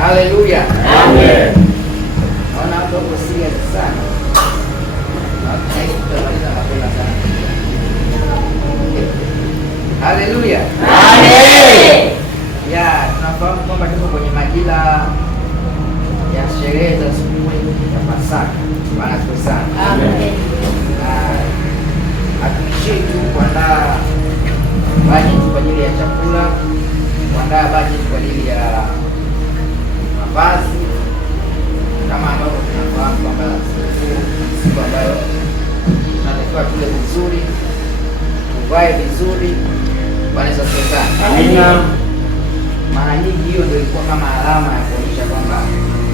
Haleluya. Naona watu wako serious sana. Tutamaliza mapema sana. Haleluya. Ya, tunafahamu kwamba tuko kwenye majira ya sherehe za sikukuu ya Pasaka. Bwana asifiwe sana. Hatuishii tu kuandaa bajeti kwa ajili ya chakula, kuandaa bajeti kwa ajili ya mavazi, kama ambavyo tunafahamu kwamba siku ambayo tunatakiwa tule vizuri, tuvae vizuri. Bwana asifiwe sana. Amina. Mara nyingi hiyo ndio ilikuwa kama alama ya kuonyesha kwamba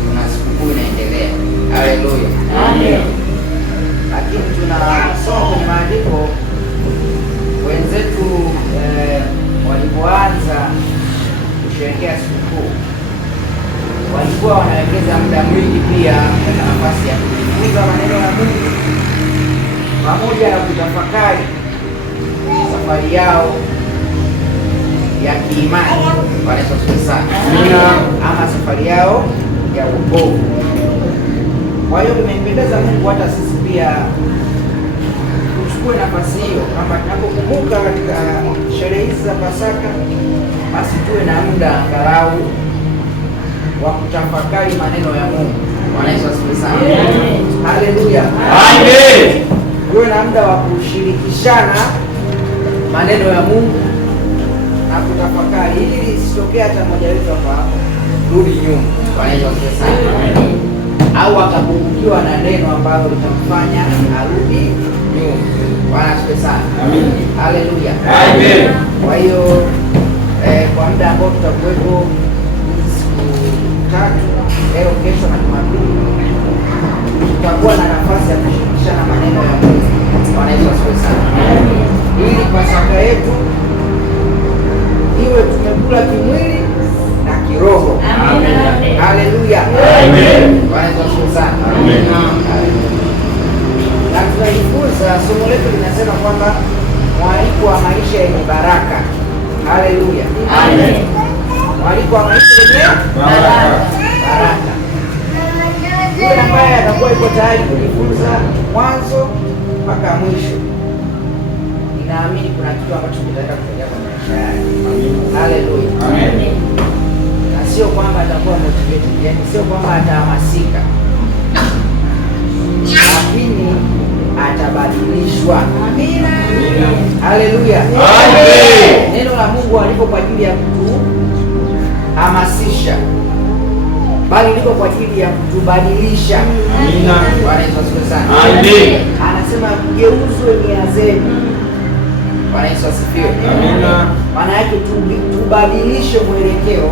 kuna sikukuu inaendelea. Haleluya. Amen. Lakini tunasoma kwenye maandiko wenzetu walipoanza kusherehekea sikukuu walikuwa wanawekeza muda mwingi pia katika nafasi ya kujifunza maneno ya Mungu pamoja na kutafakari safari yao ya kiimani. Bwana asifiwe sana. Ama safari yao ya wokovu. Kwa hiyo tumempendeza Mungu hata sisi pia tuchukue nafasi hiyo, kama tunapokumbuka katika sherehe hizi za Pasaka, basi tuwe na muda angalau wa kutafakari maneno ya Mungu. Bwana asifiwe sana. Haleluya. Amen. Tuwe na muda wa kushirikishana maneno ya Mungu na kutafakari, ili lisitokee hata mmoja wetu hapa rudi nyuma. Bwana asifiwe sana. Au akapungukiwa na neno ambalo litamfanya arudi nyuma. Bwana asifiwe sana. Amen. Haleluya. Amen. Kwa hiyo kwa muda ambao tutakuwepo siku tatu, leo, kesho na Jumapili, tutakuwa na nafasi ya kushirikishana maneno ya Mungu. Bwana asifiwe sana. Ili Pasaka yetu iwe tumekula kimwili na kiroho. Amen. Haleluya. Amen. Bwana asifiwe sana. Amen. Na tunajifunza, somo letu linasema kwamba mwaliko wa maisha yenye baraka. Haleluya. Amen. Mwaliko wa maisha yenye baraka. Yule ambaye atakuwa yuko tayari kujifunza mwanzo mpaka mwisho, ninaamini kuna kitu ambacho kitaweza kutokea kwa maisha yake. Haleluya. Amen. Na sio kwamba atakuwa motivated, yani sio kwamba atahamasika, lakini atabadilishwa. Amina. Haleluya. Amen. Neno la Mungu alipo kwa ajili ya kutuhamasisha, bali liko kwa ajili ya kutubadilisha. Amina. Bwana asifiwe sana. Amen. Anasema geuzwe nia zenu. Bwana asifiwe. Amina. Maana yake tubadilishe mwelekeo,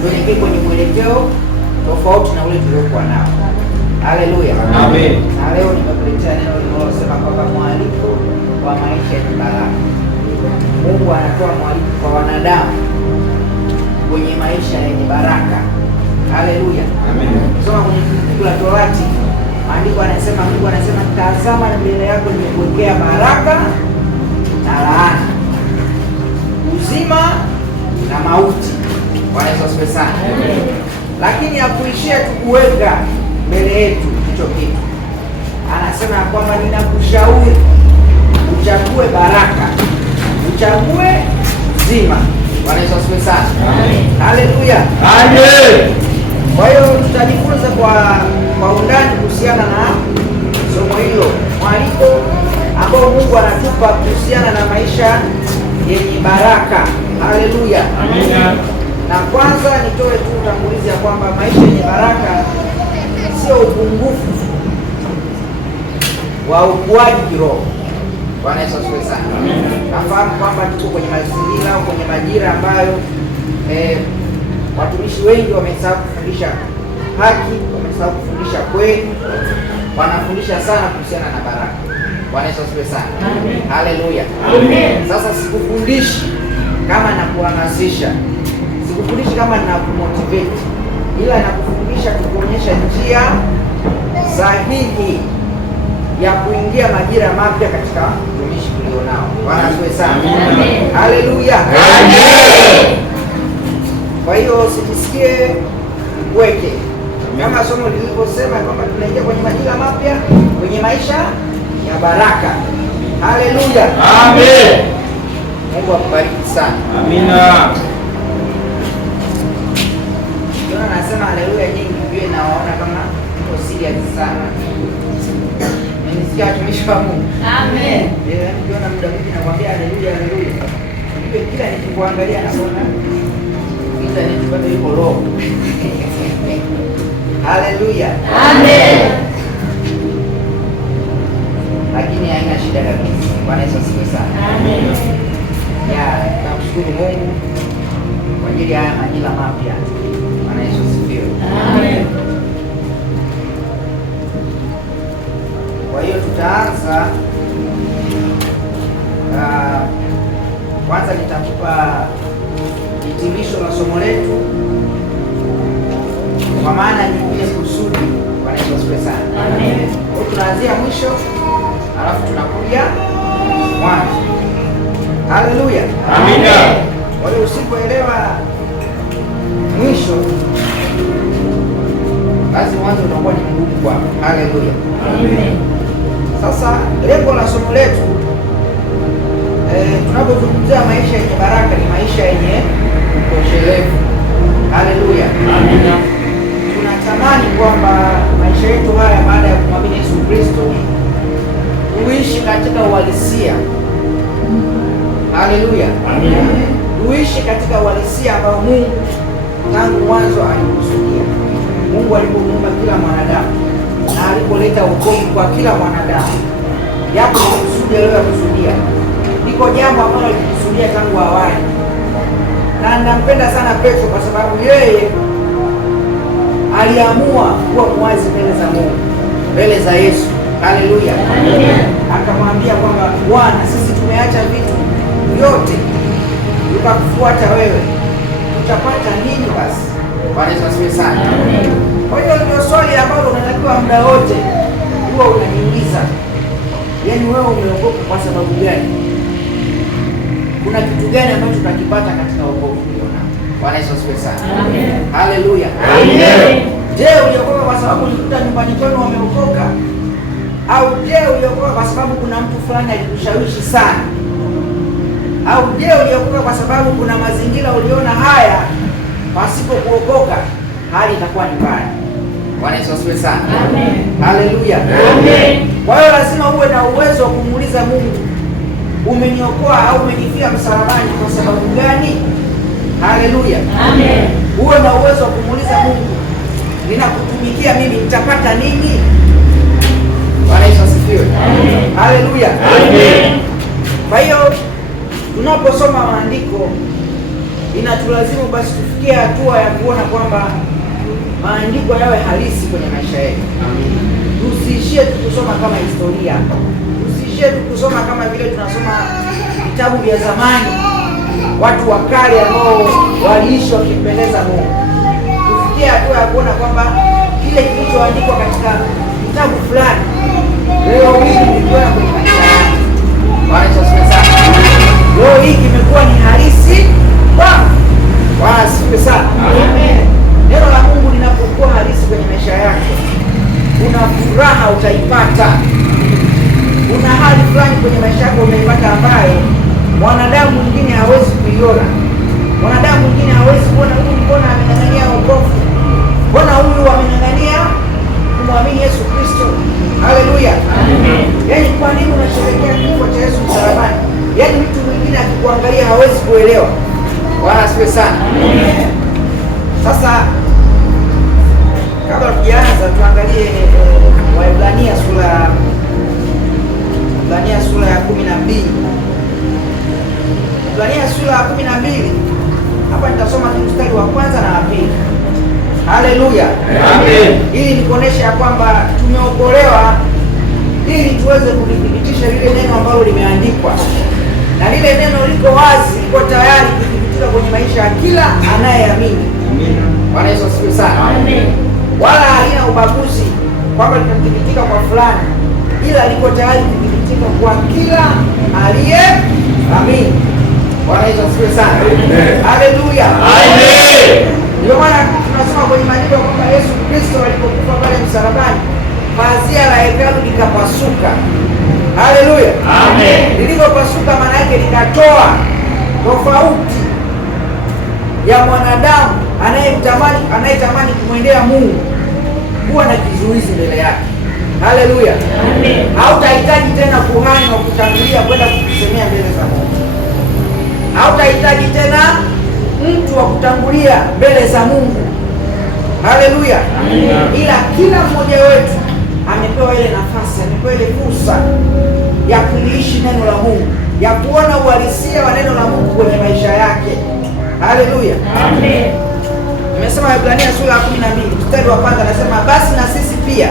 tuelekee kwenye mwelekeo tofauti na ule tuliokuwa nao. Haleluya. Amen. Na leo nimekuletea neno linalosema kwamba mwaliko wa maisha yenye baraka. Mungu anatoa mwaliko kwa wanadamu kwenye maisha yenye baraka. Haleluya. Amen. Soma kwenye Kumbukumbu la Torati, maandiko anasema, Mungu anasema, tazama mbele yako nimekuwekea baraka na laana, uzima na mauti. Bwana asifiwe sana. Amen. Lakini hakuishia tu kuweka mbele yetu hicho kitu, anasema kwamba ninakushauri uchague baraka, uchague uzima. Bwana asifiwe sana. Amen. Haleluya. Amen. Kwa hiyo tutajifunza kwa undani kuhusiana na somo hilo, mwaliko ambao Mungu anatupa kuhusiana na maisha yenye baraka. Haleluya. Amina. Na kwanza nitoe tu utangulizi ya kwamba maisha yenye baraka sio upungufu wa ukuaji kiroho. Bwana asifiwe sana. Nafahamu kwamba tuko kwenye mazingira au kwenye majira ambayo watumishi wengi wamesahau kufundisha haki, wamesahau kufundisha kweli, wanafundisha sana kuhusiana na baraka. Bwana asifiwe sana. Haleluya. Sasa sikufundishi kama nakuhamasisha, sikufundishi kama ninakumotivate, ila nakufundisha kukuonyesha njia sahihi ya kuingia majira mapya katika utumishi tulionao. Bwana asifiwe sana. Haleluya. Kwa hiyo usijisikie weke, kama somo lilivyosema kwamba tunaingia kwenye majira mapya, kwenye maisha ya baraka. Haleluya, amen. Mungu akubariki sana. Amina. Ndio nasema haleluya nyingi, ndio nawaona kama niko serious sana. Nisikia watumishi wa Mungu. Amen. Ndio na muda mwingi nakwambia haleluya haleluya. Ndio kila nikikuangalia naona kila nikipata yuko roho. Haleluya. Amen. Lakini haina shida kabisa. Bwana Yesu asifiwe sana. Amen. Ya, tunamshukuru Mungu kwa ajili ya haya majira mapya. Bwana Yesu asifiwe. Amen. Kwa hiyo tutaanza, kwanza nitakupa hitimisho la somo letu, kwa maana ni kusudi. Bwana Yesu asifiwe sana. Amen. Kwa tunaanzia mwisho alafu tunakuja mwanzo. Haleluya. Amina. Kwa hiyo usipoelewa mwisho, basi mwanzo utakuwa ni mgumu kwako. Haleluya. Amen. Sasa lengo la somo letu tunapozungumzia maisha yenye baraka ni maisha yenye utoshelevu. Haleluya. Amina. Tunatamani kwamba maisha yetu haya baada ya kumwamini Yesu Kristo tuishi katika uhalisia. Haleluya. Amina. Tuishi katika uhalisia ambao Mungu tangu mwanzo alikusudia. Mungu alipomuumba kila mwanadamu na alipoleta wokovu kwa kila mwanadamu, yapo kusudi aliyokusudia. Liko jambo ambalo alikusudia tangu awali. Na nampenda sana Petro kwa sababu yeye aliamua kuwa mwazi mbele za Mungu, mbele za Yesu. Haleluya. Akamwambia kwamba Bwana, sisi tumeacha vitu vyote tukakufuata wewe, tutapata nini basi? Bwana Yesu asifiwe sana. Kwa hiyo ndio swali ambalo unatakiwa muda wote huwa unajiuliza, yaani wewe umeokoka kwa sababu gani? Kuna kitu gani ambacho tunakipata katika wokovu? Bwana Yesu asifiwe sana. Amen. Haleluya. Amen. Je, uliokoka kwa sababu ulikuta nyumbani kwenu wameokoka? Au je, uliokoka kwa sababu kuna mtu fulani alikushawishi sana? Au je, uliokoka kwa sababu kuna mazingira uliona haya, pasipo kuokoka hali itakuwa ni mbaya? Bwana Yesu asifiwe sana. Amen. Haleluya. Amen. Kwa hiyo lazima uwe na uwezo wa kumuuliza Mungu, umeniokoa au umenifia msalabani kwa sababu gani? Haleluya. Amen. Uwe na uwezo wa kumuuliza Mungu, ninakutumikia mimi nitapata nini? Bwana Yesu asifiwe. Amen. Haleluya. Amen. Kwa hiyo tunaposoma maandiko inatulazimu basi tufikie hatua ya kuona kwamba maandiko yawe halisi kwenye maisha yetu. Tusiishie tu kusoma kama historia, tusiishie tu kusoma kama vile tunasoma vitabu vya zamani, watu wa kale ambao waliishi wakimpendeza Mungu. Tufikie hatua ya kuona kwamba kile kilichoandikwa katika kitabu fulani leo hii kimekuwa kwenye maisha yangu. Bwana Yesu asifiwe sana. Leo hii kimekuwa ni halisi kwangu. Bwana asifiwe sana. Amen. Neno la Mungu linapokuwa halisi kwenye maisha yako, kuna furaha utaipata. Kuna hali fulani kwenye maisha yako umeipata ambayo mwanadamu mwingine hawezi kuiona. Mwanadamu mwingine hawezi kuona huyu mbona ameng'ang'ania wokovu, mbona huyu ameng'ang'ania kumwamini Yesu Kristo. Haleluya. Amen. Yaani kwa nini unasherehekea kifo cha Yesu msalabani? Yaani mtu mwingine akikuangalia hawezi kuelewa. Bwana asifiwe sana. Amen. Sasa kabla tujaanza tuangalie Waebrania sura ya 12. Waebrania sura ya 12. Hapa nitasoma mstari wa kwanza na wa pili. Haleluya. Amen. Ili nikuonesha kwamba tumeokolewa ili tuweze kulithibitisha lile neno ambalo limeandikwa. Na lile neno liko wazi, liko tayari kuthibitika kwenye maisha ya kila anayeamini. Amen. Bwana Yesu asifiwe sana. Amen. Wala halina ubaguzi kwamba litathibitika kwa fulani, ila liko tayari kuthibitika kwa kila aliyeamini. Bwana Yesu asifiwe sana. Haleluya. Ndio maana tunasema kwenye maandiko kwamba Yesu Kristo alipokufa pale msalabani, pazia la hekalu likapasuka. Haleluya. Amen. Lilipopasuka maana yake likatoa tofauti ya mwanadamu anayetamani kumwendea Mungu kuwa na kizuizi mbele yake. Haleluya. Amen. Hautahitaji tena kuhani wa kutangulia kwenda kukusemea mbele za Mungu. Hautahitaji tena mtu wa kutangulia mbele za Mungu. Haleluya. Ila kila mmoja wetu amepewa ile nafasi, amepewa ile fursa ya kuishi neno la Mungu, ya kuona uhalisia wa neno la Mungu kwenye maisha yake. Haleluya. Amen. Nimesema Waebrania sura ya 12 mstari wa kwanza, anasema basi na sisi pia,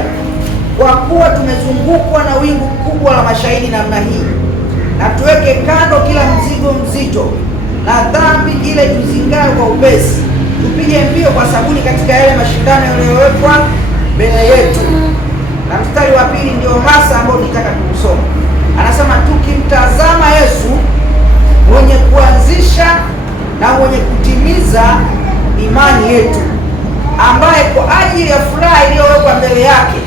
kwa kuwa tumezungukwa na wingu kubwa la mashahidi namna hii, na tuweke kando kila mzigo mzito na dhambi ile tuzingayo kwa upesi, tupige mbio kwa saburi katika yale mashindano yaliyowekwa mbele yetu. Na mstari wa pili ndio hasa ambao nitaka kusoma. Anasema tukimtazama Yesu mwenye kuanzisha na mwenye kutimiza imani yetu, ambaye kwa ajili ya furaha iliyowekwa mbele yake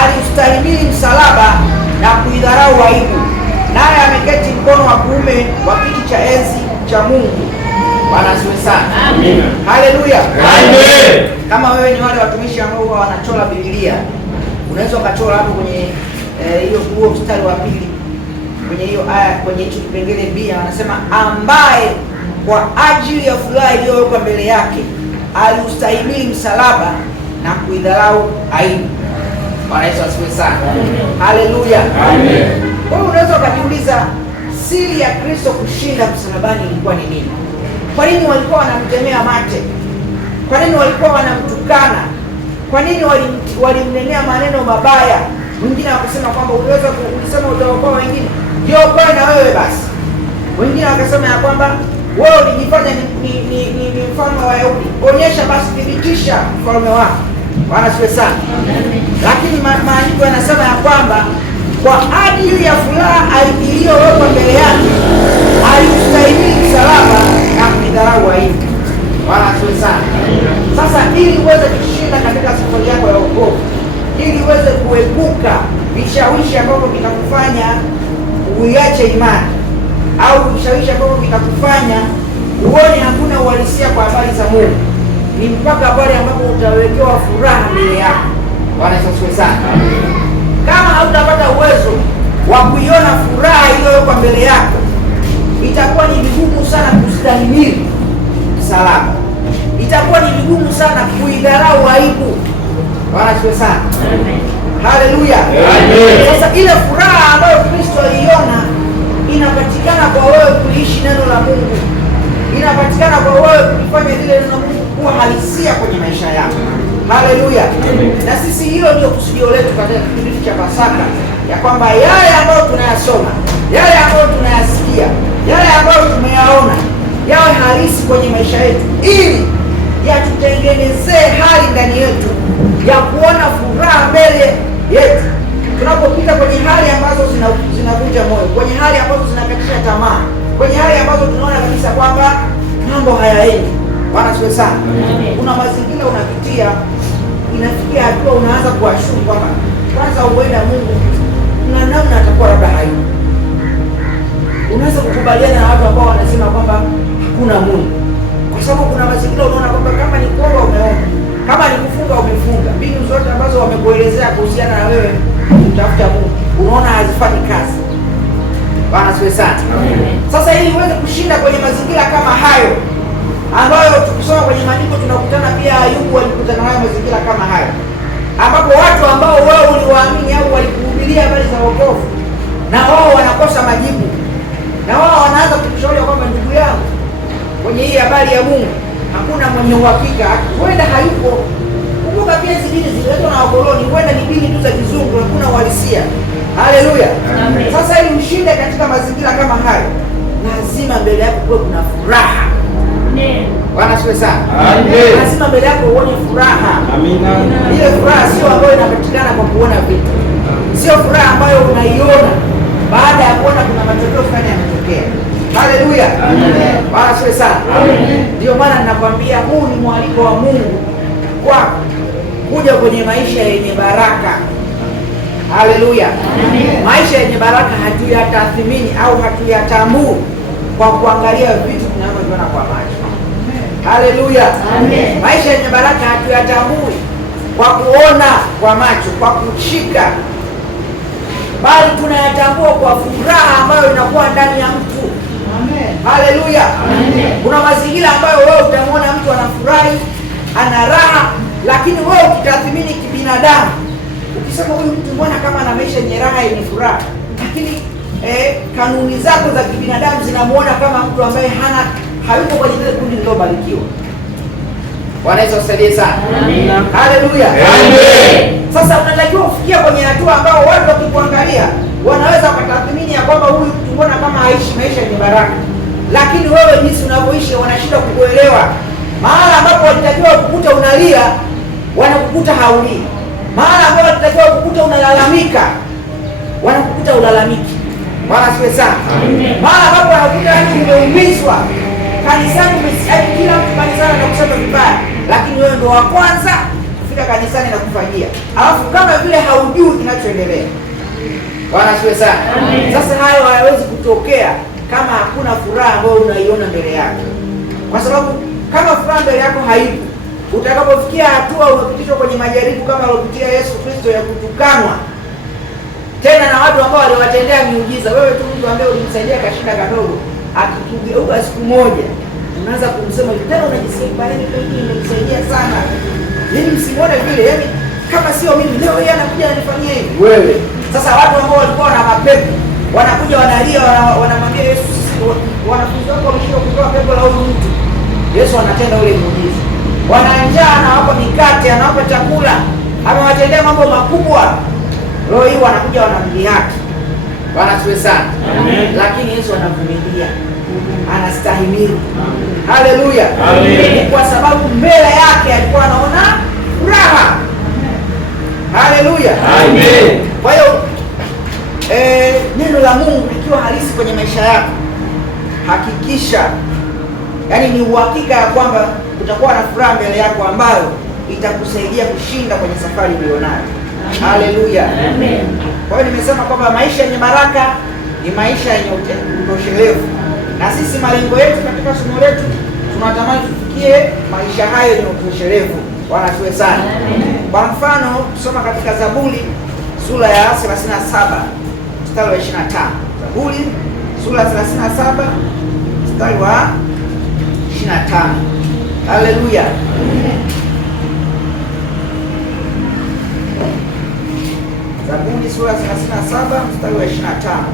alistahimili msalaba na kuidharau aibu, naye ameketi mkono wa kuume wa kiti cha enzi cha Mungu. Bwana asifiwe sana. Amina. Haleluya. Amen. Kama wewe ni wale watumishi ambao wanachora Biblia, unaweza ukachora hapo kwenye hiyo huo mstari wa pili kwenye hiyo aya, kwenye hicho kipengele B, anasema ambaye kwa ajili ya furaha iliyowekwa mbele yake aliustahimili msalaba na kuidharau aibu. Bwana Yesu asifiwe sana. Haleluya. Amen. Kwa hiyo unaweza ukajiuliza siri ya Kristo kushinda msalabani ilikuwa ni nini? Kwa nini walikuwa wanamtemea mate? Kwa nini walikuwa wanamtukana? Kwa nini walimnenea maneno mabaya? Wengine wakasema kwamba ulisema utaokoa wengine, jiokoe na wewe basi. Wengine wakasema ya kwamba wewe ulijifanya ni mfalme wa Wayahudi, onyesha basi, thibitisha ufalme wako. Bwana asifiwe sana. Lakini maandiko yanasema ya kwamba kwa ajili ya furaha iliyowekwa mbele yake alistahimili msalaba na kuidharau aibu. Bwana asifiwe sana. Sasa ili uweze kushinda katika safari yako ya wokovu, ili uweze kuepuka vishawishi ambavyo vitakufanya uiache imani, au vishawishi ambavyo vitakufanya uone hakuna uhalisia kwa habari za Mungu, ni mpaka pale ambapo utawekewa furaha mbele yako. Bwana asifiwe sana. Kama hautapata uwezo wa kuiona furaha iliyowekwa mbele yako, itakuwa ni vigumu sana kustahimili msalaba, itakuwa ni vigumu sana kuidharau aibu. Bwana asifiwe sana. Haleluya. Sasa ile furaha ambayo Kristo aliiona inapatikana kwa wewe kuishi neno la Mungu, inapatikana kwa wewe kulifanya lile neno la Mungu kuwa halisia kwenye maisha yako. Haleluya. Na sisi hilo ndio kusudio letu katika kipindi cha Pasaka, ya kwamba yale ambayo tunayasoma, yale ambayo tunayasikia, yale ambayo tumeyaona yawe halisi kwenye maisha yetu, ili yatutengenezee hali ndani yetu ya kuona furaha mbele yetu tunapopita kwenye hali ambazo zinavunja moyo, kwenye hali ambazo zinakatisha tamaa, kwenye hali ambazo tunaona kabisa kwamba mambo hayaendi. Bwana asifiwe sana. Kuna mazingira unapitia, inafikia hatua unaanza kuashumu kwamba kwanza uenda Mungu na namna atakuwa labda hayupo. Unaweza kukubaliana na watu ambao wanasema kwamba hakuna Mungu, kwa sababu kuna mazingira unaona kwamba kama ni kuomba umeomba, kama ni kufunga umefunga, mbinu zote ambazo wamekuelezea kuhusiana na wewe kutafuta Mungu unaona hazifanyi kazi. Bwana asifiwe sana. Sasa ili uweze kushinda kwenye mazingira kama hayo, ambayo tukisoma kwenye maandiko tunakutana pia Ayubu alikutana nayo mazingira kama hayo, ambapo watu ambao wao uliwaamini au walikuhubiria habari za wokovu, na wao wanakosa majibu, na wao wanaanza kukushauri kwamba ndugu yangu, kwenye hii habari ya Mungu hakuna mwenye uhakika, huenda hayupo. Kumbuka pia hizi dini zililetwa na wakoloni, huenda ni dini tu za kizungu, hakuna uhalisia. Haleluya. Sasa ili ushinde katika mazingira kama hayo, lazima mbele yako kuwe kuna furaha. Bwana asifiwe sana. Lazima mbele yako uone furaha. Amina. Ile furaha sio ambayo inapatikana kwa kuona vitu, sio furaha ambayo unaiona baada ya kuona kuna matokeo fulani yametokea. Haleluya, Bwana asifiwe sana. Ndio maana ninakwambia huu ni mwaliko wa Mungu kwa kuja kwenye maisha yenye baraka. Haleluya, maisha yenye baraka hatuyatathmini au hatuyatambui kwa kuangalia vitu tunavyoviona kwa macho. Haleluya, maisha yenye baraka hatuyatambui kwa kuona kwa macho, kwa kushika, bali tunayatambua kwa furaha ambayo inakuwa ndani ya mtu. Haleluya, kuna mazingira ambayo wewe utamwona mtu anafurahi, ana raha, lakini wewe ukitathmini kibinadamu, ukisema huyu mtu mbona kama ana maisha yenye raha, yenye furaha, lakini kanuni zako za kibinadamu zinamuona kama mtu ambaye hayuko kwenye ile kundi lililobarikiwa. Bwana Yesu asaidie sana. Amina. Haleluya. Amen. Sasa unatakiwa kufikia kwenye hatua ambao watu wakikuangalia wanaweza kutathmini ya kwamba huyu mtu mbona kama haishi maisha yenye baraka, lakini wewe jinsi unavyoishi wanashinda kukuelewa. Mahala ambapo walitakiwa kukuta unalia, wanakukuta haulii. Mahala ambapo walitakiwa kukuta unalalamika, wanakukuta ulalamiki. Bwana asifiwe sana. Amen. Mahala ambapo wanakukuta umeumizwa kanisani, kila mtu kanisani anakusema vibaya, lakini wewe ndio wa kwanza kufika kanisani na kufanyia, alafu kama vile haujui kinachoendelea. Bwana asifiwe sana. Sasa hayo hayawezi kutokea kama hakuna furaha ambayo unaiona mbele yako, kwa sababu kama furaha mbele yako haipo, utakapofikia hatua umepitishwa kwenye majaribu kama aliyopitia Yesu Kristo ya kutukanwa tena na watu ambao waliwatendea miujiza, wewe tu mtu ambaye ulimsaidia kashinda kadogo, akikugeuka siku moja unaanza kumsema tena, unajisikia pale nimemsaidia sana, mimi msimuone vile, yaani kama sio mimi leo yeye anakuja ananifanyia hivi wewe. Sasa watu ambao walikuwa na mapepo wanakuja wanalia, wanamwambia Yesu, wanafunzi wako wameshindwa kutoa pepo la huyu mtu. Yesu anatenda ule muujiza, wana njaa, anawapa mikate, anawapa chakula, amewatendea mambo makubwa. Leo hii wanakuja wanamdhihaki. Bwana asifiwe sana. Amen. Lakini Yesu anavumilia, anastahimili. Haleluya. Amen. Kwa sababu mbele yake alikuwa anaona furaha. Haleluya. Amen. Kwa hiyo neno la Mungu likiwa halisi kwenye maisha yako, hakikisha, yaani ni uhakika ya kwamba utakuwa na furaha mbele yako ambayo itakusaidia kushinda kwenye safari ulionayo. Haleluya. Amen. Kwa hiyo nimesema kwamba maisha yenye baraka ni maisha yenye utoshelevu, na sisi malengo yetu katika somo letu tunatamani tufikie maisha hayo yenye utoshelevu. Bwana asifiwe sana. Kwa mfano tusoma katika Zaburi sura ya 37 mstari wa 25. Zaburi sura ya 37 mstari wa 25. Haleluya. Zaburi sura 37 mstari wa 25.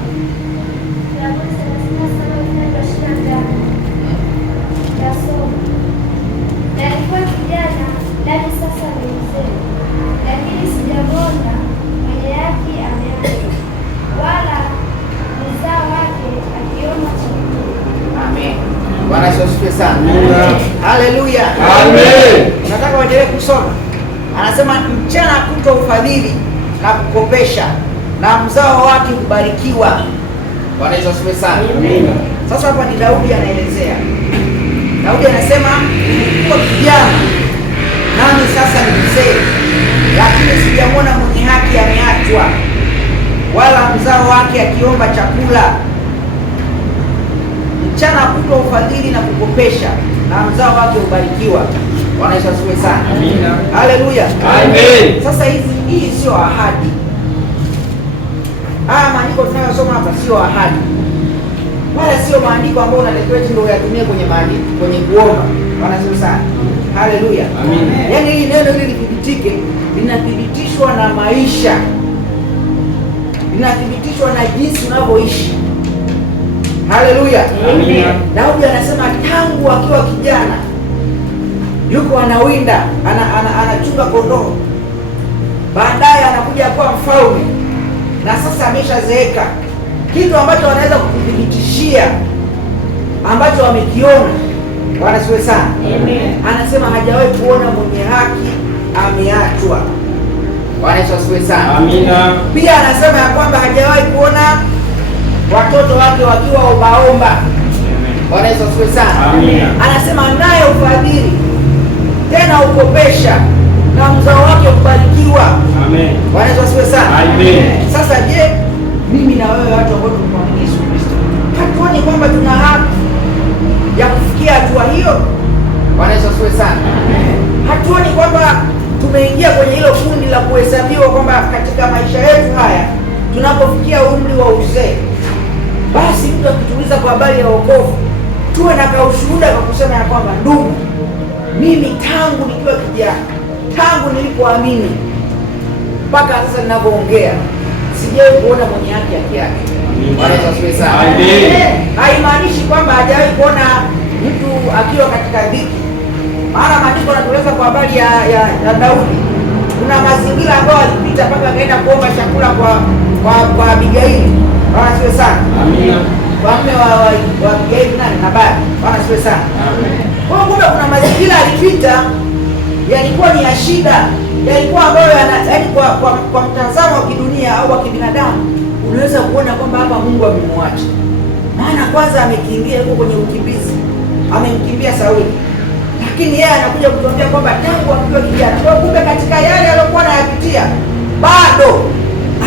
Nalikuwa kijana nami sasa ni mzee, lakini sijamwona mwenye haki ameachwa, wala mzao wake akiona chakula. Amen. Bwana asifiwe sana. Haleluya. Amen. Nataka waendelee kusoma. Anasema mchana kutwa ufadhili na kukopesha, na mzao wake kubarikiwa. Bwana asifiwe sana. Amen. Sasa hapa ni Daudi anaelezea. Daudi anasema nilikuwa kijana nami sasa ni mzee, lakini sijamwona mwenye haki ameachwa, wala mzao wake akiomba chakula. Mchana kutwa ufadhili na kukopesha, na mzao wake ubarikiwa. Bwana asifiwe sana. Amina. Haleluya. Amen. Sasa hii sio ahadi. Haya maandiko tunayosoma hapa sio ahadi, wala sio maandiko ambayo unatakiwa ndio uyatumie kwenye maandiko, kwenye kuomba. Bwana asifiwe sana. Haleluya. Amen. Yaani hili neno hili lithibitike, linathibitishwa na maisha, linathibitishwa na jinsi unavyoishi. Haleluya. Amen. Daudi anasema tangu akiwa kijana yuko anawinda, anachunga kondoo, baadaye anakuja kuwa mfalme, na sasa ameshazeeka. Kitu ambacho anaweza kukuthibitishia ambacho amekiona. Bwana asifiwe sana. Amen. Anasema hajawahi kuona mwenye haki ameachwa. Bwana asifiwe sana. Amina. Pia anasema ya kwamba hajawahi kuona watoto wake wakiwa ombaomba. Bwana Yesu asifiwe sana. Amina. Anasema naye ufadhili tena ukopesha na mzao wake kubarikiwa. Amen. Bwana Yesu asifiwe sana. Amen. Sasa je, mimi na wewe watu ambao tumemwamini Yesu Kristo, hatuoni kwamba tuna haki ya kufikia hatua hiyo? Bwana Yesu asifiwe sana. Hatuoni kwamba tumeingia kwenye hilo kundi la kuhesabiwa kwamba katika maisha yetu haya tunapofikia umri wa uzee, basi mtu akituuliza kwa habari ya wokovu, tuwe na kaushuhuda kwa kusema ya kwamba ndugu, mimi tangu nikiwa kijana, tangu nilipoamini mpaka sasa ninavyoongea, sijawahi kuona mwenye haki haki yake. Bwana Yesu asifiwe sana. Haimaanishi kwamba hajawahi kuona mtu akiwa katika dhiki, maana maandiko yanatueleza kwa habari ya Daudi. Kuna mazingira ambayo alipita mpaka akaenda kuomba chakula kwa Abigaili. Bwana asifiwe sana. Amina. Kwa mume wa Abigaili nani? Nabali. Bwana asifiwe sana. Amen. Kwa hiyo kumbe kuna mazingira alipita yalikuwa ni ya shida, yalikuwa ambayo yaani kwa mtazamo wa kidunia au wa kibinadamu unaweza kuona kwamba hapa Mungu amemwacha. Maana kwanza amekimbia, yuko kwenye ukimbizi, amemkimbia Sauli. Lakini yeye anakuja kutuambia kwamba tangu akiwa kijana, kwa kumbe katika yale aliyokuwa anayapitia bado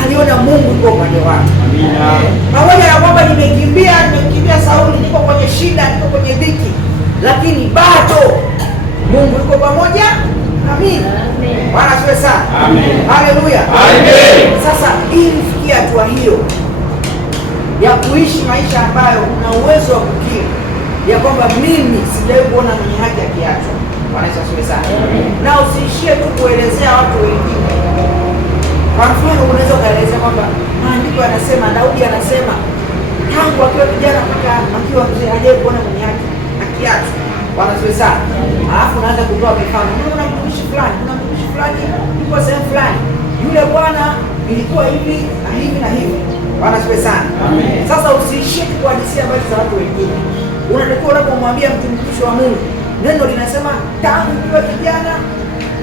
aliona Mungu yuko upande wake. Amina. Pamoja na kwamba nimemkimbia Sauli, niko kwenye shida, niko kwenye dhiki, lakini bado Mungu yuko pamoja na mimi. Bwana asifiwe sana. Amen. Haleluya. Amen. Sasa ili kufikia hatua hiyo ya kuishi maisha ambayo una uwezo wa kukiri ya kwamba mimi sijawahi kuona mwenye haki akiachwa. Bwana Yesu asifiwe sana. Na usiishie tu kuelezea watu wengine. Kwa mfano unaweza ukaelezea kwamba maandiko yanasema, Daudi anasema tangu akiwa kijana mpaka akiwa mzee hajawahi kuona mwenye haki akiachwa. Bwana asifiwe sana. Alafu unaanza kutoa mifano. Kuna mtumishi fulani, yuko sehemu fulani, yule bwana ilikuwa hivi na hivi na hivi. Bwana asifiwe sana. Sasa usiishie kuhadithia habari za watu wengine. Unatakiwa unapomwambia mtumishi wa Mungu, neno linasema tangu ukiwa kijana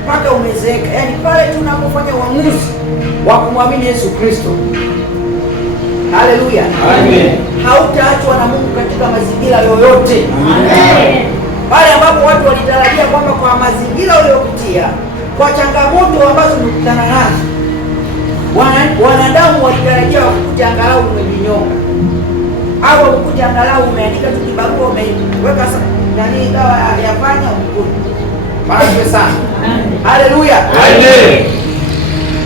mpaka umezeeka, yaani pale tu unapofanya uamuzi wa kumwamini Yesu Kristo. Haleluya. Amen. Hautaachwa na Mungu katika mazingira yoyote. Amen. Pale ambapo watu walitarajia kwamba kwa mazingira uliyopitia, kwa changamoto ambazo umekutana nazo, wanadamu walitarajia wakukute angalau umejinyonga, au wakukute angalau umeandika tu kibarua, umeweka nani dawa ya panya umekula. Bwana asifiwe sana. Haleluya. Amen.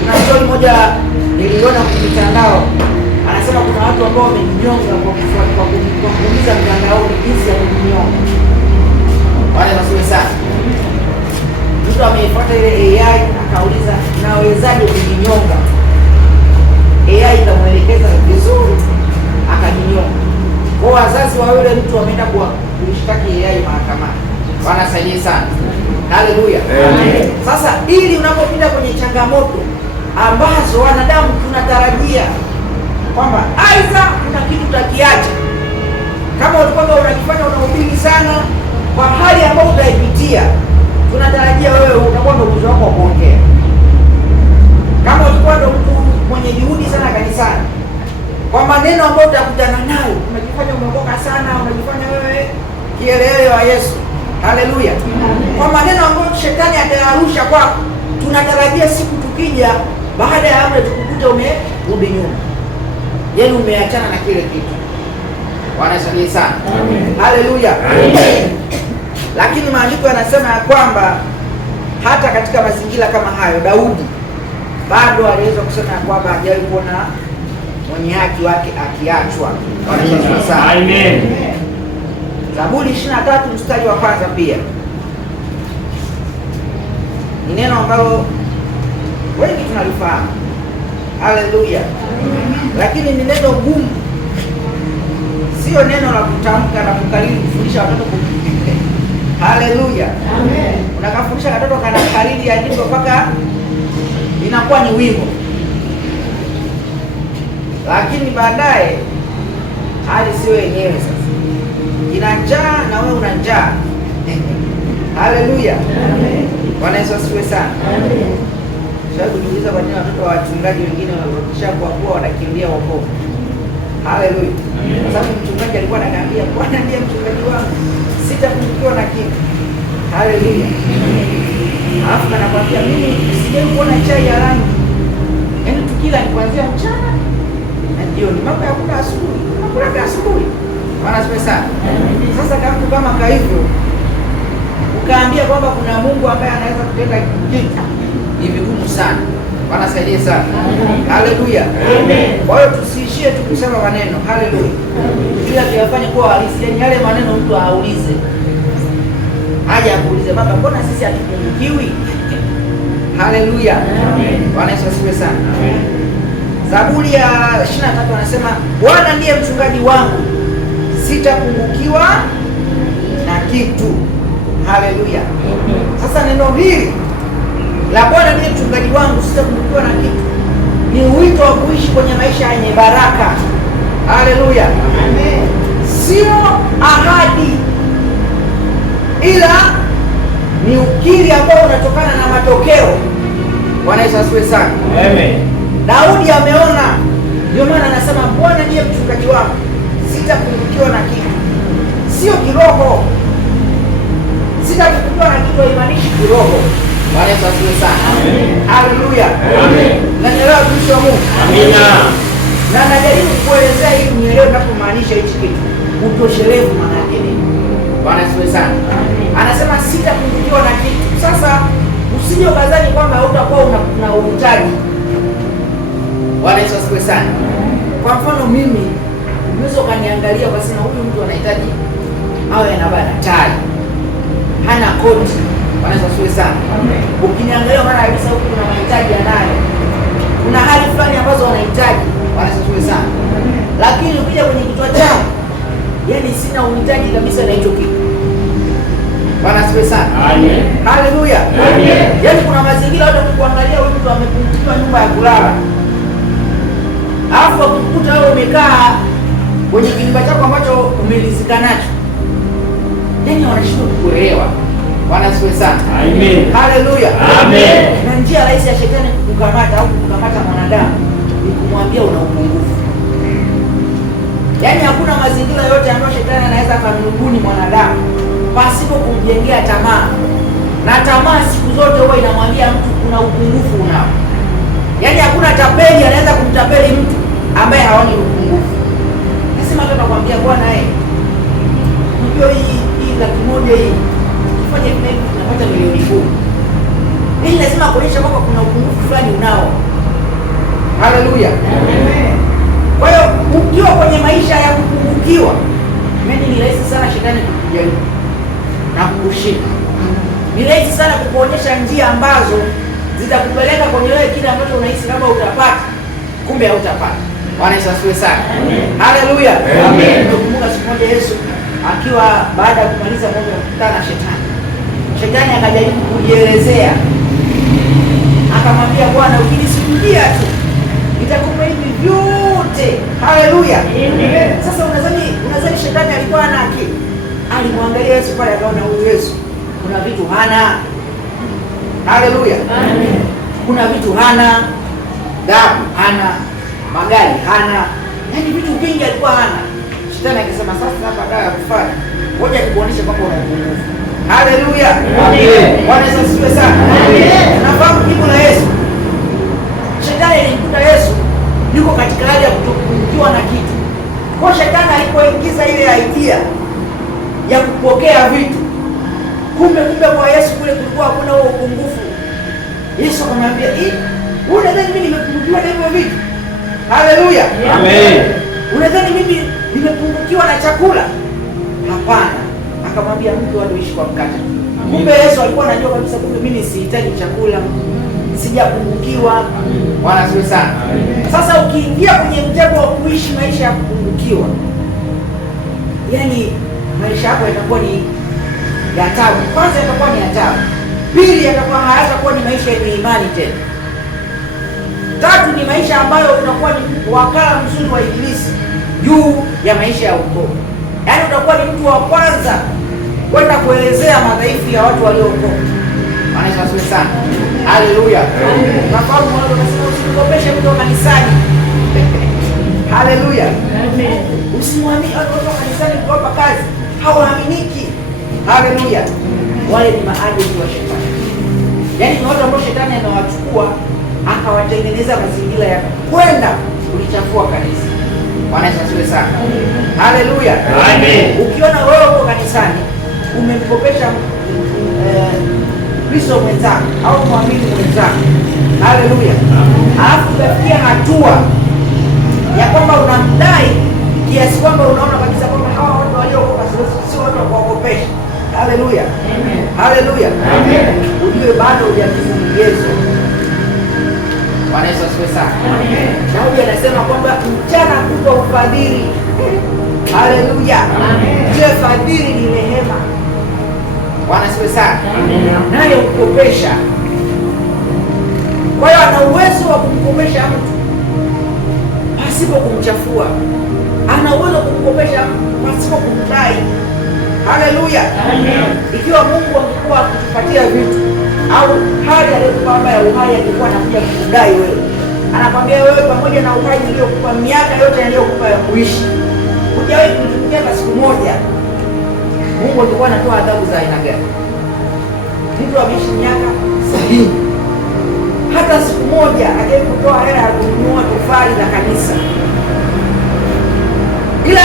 Kuna story moja niliona kwenye mitandao, anasema kuna watu ambao wamejinyonga kwa kuuliza mtandaoni jinsi ya kujinyonga. Bwana asifiwe sana. Mtu ameifuata ile AI akauliza nawezaje kujinyonga? AI ikamwelekeza vizuri akajinyonga. Kwa wazazi wa yule mtu wameenda kuishtaki AI mahakamani. Bwana asaidie sana. Haleluya. Amen. Sasa ili unapopita kwenye changamoto ambazo wanadamu tunatarajia kwamba aidha kuna kitu utakiacha, kama ulikuwa unajifanya unahubiri sana, kwa hali ambayo utaipitia tunatarajia wewe utakuwa ndo uwezo wako wa kuongea. Kama ulikuwa ndo mtu mwenye juhudi sana kanisani, kwa maneno ambayo utakutana nayo, unajifanya umeokoka sana, unajifanya wewe kielele wa Yesu. Haleluya. Kwa maneno ambayo shetani atayarusha kwako, tunatarajia siku tukija baada ya hapo tukukute umerudi nyuma, yaani umeachana na kile kitu. Bwana asifiwe sana. Haleluya. Lakini maandiko yanasema ya kwamba hata katika mazingira kama hayo, Daudi bado aliweza kusema ya kwamba hajawahi kuona mwenye haki wake akiachwa. Bwana asifiwe sana. Amen. Zaburi 23 mstari wa kwanza pia ni neno ambalo wengi tunalifahamu. Haleluya. Lakini ni neno gumu, sio neno la kutamka na kukariri kufundisha watoto kukimbia. Haleluya. Amen. Unakafundisha katoto kana kariri ya nyimbo mpaka inakuwa ni wimbo, lakini baadaye hali sio yenyewe. Sasa ina njaa na wewe una njaa. Haleluya. Amen. Bwana Yesu asifiwe sana. Amen. Sasa kujiuliza kwa nini watoto wa wachungaji wengine wakishakuwa wanakimbia wokovu? Haleluya. Kwa sababu mchungaji alikuwa ananiambia Bwana ndiye mchungaji wangu, sitapungukiwa na kitu. Haleluya. Alafu anakuambia mimi sijai kuona chai ya rangi. Yaani tukila ni kuanzia mchana na jioni. Mambo ya kula asubuhi. Unakula asubuhi. Bwana asifiwe sana. Sasa kama hivyo ukaambia kwamba kuna Mungu ambaye anaweza kutenda kitu, ni vigumu sana. Bwana saidie sana. Haleluya. Kwa hiyo tusiishie tu kusema maneno. Haleluya. Kila tuyafanye kuwa halisi. Yaani yale maneno mtu aulize. Haja akuulize baba, mbona sisi hatupungukiwi? Haleluya. Bwana Yesu asifiwe sana. Zaburi ya 23 anasema Bwana ndiye mchungaji wangu, sitapungukiwa na kitu. Haleluya. Sasa neno hili la Bwana ndiye mchungaji wangu, sitapungukiwa na kitu ni wito wa kuishi kwenye maisha yenye baraka. Haleluya. Sio ahadi, ila ni ukiri ambao unatokana na matokeo. Bwana Yesu asifiwe sana. Amen. Daudi ameona, ndio maana anasema Bwana ndiye mchungaji wangu, sitapungukiwa na kitu. Sio kiroho. Sitapungukiwa na kitu haimaanishi kiroho. Bwana Yesu asifiwe sana. Haleluya. Amen. Naelewa mtumishi wa Mungu. Amina. Na najaribu kuelezea ili unielewe ninapomaanisha hichi kitu. Utoshelevu maana yake nini? Bwana asifiwe sana. Anasema sitapungukiwa na kitu. Sasa usije ukadhani kwamba utakuwa una uhitaji. Bwana Yesu asifiwe sana. Kwa mfano mimi unaweza ukaniangalia kwa sina huyu mtu anahitaji awe anabana tai, hana koti. Bwana Yesu asifiwe sana. Ukiniangalia maana kabisa huku kuna mahitaji anayo. Kuna hali fulani ambazo wanahitaji. Bwana Yesu asifiwe sana. Lakini ukija kwenye kichwa changu, yani sina uhitaji kabisa na hicho kitu. Bwana asifiwe sana. Amen. Haleluya. Amen. Yaani kuna mazingira hata kuangalia huyu mtu amepungukiwa nyumba ya kulala. Alafu ukikuta wewe umekaa kwenye kinyumba chako ambacho umelizika nacho. Yaani wanashindwa kukuelewa. Bwana asifiwe sana. Amen. Haleluya. Amen. Na njia rahisi ya shetani kukukamata au kukamata mwanadamu ni kumwambia una upungufu. Yaani hakuna mazingira yote ambayo shetani anaweza kumrubuni mwanadamu pasipo kumjengea tamaa. Na tamaa siku zote huwa inamwambia mtu kuna upungufu unao. Yaani hakuna tapeli anaweza kumtapeli mtu ambaye haoni upungufu. Nasema hata nakwambia bwana unajua hii $100,000 hii fanya hivi tunapata $1,010,000. Hii lazima kuonyesha kwamba kuna upungufu fulani unao. Haleluya. Amen. Kwa hiyo ukiwa kwenye maisha ya kupungukiwa, mimi ni rahisi sana shetani kukujaribu na kukushika. Ni rahisi sana kukuonyesha njia ambazo zitakupeleka kwenye wewe kile ambacho unahisi kama utapata, kumbe hautapata. Bwana Yesu asifiwe sana. Haleluya. Amen. Nakumbuka siku moja Yesu akiwa baada ya kumaliza mambo ya kukutana na shetani. Shetani akajaribu kujielezea. Akamwambia Bwana, ukinisikia tu nitakupa hivi vyote. Haleluya. Amen. Sasa unadhani shetani alikuwa ana akili? Alimwangalia Yesu pale akaona huyu Yesu kuna vitu hana. Haleluya. Amen. Kuna vitu hana, dhahabu hana, magari hana, yaani vitu vingi alikuwa hana. Shetani akisema sasa hapa dawa ya kufanya, ngoja nikuonyeshe kwamba una upungufu. Haleluya. Amen. Bwana Yesu asifiwe sana. Amen. Nafahamu jibu la Yesu. Shetani alimkuta Yesu yuko katika hali ya kutopungukiwa na kitu. Kwa shetani alipoingiza ile idea ya kupokea vitu, kumbe kwa Yesu kule kulikuwa hakuna huo upungufu. Yesu akamwambia, unadhani mimi nimepungukiwa na hivyo vitu? Haleluya. Amen. Unadhani mimi nimepungukiwa na chakula? Hapana. Akamwambia mtu anaishi kwa mkate. Kumbe Yesu alikuwa anajua kabisa kumbe mimi sihitaji chakula. Sijapungukiwa. Bwana asifiwe sana. Sasa ukiingia kwenye mtego wa kuishi maisha ya kupungukiwa, yaani maisha yako yatakuwa ni ya taabu. Kwanza yatakuwa ni ya taabu. Pili yatakuwa hayatakuwa ni maisha yenye imani tena. Tatu ni maisha ambayo utakuwa ni wakala mzuri wa Ibilisi juu ya maisha ya wokovu. Yaani utakuwa ni mtu wa kwanza kwenda kuelezea madhaifu ya watu waliookoka. Bwana Yesu asifiwe sana. Haleluya. Nafahamu watu wanasema usikopeshe mtu kanisani. Haleluya. Usimwamini watu wa kanisani kuwapa kazi, hawaaminiki. Haleluya. Wale ni maadui wa shetani. Yaani ni watu ambao shetani anawachukua akawatengeneza mazingira ya kwenda kulichafua kanisa. Bwana Yesu asifiwe sana. Haleluya. Amen. Ukiona wewe uko kanisani umemkopesha Kristo mwenzako au muamini mwenzako, haleluya, alafu ukafikia hatua ya kwamba unamdai kiasi kwamba unaona kabisa kwamba hawa watu waliokoka sio watu wa kuwakopesha, haleluya, haleluya, ujue bado hujakifu vigezo. Bwana Yesu asifiwe sana. Daudi anasema kwamba mchana kutwa ufadhili, haleluya. Je, fadhili ni rehema? Bwana asifiwe sana. Naye ukopesha. Kwa hiyo ana uwezo wa kumkopesha mtu pasipo kumchafua, ana uwezo wa kumkopesha mtu pasipo kumdai. Haleluya. Ikiwa Mungu angekuwa akutupatia vitu au hali aliyokupa ya uhai angekuwa anakuja kukudai wewe, anakwambia wewe, pamoja na uhai niliyokupa, miaka yote niliyokupa ya kuishi, hujawahi kunitumikia hata siku moja, Mungu alikuwa anatoa adhabu za aina gani? Mtu ameishi miaka 70, hata siku moja hajawahi kutoa hela ya kununua tofali la kanisa, ila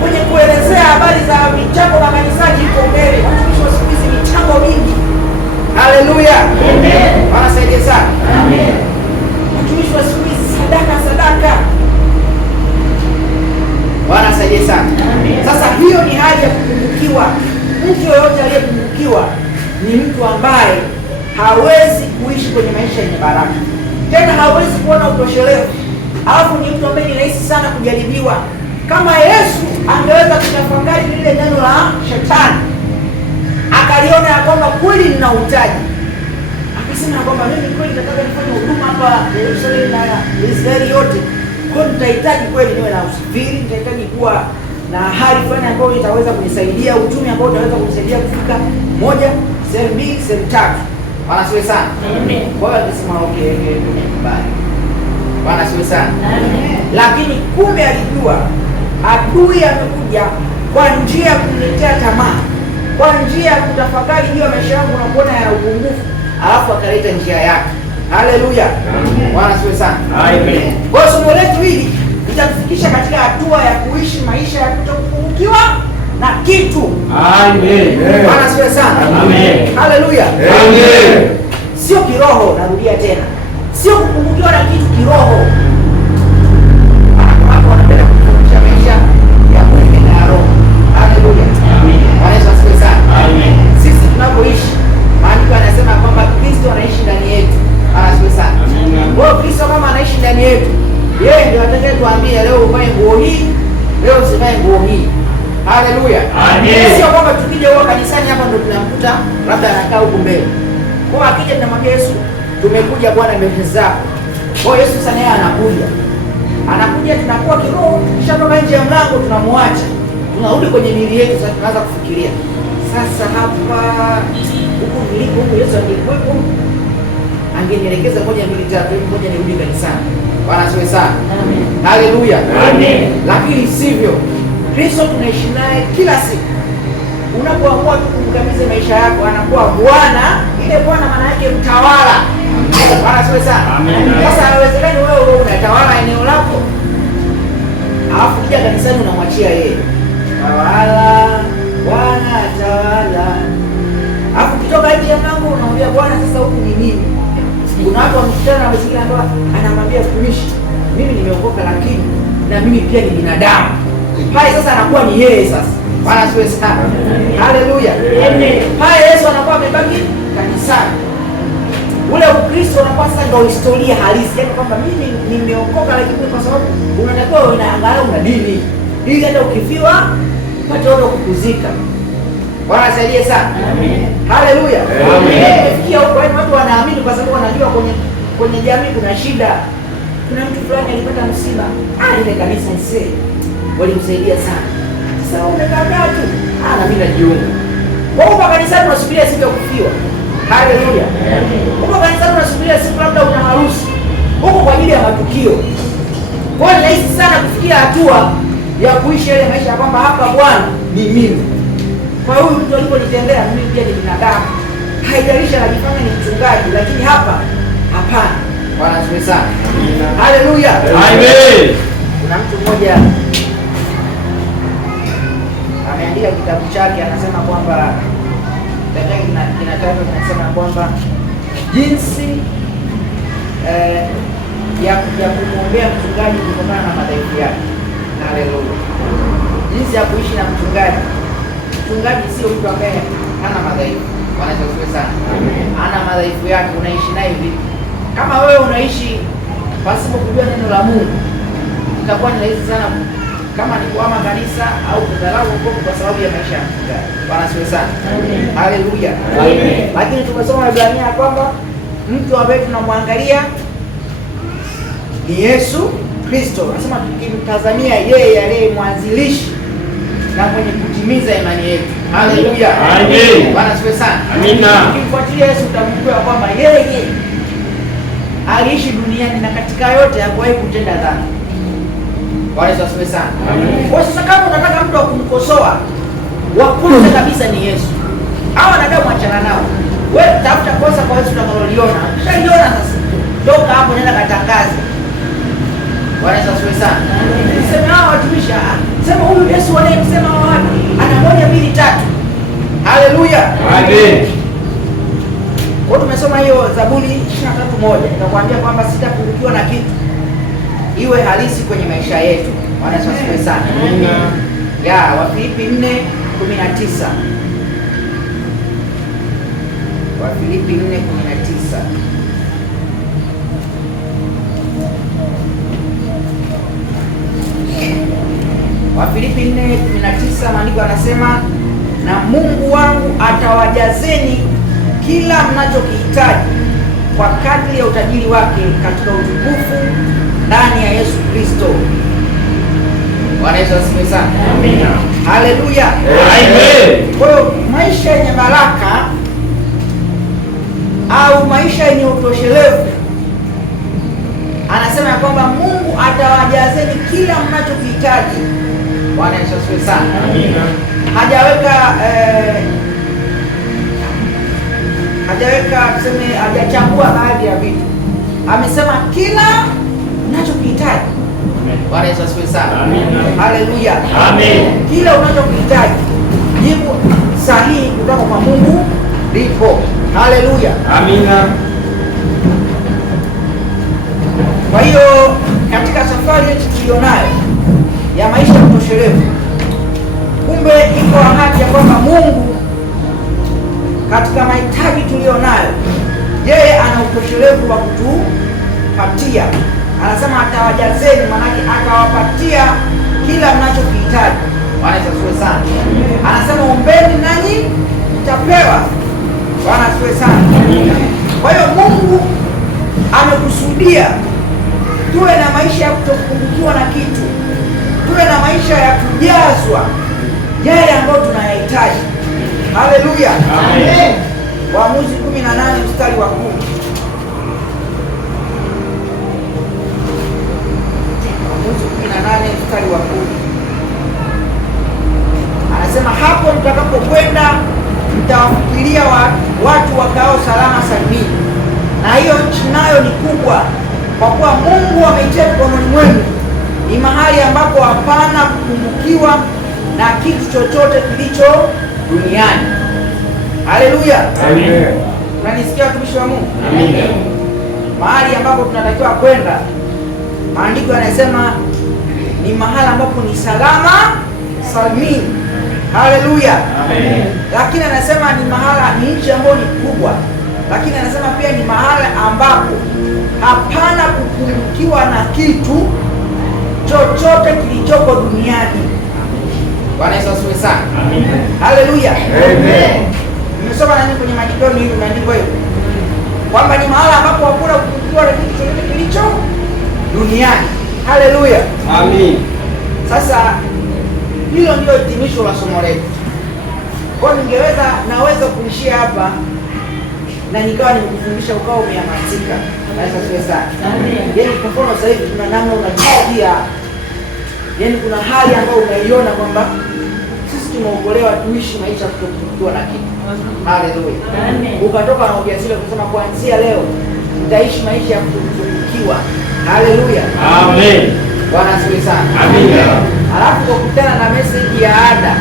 kwenye kuelezea habari za michango na kanisani iko mbele. Watumishi wa siku hizi michango mingi. Haleluya. Amen. Wanasaidia sana. Amen. Watumishi wa siku hizi sadaka. Wanasaidia sana. Amen. Sasa hiyo ni hali ya kupungukiwa. Mtu yoyote aliyepungukiwa ni mtu ambaye hawezi kuishi kwenye maisha yenye baraka, tena hawezi kuona utoshelevu, alafu ni mtu ambaye ni rahisi sana kujaribiwa. Kama Yesu angeweza kutafakari lile neno la shetani, akaliona ya kwamba kweli nina uhitaji, akasema ya kwamba mimi kweli nataka nifanye huduma hapa Yerusalemu na Israeli yote, kwa hiyo nitahitaji kweli niwe na usafiri, nitahitaji kuwa na hali fulani ambayo itaweza kunisaidia, uchumi ambao utaweza kunisaidia kufika moja, sehemu mbili, sehemu tatu. Bwana asifiwe sana. Amen. Kwa hiyo akisema okay, bye. Bwana asifiwe sana. Amen. Lakini kumbe alijua adui amekuja kwa njia ya kumletea tamaa, kwa njia ya kutafakari juu ya maisha yangu na kuona yana upungufu, alafu akaleta njia yake. Haleluya. Bwana asifiwe sana. Amen. Kwa hiyo somo letu hili litatufikisha katika hatua ya kuishi maisha ya kutokupungukiwa na kitu. Amen. Bwana asifiwe sana. Amen. Haleluya. Amen. Sio kiroho, narudia tena, sio kupungukiwa na kitu kiroho. Watu wanapenda kupungukia maisha ya mwili na roho. Haleluya. Amen. Bwana asifiwe sana. Amen. Sisi tunapoishi, maandiko yanasema kwamba Kristo anaishi ndani yetu. Bwana asifiwe sana. Amen. Kwa hiyo Kristo kama anaishi ndani yetu, yeye ndiye atakayetuambia leo uvae nguo hii, leo usivae nguo hii. Haleluya. Amen. Sio kwamba tukija huko kanisani hapa ndio tunamkuta labda anakaa huko mbele. Kwa akija tunamwambia Yesu, tumekuja Bwana mbele zako. Kwa Yesu sana yeye anakuja tunakuwa kiroho, kisha toka nje ya mlango tunamwacha. Tunarudi kwenye miili yetu, sasa tunaanza kufikiria. Sasa hapa huko niliko huko Yesu angekuwepo, angenielekeza moja mbili tatu, moja nirudi kanisani. Bwana asifiwe sana. Amen. Haleluya. Amen. Lakini sivyo. Kristo tunaishi naye kila siku. Unapoamua tu kumkabidhi maisha yako, anakuwa Bwana. Ile Bwana maana yake mtawala. Bwana asifiwe sana. Sasa haiwezekani wewe unatawala eneo lako, alafu kija kanisani unamwachia yeye. Tawala, Bwana tawala. Alafu kitoka nje ya mlango unamwambia Bwana, sasa huku ni nini? Kuna watu wamekutana na mazingira ambayo anamwambia mtumishi, mimi nimeokoka lakini na mimi pia ni binadamu. Pale sasa anakuwa ni yeye sasa. Bwana asifiwe sana. Haleluya. Amen. Pale Yesu anakuwa amebaki kanisani. Ule Ukristo unakuwa sasa ndio historia halisi. Yaani kwamba mimi nimeokoka lakini kwa sababu unatakiwa unaangalia una dini. Ili hata ukifiwa upate watu kukuzika. Bwana asaidie sana. Amen. Haleluya. Amen. Imefikia huko watu wanaamini kwa sababu wanajua kwenye jamii kuna shida. Kuna mtu fulani alipata msiba. Ile kanisa isee walimsaidia sana. Sasa umekaa tu, na mimi najiunga. Kwa hiyo kanisani unasubiria siku ya kufiwa. Haleluya. Huko kanisani unasubiria siku labda una harusi. Huko kwa ajili ya matukio. Kwa hiyo ni rahisi sana kila hatua ya kuishi ile maisha ya kwamba hapa Bwana ni mimi. Kwa hiyo mtu aliponitendea mimi pia ni binadamu. Haijalishi anajifanya ni mchungaji, lakini hapa hapana. Bwana asifiwe sana. Haleluya. Amen. Kuna mtu mmoja ameandika kitabu chake, anasema kwamba kinasema kwamba jinsi ya kumwombea mchungaji kutokana na madhaifu yake. Haleluya. Jinsi ya kuishi na mchungaji. Mchungaji sio mtu ambaye hana madhaifu. Bwana asifiwe sana. Ana madhaifu yake, unaishi naye vipi? Kama wewe unaishi pasipo kujua neno la Mungu, itakuwa ni rahisi sana kama ni kuhama kanisa au kudharau wokovu kwa sababu ya maisha ya mchungaji. Bwana asifiwe sana. Haleluya. Lakini tumesoma Ibrania kwamba mtu ambaye tunamwangalia ni Yesu Kristo. Anasema tukimtazamia yeye aliye mwanzilishi na mwenye kutimiza imani yetu. Haleluya. Amen. Bwana asifiwe sana. Amina. Ukimfuatilia Yesu utamjua kwamba yeye aliishi duniani na katika yote hakuwahi kutenda dhambi. Bwana asifiwe sana. Kwa sasa kama unataka mtu wa kumkosoa, wa kwanza kabisa ni Yesu. Hao wanadamu achana nao. Wewe tafuta kosa kwa Yesu utakaloliona. Ukishaliona sasa, toka hapo nenda katangaze. Bwana asifiwe sana. Sema hao watumishi, sema huyu Yesu wanayemsema wapi? Ana 1 2 3. Haleluya. Amen. Kwa tumesoma hiyo Zaburi 23:1. Nikakwambia kwamba sitapungukiwa na kitu. Iwe halisi kwenye maisha yetu. Bwana asifiwe sana. Amina. Ya Wafilipi 4:19. Wafilipi 4:19. Wafilipi 4:19 maandiko yanasema, na Mungu wangu atawajazeni kila mnachokihitaji kwa kadri ya utajiri wake katika utukufu ndani ya Yesu Kristo. Bwana Yesu asifiwe sana. Amina. Haleluya. Amen. Kwa hiyo maisha yenye baraka au maisha yenye utoshelevu, anasema ya kwamba Mungu atawajazeni kila mnachokihitaji. Bwana Yesu asifiwe sana. Amina. Hajaweka tuseme, hajachagua baadhi ya vitu. Amesema kila unachokihitaji. Bwana Yesu asifiwe sana. Amina. Haleluya. Amen. Kila unachokihitaji, jibu sahihi kutoka kwa Mungu lipo. Haleluya. Amina. Kwa hiyo katika safari yetu tulionayo ya maisha ya utoshelevu, kumbe iko ahadi ya kwamba Mungu katika mahitaji tulionayo, yeye ana utoshelevu wa kutupatia. Anasema atawajazeni, maanake atawapatia kila mnachokihitaji. Bwana asifiwe sana. Anasema ombeni nanyi mtapewa. Bwana asifiwe sana. Kwa hiyo Mungu amekusudia tuwe na maisha ya kutopungukiwa na kitu, tuwe na maisha ya kujazwa yale ambayo tunayahitaji. Haleluya. Amen. Waamuzi 18 mstari wa 10. Waamuzi 18 mstari wa 10. Anasema hapo mtakapokwenda mtawafikiria watu wakao salama salimini, na hiyo nchi nayo ni kubwa, kwa kuwa Mungu ameitia mikononi mwenu. Ni mahali ambapo hapana kupungukiwa na kitu chochote kilicho duniani. Haleluya. Amen. Unanisikia watumishi wa Mungu? Amina. Mahali ambapo tunatakiwa kwenda, maandiko yanasema ni mahali ambapo ni salama salimini. Haleluya. Amen. Lakini anasema ni mahala, ni nchi ambayo ni kubwa, lakini anasema pia ni mahala ambapo hapana kupungukiwa na kitu chochote kilichoko duniani. Bwana Yesu asifiwe sana. Amina. Haleluya. Amen. Nimesoma nani kwenye maandiko hili, maandiko hiyo kwamba ni mahala ambapo hakuna kupungukiwa na kitu chochote kilicho duniani. Haleluya. Amen. Sasa hilo ndio hitimisho la somo letu. Kwa naweza kuishia hapa na nikawa nimekufundisha ukao umehamasika. Naweza kuweza sana. Amen. Yaani kwa mfano sasa hivi tuna namna unajisikia Yaani kuna hali ambayo unaiona kwamba sisi tumeokolewa tuishi maisha kutokuwa na kitu. Haleluya. Ukatoka na ujasiri kusema kuanzia leo nitaishi maisha ya kutokuwa. Haleluya. Amen. Bwana asifiwe sana. Amina. Alafu kukutana na message ya ada.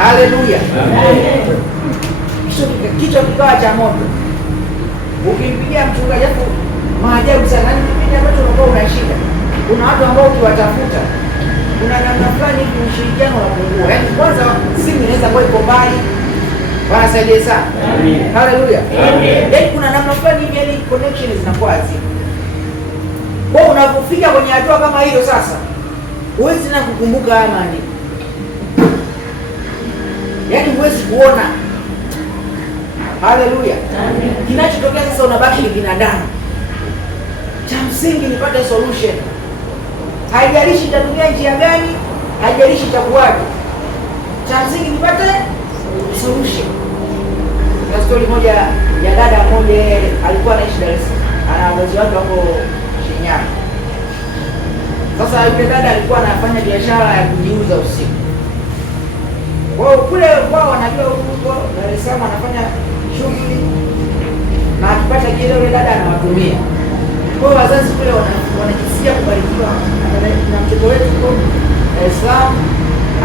Haleluya. Amen. Kichwa kikawa cha moto. Ukimpigia mchungaji hapo maajabu sana. Ni kipindi ambacho unakuwa unashika. Kuna watu ambao ukiwatafuta kuna namna fulani hivi ushirikiano unapungua. Yaani kwanza simu inaweza kuwa iko mbali. Bwana saidie sana. Amen. Haleluya. Amen. Yaani kuna namna fulani hivi yaani connection zinakuwa hazipo. Kwa unapofika kwenye hatua kama hiyo sasa, huwezi tena kukumbuka haya maandiko. Yaani huwezi kuona. Haleluya. Amen. Kinachotokea sasa unabaki ni binadamu. Cha msingi nipate solution. Haijalishi itatumia njia gani, haijalishi itakuwaje. Cha msingi nipate solution. Kuna story moja ya dada mmoja alikuwa anaishi Dar es Salaam. Ana wazazi wake wako Shinyanga. Sasa yule dada alikuwa anafanya biashara ya kujiuza usiku. Wao kule wao wanajua huko Dar es Salaam anafanya shughuli na akipata kile yule dada anawatumia. Kwa hiyo wazazi kule wanajisikia kubarikiwa na mtoto wetu huko Dar es Salaam,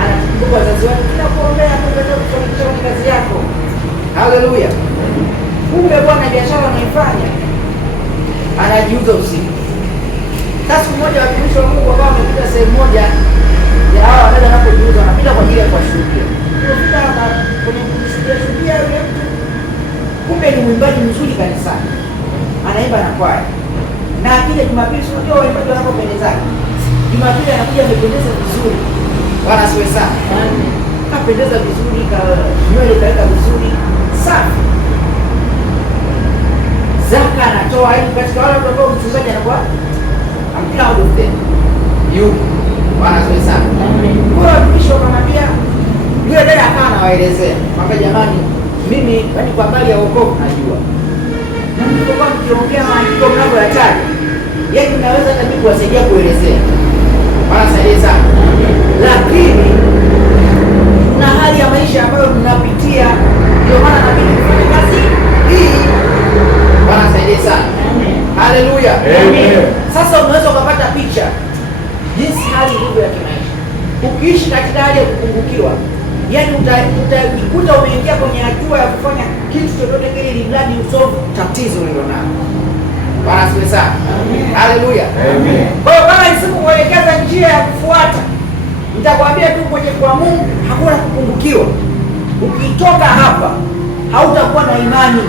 anakumbuka wazazi wake kila kuombea kupata kufanikisha kwenye kazi yako. Haleluya. Kumbe bwana biashara anaifanya anajiuza usiku. Sasa siku moja watumishi wa Mungu ambao wamepita sehemu moja ya hao wadada wanapojiuza wanapita kwa ajili ya kuwashuhudia. Tunafika hapa kwenye kushuhudia yule mtu. Kumbe ni mwimbaji mzuri kanisani. Anaimba na kwaya. Na akija Jumapili sio waimbaji wanapopendeza. Jumapili anakuja amependeza vizuri. Bwana asiwe sana. Kapendeza vizuri, nywele kaweka vizuri, safi. Zaka anatoa hivi katika wale watu ambao mchungaji anakuwa I'm proud of them. Bwana asiwe sana. Kwa watumishi wakamwambia yule dada akawa anawaelezea. Mwambie jamani, mimi yaani kwa habari ya wokovu najua. Na mlipokuwa mkiongea maandiko mnayoyataja, yaani naweza hata mimi kuwasaidia kuelezea. Bwana saidie sana. Lakini kuna hali ya maisha ambayo mnapitia, ndio maana nabidi kufanya kazi hii. Bwana saidie sana. Haleluya. Amen. Sasa unaweza ukapata picha jinsi hali ilivyo ya kimaisha. Ukiishi katika hali ya kupungukiwa, yaani utajikuta umeingia kwenye hatua ya kufanya kitu chochote kile ili mradi usolve tatizo ulilonalo. Bwana asifiwe sana. Haleluya. Amen. Kwa hiyo kama nisikuelekeza njia ya kufuata, nitakwambia tu kwenye kwa Mungu hakuna kupungukiwa. Ukitoka hapa hautakuwa na imani.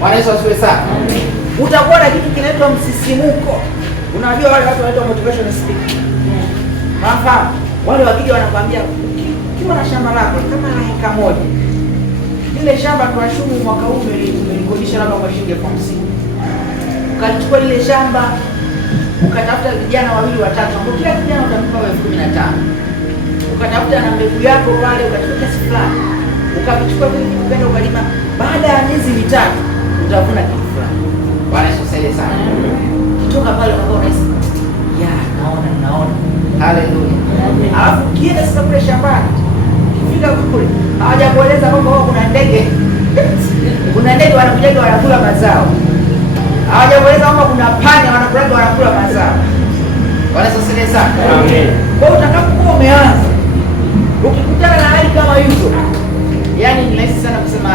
Bwana Yesu asifiwe sana. Utakuwa na kitu kinaitwa msisimuko. Unajua wale watu wanaitwa motivation speaker. Mafahamu? Wale wakija wanakuambia ukiwa na shamba lako kama na heka moja. Ile shamba tuashumu mwaka huu umelikodisha labda kwa shilingi 50,000. Ukachukua ile shamba ukatafuta vijana wawili watatu ambao kila kijana utampa 15,000. Ukatafuta na mbegu yako pale ukachukua kiasi fulani. Ukavichukua vile vitu ukaenda ukalima, baada ya miezi mitatu utavuna kitu fulani. Bwana Yesu asifiwe sana. Kutoka pale unakuwa unahisi naona. Haleluya. Alafu kienda sasa kule shambani. Ukifika kule hawajakueleza kwamba kuna ndege. Kuna ndege wanakuja wanakula mazao. Hawajakueleza kwamba kuna panya wanakula mazao. Bwana Yesu asifiwe sana. Amen. Kwa hiyo utakapokuwa umeanza ukikutana na hali kama hizo, yaani ni rahisi sana kusema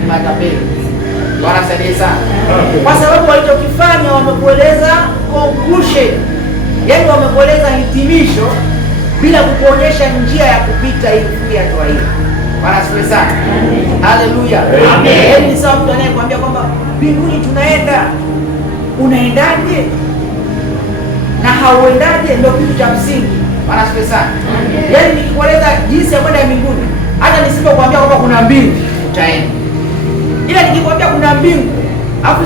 ni matapeli. Bwana asifiwe sana. Kwa sababu walichokifanya wamekueleza conclusion. Yaani wamekueleza hitimisho bila kukuonyesha njia ya kupita ili kufikia hatua hiyo. Bwana asifiwe sana. Haleluya. Amen. Yaani ni sawa mtu anayekwambia kwamba mbinguni tunaenda. Unaendaje? Na hauendaje ndio kitu cha msingi. Bwana asifiwe sana. Yaani nikikueleza jinsi ya kwenda mbinguni, hata nisipokuambia kwamba kuna mbingu, utaenda. Ila nikikwambia kuna mbingu, afu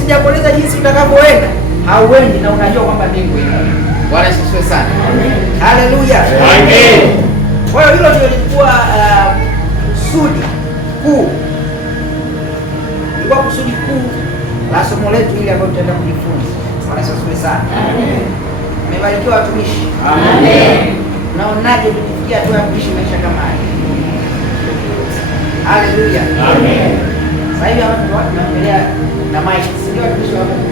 sijakueleza jinsi utakavyoenda, hauendi na unajua kwamba mbingu iko. Bwana asifiwe sana. Haleluya. Amen. Kwa hiyo hilo ndio lilikuwa kusudi kuu. Ilikuwa kusudi kuu la somo letu hili ambalo tutaenda kujifunza. Bwana asifiwe sana. Amen. Mmebarikiwa watumishi. Amen. Naonaje tukifikia hatua ya kuishi maisha kama haya? Haleluya. Amen. Sasa hivi hapa tunaendelea na maisha. Sio watumishi wa Mungu.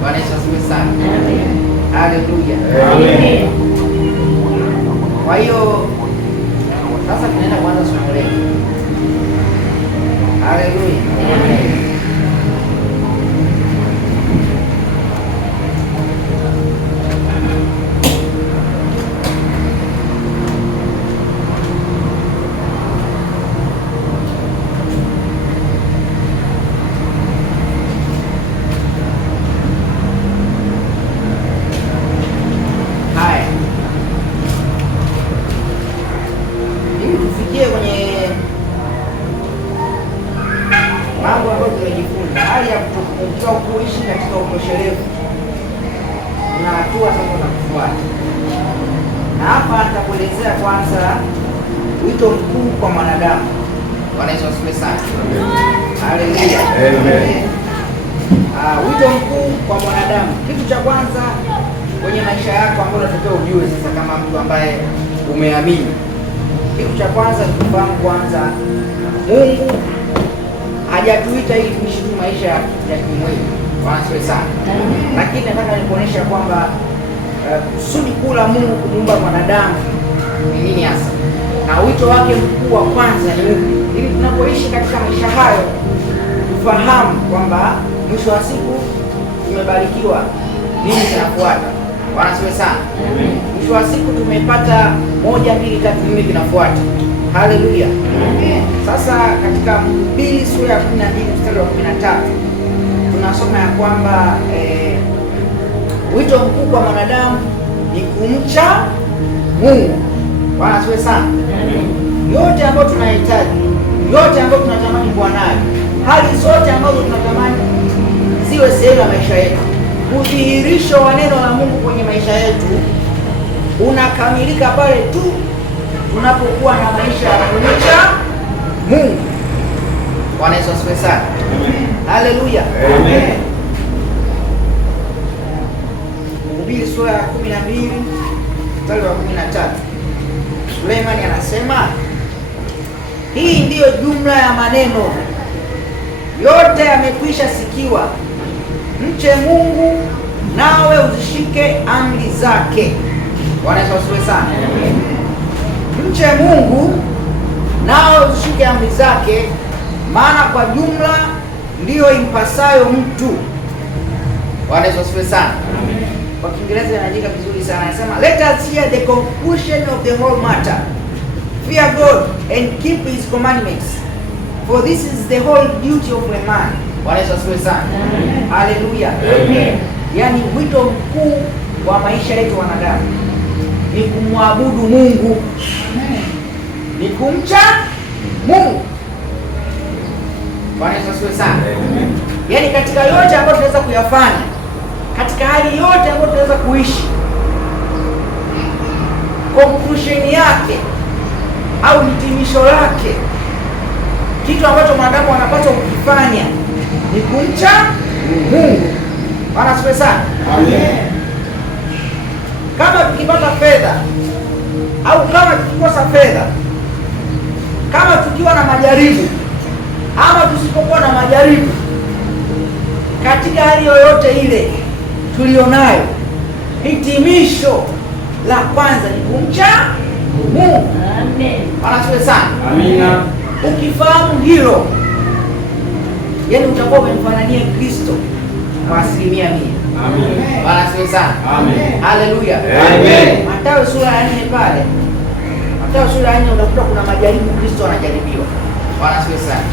Bwana Yesu asifiwe sana. Haleluya. Amen. Kwa hiyo sasa tunaenda kuanza somo letu. Haleluya. Haya, ili tufikie kwenye mambo ambayo tumejifunza, hali ya kutokujua kuishi katika utoshelevu, na hatua sasa za kufuata. Na hapa nitakuelezea kwanza wito mkuu kwa mwanadamu. Bwana Yesu asifiwe sana. Haleluya. Amen. Wito mkuu kwa mwanadamu, kitu cha kwanza kwenye maisha yako ambayo unatakiwa ujue sasa, kama mtu ambaye umeamini, kitu cha kwanza tufahamu kwanza, Mungu hajatuita ili tuishi tu maisha ya kimwili. Bwana asifiwe sana. Lakini nataka nikuonyesha kwamba kusudi kuu la Mungu kumuumba mwanadamu ni nini hasa, na wito wake mkuu wa kwanza ni upi, ili tunapoishi katika maisha hayo tufahamu kwamba mwisho wa siku tumebarikiwa, nini kinafuata. Bwana asifiwe sana. Mwisho wa siku tumepata 1, 2, 3, nini kinafuata. Haleluya. Sasa katika Mhubiri sura ya 12 mstari wa 13 tunasoma ya kwamba wito mkuu kwa mwanadamu ni kumcha Mungu. Bwana asifiwe sana. Yote ambayo tunahitaji, yote ambayo tunatamani kuwa nayo, hali zote ambazo tunatamani ziwe sehemu ya maisha yetu, udhihirisho wa neno la Mungu kwenye maisha yetu unakamilika pale tu tunapokuwa na maisha ya kumcha Mungu. Bwana Yesu asifiwe sana. Haleluya. Amen. Mhubiri sura ya 12 mstari wa 13, Suleimani anasema, hii ndiyo jumla ya maneno yote yamekwisha sikiwa, mche Mungu nawe uzishike amri zake. Bwana Yesu asifiwe sana. Mche Mungu nawe uzishike amri zake, maana kwa jumla ndiyo impasayo mtu. Bwana Yesu asifiwe sana. Kwa Kiingereza inaandika vizuri sana, anasema let us hear the conclusion of the whole matter, fear God and keep his commandments, for this is the whole duty of a man. Bwana Yesu asifiwe sana. Haleluya. Yaani wito mkuu wa maisha yetu wanadamu ni kumwabudu Mungu, ni kumcha Mungu. Bwana Yesu asifiwe sana. Yaani katika yote ambayo tunaweza kuyafanya, katika hali yote ambayo tunaweza kuishi, conclusion yake au hitimisho lake, kitu ambacho mwanadamu anapaswa kukifanya ni kumcha Mungu. Bwana asifiwe sana. Amen. Kama tukipata fedha au kama tukikosa fedha, kama tukiwa na majaribu ama tusipokuwa na majaribu, katika hali yoyote ile tulionayo, hitimisho la kwanza ni kumcha Mungu. Amen. Bwana asifiwe sana. Amina. Ukifahamu hilo, yaani utakuwa umemfanania Kristo kwa 100%. Amen. Bwana asifiwe sana. Amen. Haleluya. Amen. Mathayo sura ya 4 pale, Mathayo sura ya 4 utakuta kuna majaribu Kristo anajaribiwa. Bwana asifiwe sana.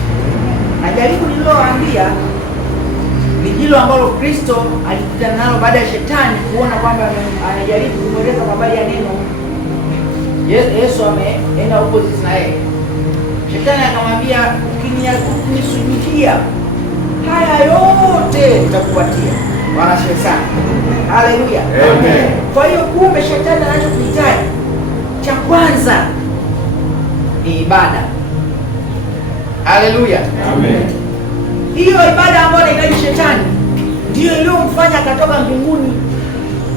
Na jaribu nililowaambia ni hilo ambalo Kristo alikutana nalo baada ya shetani kuona kwamba anajaribu kumweleza habari ya neno. Yesu ameenda opposite na yeye. Shetani akamwambia, ukinisujudia haya yote nitakupatia. Bwana asifiwe sana. Haleluya. Amen. Kwa hiyo kumbe shetani anachokuhitaji cha kwanza ni ibada. Haleluya. Amen. Hiyo ibada ambayo inahitaji shetani ndiyo iliyomfanya akatoka mbinguni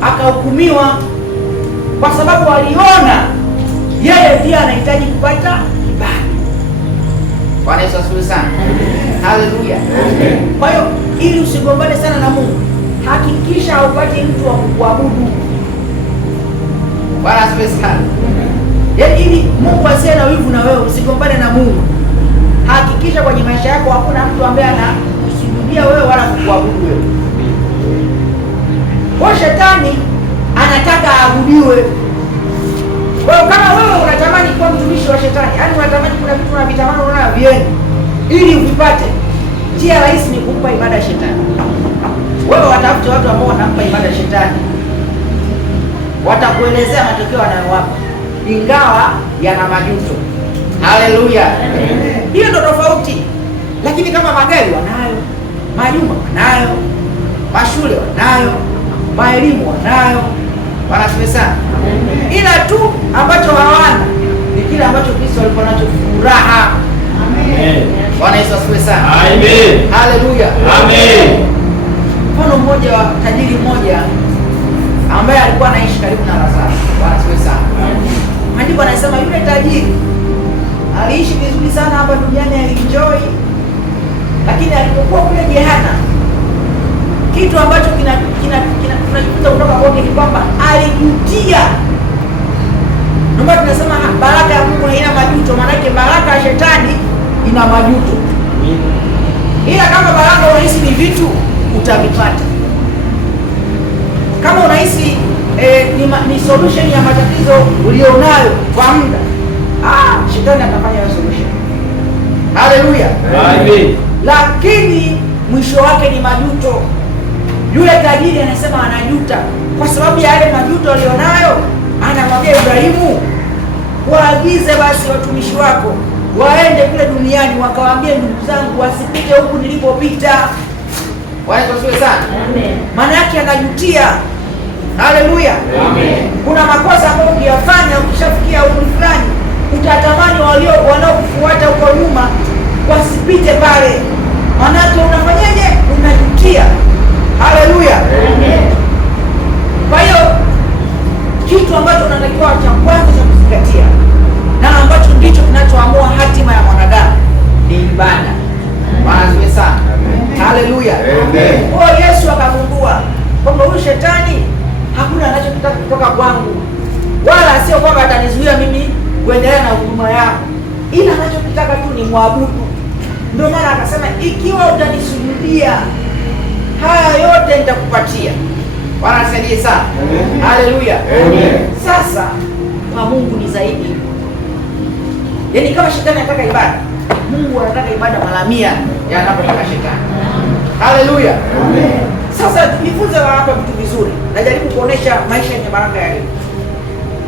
akahukumiwa, kwa sababu aliona yeye pia anahitaji kupata ibada. Bwana Yesu asifiwe sana. Haleluya. Kwa hiyo ili usigombane sana na Mungu, hakikisha haupati mtu wa kuabudu. Bwana asifiwe sana. Yaani ili Mungu asiye na wivu na wewe, usigombane na Mungu. Hakikisha kwenye maisha yako hakuna mtu ambaye anakusujudia wewe wala kukuabudu wewe. Kwa shetani anataka aabudiwe. Kwa hiyo kama wewe unatamani kuwa mtumishi wa shetani, yaani unatamani kuna vitu unavitamani unaona vieni, ili uvipate, njia rahisi ni kumpa ibada ya shetani. Wewe watafute watu ambao wanampa ibada ya shetani, watakuelezea matokeo wanayowapa, ingawa yana majuto. Haleluya. Hiyo ndo tofauti. Lakini kama magari wanayo, majumba wanayo, mashule wanayo, maelimu wanayo, wanasiwe sana. Ila tu ambacho hawana ni kile ambacho Kristo alikuwa nacho, furaha. Amen. Bwana Yesu asifiwe sana. Amen. Haleluya. Amen. Mfano mmoja wa tajiri mmoja ambaye alikuwa anaishi karibu na Lazaro. Bwana asifiwe sana. Maandiko anasema yule tajiri aliishi vizuri sana hapa duniani, alienjoy, lakini alipokuwa kule jehana, kitu ambacho tunajifunza kutoka kwake ni kwamba alijutia. Ndio tunasema baraka ya Mungu haina majuto, maana yake baraka ya shetani ina majuto. Ila kama baraka unahisi ni vitu, utavipata. Kama unahisi ni solution ya matatizo ulionayo kwa muda, shetani atafanya hiyo solution. Haleluya. Amen. Lakini mwisho wake ni majuto. Yule tajiri anasema anajuta kwa sababu ya yale majuto alionayo. Anamwambia Ibrahimu, waagize basi watumishi wako waende kule duniani wakawaambie ndugu zangu wasipite huku nilipopita. Wasiwe sana. Amen. Maana yake anajutia. Haleluya. Amen. Kuna makosa ambayo ukiyafanya ukishafikia umri fulani, utatamani wanaokufuata huko nyuma wasipite pale. Maana yake unafanyaje? Unajutia. Haleluya. Amen. Kwa hiyo kitu ambacho unatakiwa cha kwanza cha kuzingatia na ambacho ndicho kinachoamua hatima ya mwanadamu ni ibada. Bwana sana. Haleluya. Amen. Kwa Yesu akagundua kwamba huyu shetani hakuna anachotaka kutoka kwangu, wala sio kwamba atanizuia mimi kuendelea na huduma yako, ila anachotaka tu ni muabudu. Ndio maana akasema ikiwa utanisujudia haya yote nitakupatia. Bwana asaidie sana. Haleluya. Sasa kwa Mungu ni zaidi. Yaani kama shetani anataka ibada, Mungu anataka ibada mara 100 ya anapotaka shetani. Haleluya. Sasa tujifunze hapa vitu vizuri. Najaribu kuonesha maisha yenye baraka ya leo,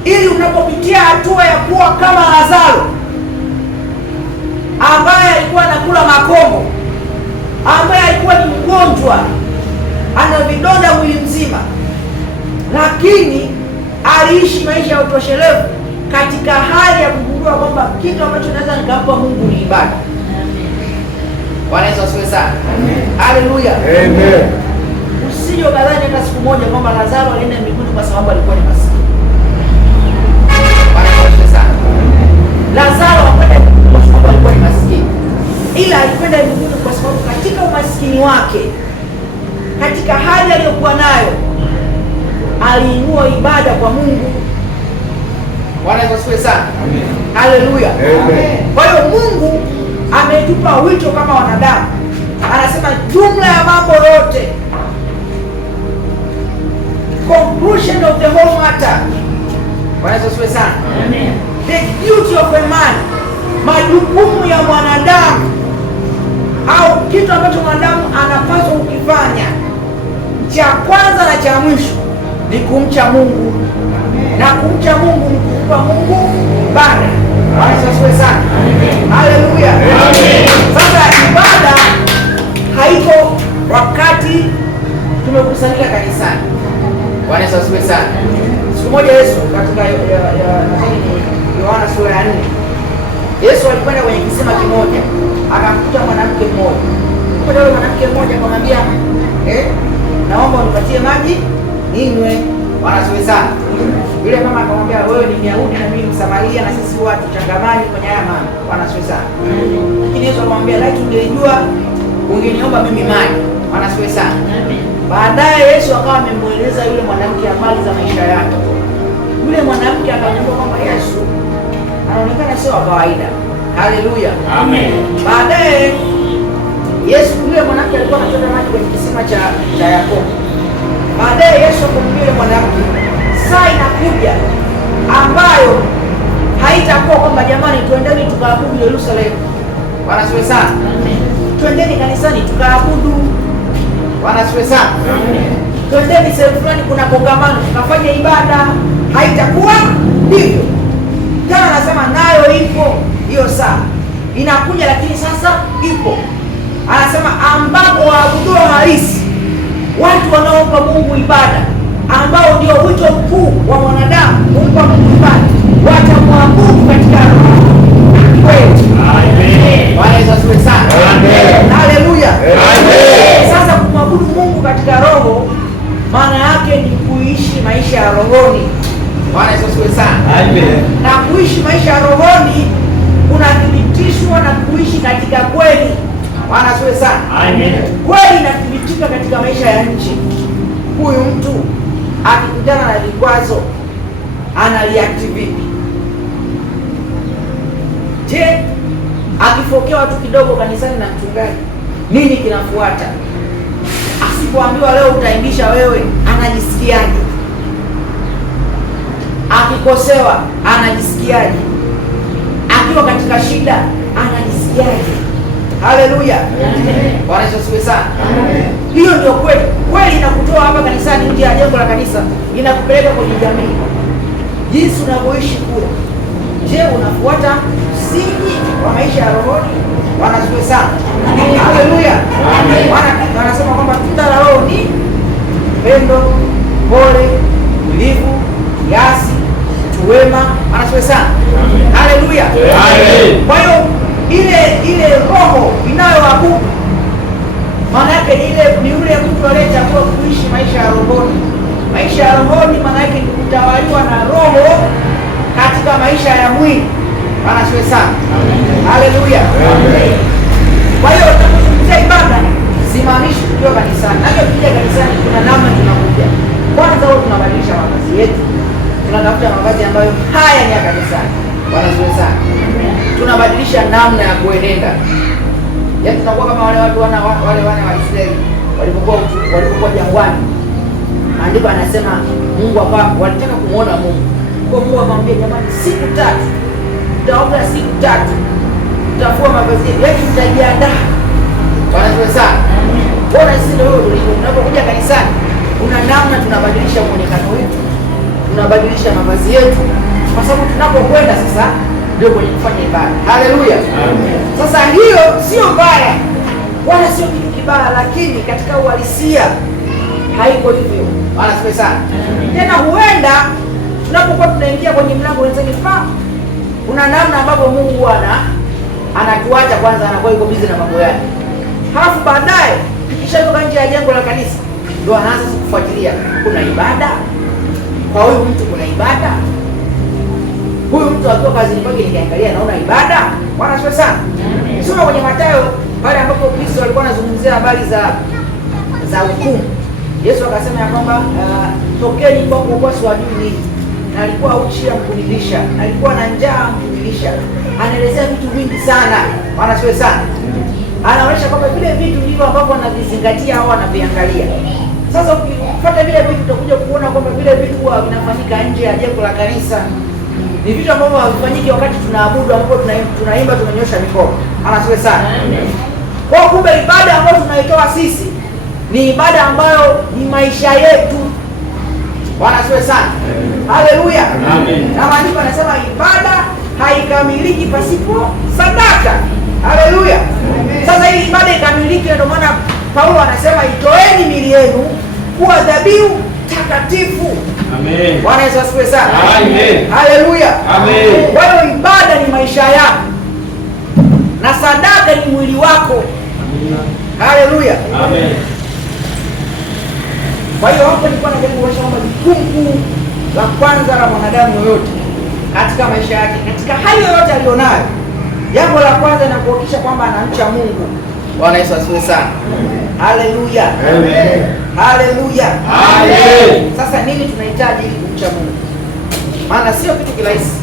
ili unapopitia hatua ya kuwa kama Lazaro ambaye alikuwa anakula makombo, ambaye alikuwa ni mgonjwa, ana vidonda mwili mzima, lakini aliishi maisha ya utoshelevu katika hali ya kugundua kwamba kitu ambacho naweza nikampa Mungu ni ibada. Bwana Yesu asifiwe sana. Haleluya. Amen. Usije kadhani hata siku moja kwamba Lazaro alienda mbinguni kwa sababu alikuwa ni maskini. Bwana Yesu asifiwe sana. Lazaro hakwenda mbinguni kwa sababu alikuwa ni maskini, ila alikwenda mbinguni kwa sababu katika umaskini wake, katika hali aliyokuwa nayo, aliinua ibada kwa Mungu. Bwana Yesu asifiwe sana. Amen. Haleluya. Amen. Kwa hiyo Mungu ametupa wito kama wanadamu. Anasema jumla ya mambo yote, conclusion of the whole matter. Bwana Yesu asifiwe sana. Amen. The duty of a man, majukumu ya mwanadamu au kitu ambacho mwanadamu anapaswa kukifanya, cha kwanza na cha mwisho ni kumcha Mungu. Na kumcha Mungu ni kumpa Mungu ibada. Bwana Yesu asifiwe sana. Haleluya. Sasa ibada haiko wakati tumekusanyika kanisani. Bwana Yesu asifiwe sana. Siku moja Yesu katika Yohana sura ya 4 Yesu alikwenda kwenye kisima kimoja, akamkuta mwanamke mmoja. Kwa yule mwanamke mmoja akamwambia, naomba unipatie maji ninywe. Wanaswe sana. Yule mama akamwambia, wewe ni Myahudi na mimi Msamaria, na sisi huwa tuchangamani kwenye haya mambo. Wanaswe sana. Lakini Yesu akamwambia, lakini ungelijua ungeniomba mimi maji. Wanaswe sana. Baadaye Yesu akawa amemweleza yule mwanamke habari za maisha yake. Yule mwanamke akagundua kwamba Yesu anaonekana sio wa kawaida. Haleluya. Amen. Baadaye Yesu, yule mwanamke alikuwa anachota maji kwenye kisima cha Yakobo. Baadaye Yesu akamwambia yule mwanamke, saa inakuja ambayo haitakuwa kwamba jamani, tuendeni tukaabudu Yerusalemu. Wanasiwe sana. Amen. Twendeni kanisani tukaabudu. Wanasiwe sana. Amen. Twendeni sehemu fulani kuna kongamano tukafanya ibada. Haitakuwa hivyo. Tena anasema nayo ipo hiyo saa. Inakuja lakini sasa ipo. Anasema ambapo waabudu halisi, watu wanaompa Mungu ibada, ambao ndio wito mkuu wa mwanadamu kumpa Mungu ibada, watamwabudu katika roho kweli. Amen. Bwana Yesu asifiwe sana. Amen. Haleluya. Amen. Sasa kumwabudu Mungu katika roho maana yake ni kuishi maisha ya rohoni. Bwana Yesu asifiwe sana. Amen. Na kuishi maisha ya rohoni kunathibitishwa na kuishi katika kweli. Bwana asifiwe sana. Amen. Kweli inathibitika katika maisha ya nchi. Huyu mtu akikutana na vikwazo analiact vipi? Je, akifokewa tu kidogo kanisani na mchungaji, nini kinafuata? Asipoambiwa leo utaimbisha wewe, anajisikiaje? Akikosewa anajisikiaje? Akiwa katika shida anajisikiaje? Haleluya. Bwana Yesu asifiwe sana. Hiyo ndio kweli. Kweli inakutoa hapa kanisani, nje ya jengo la kanisa, inakupeleka kwenye jamii. Jinsi unavyoishi kule. Je, unafuata msingi wa maisha ya rohoni? Bwana asifiwe sana. Haleluya. Wanasema kwamba tunda la Roho ni upendo, pole, uvumilivu, kiasi, utu wema. Bwana asifiwe sana. Haleluya. Kwa hiyo ile roho inayoabudu maana yake ni yule mtu aliyechagua kuishi maisha ya rohoni. Maisha ya rohoni maana yake ni kutawaliwa na roho katika maisha ya mwili. Bwana asifiwe sana. Haleluya. Kwa hiyo tunapozungumzia ibada, simaanishi tukiwa kanisani. Na hiyo tukija kanisani kuna namna tunakuja. Kwanza huwa tunabadilisha mavazi yetu. Tunatafuta mavazi ambayo haya ni ya kanisani. Bwana asifiwe sana. Tunabadilisha namna ya kuenenda. Yaani tunakuwa kama wale watu wana wa Israeli walipokuwa jangwani. Maandiko anasema Mungu walitaka kumuona Mungu. Kwa Mungu akamwambia, jamani, siku 3 tutaoga, siku 3 tutafua mavazi yetu, yaani tutajiandaa. Bwana asifiwe sana. Bwana sisi ndio tunapokuja kanisani, kuna namna tunabadilisha muonekano wetu. Tunabadilisha mavazi yetu kwa sababu tunapokwenda sasa ndio kwenye kufanya ibada. Haleluya. Amen. Sasa hiyo sio mbaya wala sio kitu kibaya, lakini katika uhalisia haiko hivyo. Bwana asifiwe sana. Tena huenda tunapokuwa tunaingia kwenye mlango wenzake kuna namna ambapo Mungu anatuacha kwanza, anakuwa yuko busy na mambo yake. Halafu baadaye tukishatoka nje ya jengo la kanisa ndio anaanza kufuatilia, kuna ibada kwa huyu mtu, kuna ibada. Huyu mtu akiwa kazini kwake nikiangalia naona ibada. Bwana asifiwe sana. Soma kwenye Mathayo pale ambapo Kristo alikuwa anazungumzia habari za hukumu. Yesu akasema ya kwamba tokeni kwangu kwa siwajui ninyi. Na alikuwa uchi mkunilisha, alikuwa na njaa mkunilisha. Anaelezea vitu vingi sana. Bwana asifiwe sana. Anaonyesha kwamba vile vitu ndivyo ambavyo anavizingatia au anaviangalia. Sasa ukifuata vile vitu utakuja kuona kwamba vile vitu huwa vinafanyika nje ya jengo la kanisa. Ni vitu ambavyo havifanyiki wakati tunaabudu, ambapo tunaimba tumenyosha mikono. Anasiwe sana. Kwa kumbe ibada ambayo tunaitoa sisi ni ibada ambayo ni maisha yetu. Bwana asiwe sana. Haleluya. Na maandiko yanasema ibada haikamiliki pasipo sadaka. Haleluya. Sasa hii ibada ikamiliki, ndio maana Paulo anasema itoeni miili yenu kuwa dhabihu takatifu. Amen. Bwana Yesu asifiwe sana. Amen. Haleluya. Amen. Kwa hiyo ibada ni maisha yako. na sadaka ni mwili wako. Haleluya, amen. Kwa hiyo hapo nilikuwa najaribu kuonyesha kwamba jukumu la kwanza la mwanadamu yoyote katika maisha yake, katika hali yoyote alionayo, jambo la kwanza ni kuhakikisha kwamba anamcha Mungu. Bwana Yesu asifiwe sana. Haleluya, amen. Haleluya, amen. Sasa nini tunahitaji ili kumcha Mungu? Maana sio kitu kirahisi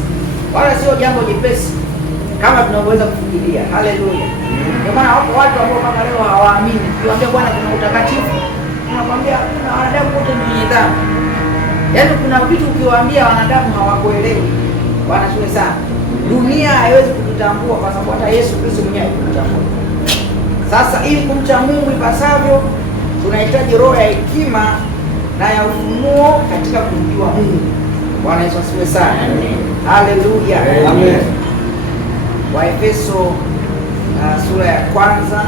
wala sio jambo jepesi kama tunavyoweza kufikiria. Haleluya. Ndio maana wapo watu ambao kama leo hawaamini. Ukiwaambia Bwana kuna utakatifu, anakuambia kuna wanadamu wote ni wenye dhambi. Yaani kuna vitu ukiwaambia wanadamu hawakuelewi. Bwana asifiwe sana. Dunia haiwezi kututambua kwa sababu hata Yesu Kristo mwenyewe hakutambua. Sasa ili kumcha Mungu ipasavyo, tunahitaji roho ya hekima na ya ufunuo katika kumjua Mungu. Bwana Yesu asifiwe sana. Haleluya, amen. Waefeso sura ya kwanza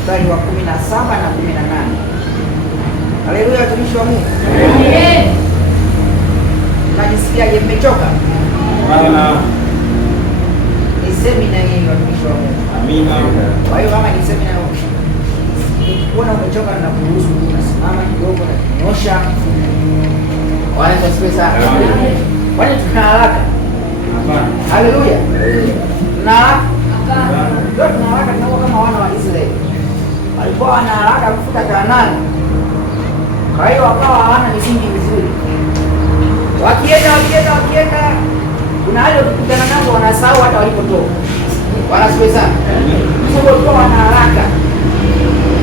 mstari wa 17 na 18. Haleluya, watumishi wa Mungu. Amen. Najisikiaje? Mmechoka? Amina. Ni semina hii, watumishi wa Mungu. Amina. Kwa hiyo kama ni semina, ukiona umechoka na kuruhusu unasimama kidogo na kunyosha. Bwana Yesu asifiwe sana. Amen. Kwani tuna haraka? Hapana. Haleluya. Tuna haraka? Hapana. Ndio tuna haraka kama wana wa Israeli. Walikuwa wana haraka kufika Kanaani. Kwa hiyo wakawa hawana misingi mizuri. Wakienda kuna hali wakikutana nazo wanasahau hata walipotoka. Bwana asifiwe sana. Sio walikuwa wana haraka.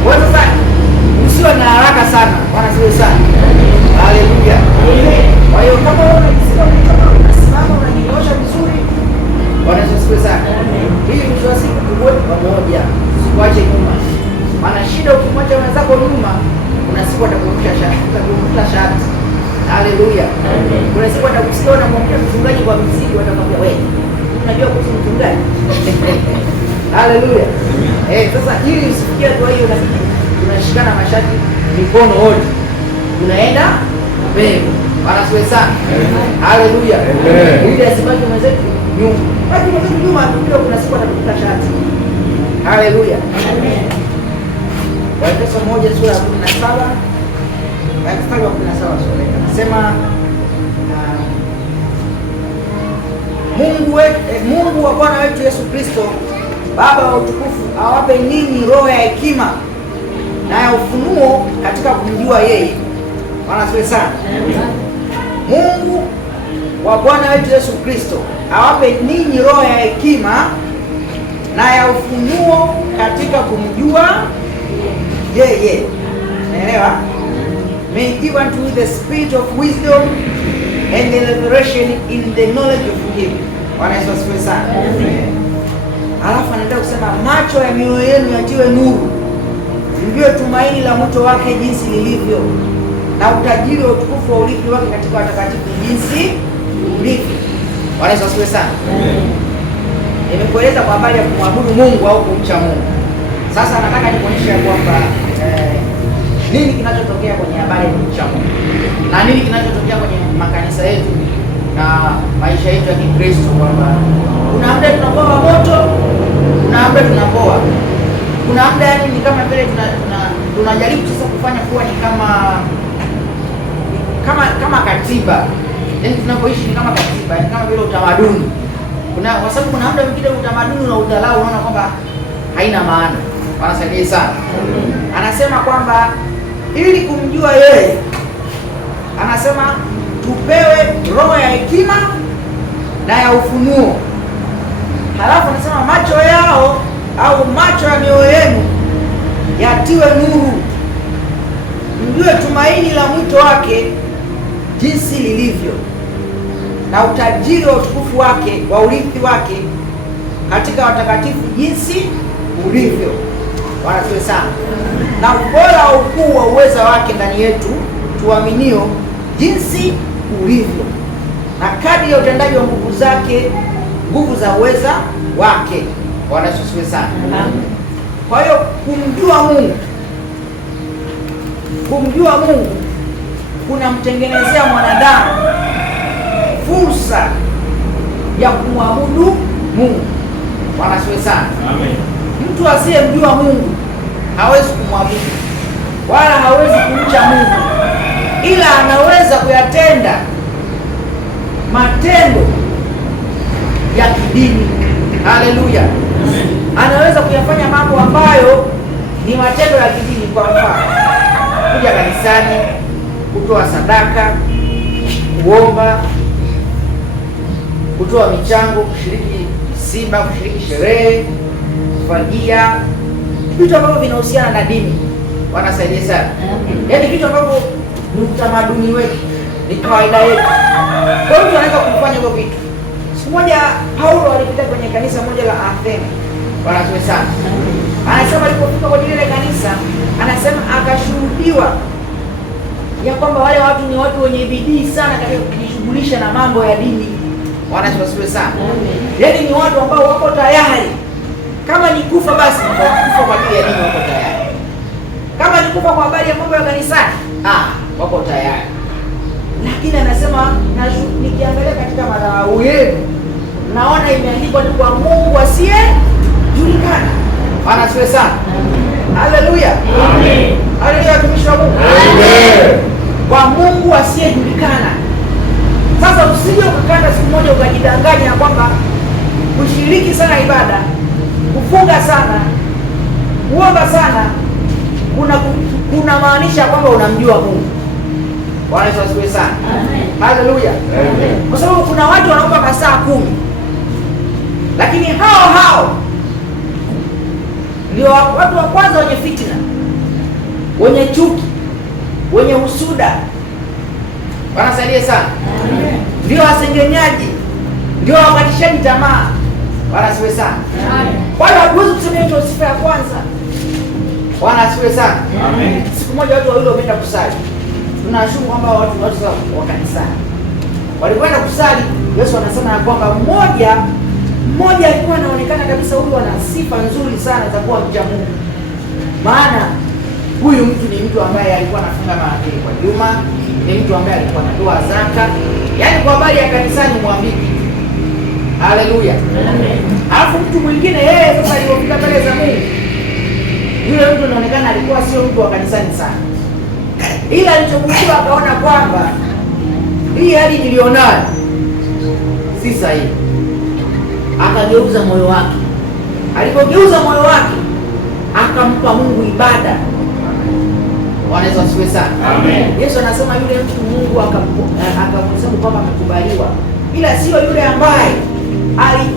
Kwa hiyo sasa usiwe na haraka sana. Bwana asifiwe sana. Haleluya. Kwa hiyo kama unajisikia unasimama unajinyoosha vizuri. Bwana asifiwe sana. Hii mwisho wa siku tuwe pamoja. Usikuache nyuma. Maana shida ukimwacha wenzako nyuma, kuna siku atakurudisha shati. Haleluya. Kuna siku atakusikia unamwambia mchungaji kwa mzigo, atakwambia wewe, unajua kuhusu mchungaji? Haleluya. Sasa ili usifikie hatua hiyo, lazima tunashikana mashati mikono wote. Tunaenda mbele. Bwana asifiwe sana. Haleluya. Ili asibaki mwenzetu nyuma. Baki mwenzetu nyuma, ndio kuna siku atakuta shati. Haleluya. Amen. Waefeso 1 sura ya 17 mstari wa 17 anasema Mungu wa Bwana wetu Yesu Kristo, Baba wa utukufu, awape ninyi roho ya hekima na ya ufunuo katika kumjua yeye. Bwana asifiwe sana. Mungu wa Bwana wetu Yesu Kristo awape ninyi roho ya hekima na ya ufunuo katika kumjua yeye. Naelewa? May give unto you the spirit of wisdom and the revelation in the knowledge of him. Bwana Yesu asifiwe sana. Alafu anaenda kusema macho ya mioyo yenu yatiwe nuru, mjue tumaini la mwito wake jinsi lilivyo, na utajiri wa utukufu wa urithi wake katika watakatifu jinsi ulivyo. Bwana Yesu asifiwe sana. Nimekueleza kwa habari ya kumwabudu Mungu au kumcha Mungu. Sasa nataka nikuonyeshe kwamba nini kinachotokea kwenye habari ya kumcha Mungu na nini kinachotokea kwenye makanisa yetu na maisha yetu ya Kikristo, kwamba kuna muda tunapoa moto, kuna muda tunapoa, kuna muda yani ni kama vile tunajaribu sasa kufanya kuwa ni kama katiba, yani tunapoishi ni kama katiba, yani kama vile utamaduni. Kwa sababu kuna muda mwingine utamaduni na udhalau unaona kwamba haina maana. Wanasaidia sana. Anasema kwamba ili kumjua yeye, anasema tupewe roho ya hekima na ya ufunuo. Halafu anasema macho yao au macho ya mioyo yenu yatiwe nuru, mjue tumaini la mwito wake jinsi lilivyo, na utajiri wa utukufu wake wa urithi wake katika watakatifu jinsi ulivyo. Bwana asifiwe sana. Na ubora wa ukuu wa uweza wake ndani yetu tuaminio jinsi ulivyo, na kadri ya utendaji wa nguvu zake, nguvu za uweza wake. Bwana asifiwe sana. Kwa hiyo kumjua Mungu kunamtengenezea mwanadamu fursa ya kumwabudu Mungu. Bwana asifiwe sana. Amen. Mtu asiyemjua Mungu hawezi kumwabudu wala hawezi kumcha Mungu, ila anaweza kuyatenda matendo ya kidini. Haleluya. Anaweza kuyafanya mambo ambayo ni matendo ya kidini, kwa mfano kuja kanisani, kutoa sadaka, kuomba, kutoa michango, kushiriki misiba, kushiriki sherehe, kufagia, vitu ambavyo vinahusiana na dini. Wanasaidia sana. Yaani vitu ambavyo ni utamaduni wetu, ni kawaida yetu. Kwa hiyo mtu anaweza kufanya hivyo vitu. Siku moja Paulo alipita kwenye kanisa moja la Athene. Wanasema sana. Anasema alipofika kwenye ile kanisa, anasema akashuhudiwa ya kwamba wale watu ni watu wenye bidii sana katika kujishughulisha na mambo ya dini. Wanasifiwe sana. Yaani ni watu ambao wako tayari, kama ni kufa basi kufa kwa ajili ya dini, wako tayari. Kama ni kufa kwa habari ya mambo ya kanisani, wako tayari. Lakini anasema nikiangalia katika madhabahu yenu naona imeandikwa ni kwa Mungu asiyejulikana. Wanasifiwe sana. Haleluya. Amen. Haleluya, watumishi wa Mungu. Amen. Kwa Mungu asiyejulikana. Sasa usije ukakanda siku moja ukajidanganya kwamba kushiriki sana ibada, kufunga sana, kuomba sana kuna maanisha kwamba unamjua Mungu. Bwana Yesu asifiwe sana. Amen. Haleluya. Amen. Kwa sababu kuna watu wanaomba masaa 10, lakini hao ndio watu wa kwanza wenye fitina, wenye chuki, wenye husuda. Wanasaidia sana. Amen. Ndio wasengenyaji, ndio wakatishaji tamaa. Wanasifiwe sana. Amen. Kwa hiyo hatuwezi kusema hiyo sifa ya kwanza. Wanasifiwe sana. Amen. Siku moja watu wawili wameenda kusali. Tunashukuru kwamba watu wa kanisani walikwenda kusali. Yesu anasema ya kwamba mmoja alikuwa anaonekana kabisa huyu ana sifa nzuri sana za kuwa mcha Mungu. Maana huyu mtu ni mtu ambaye alikuwa anafunga mara 2 kwa juma, ni mtu ambaye alikuwa anatoa zaka. Yaani kwa habari ya kanisani mwambiki. Haleluya. Amen. Alafu mtu mwingine yeye sasa alipofika mbele za Mungu, yule mtu anaonekana alikuwa sio mtu wa kanisani sana, ila alichogundua akaona kwamba hii hali nilionayo si sahihi. Akageuza moyo wake. Alipogeuza moyo wake, akampa Mungu ibada. Wanaweza wasiwe sana. Amen. Yesu anasema yule mtu Mungu akamsema kwamba amekubaliwa, ila sio yule ambaye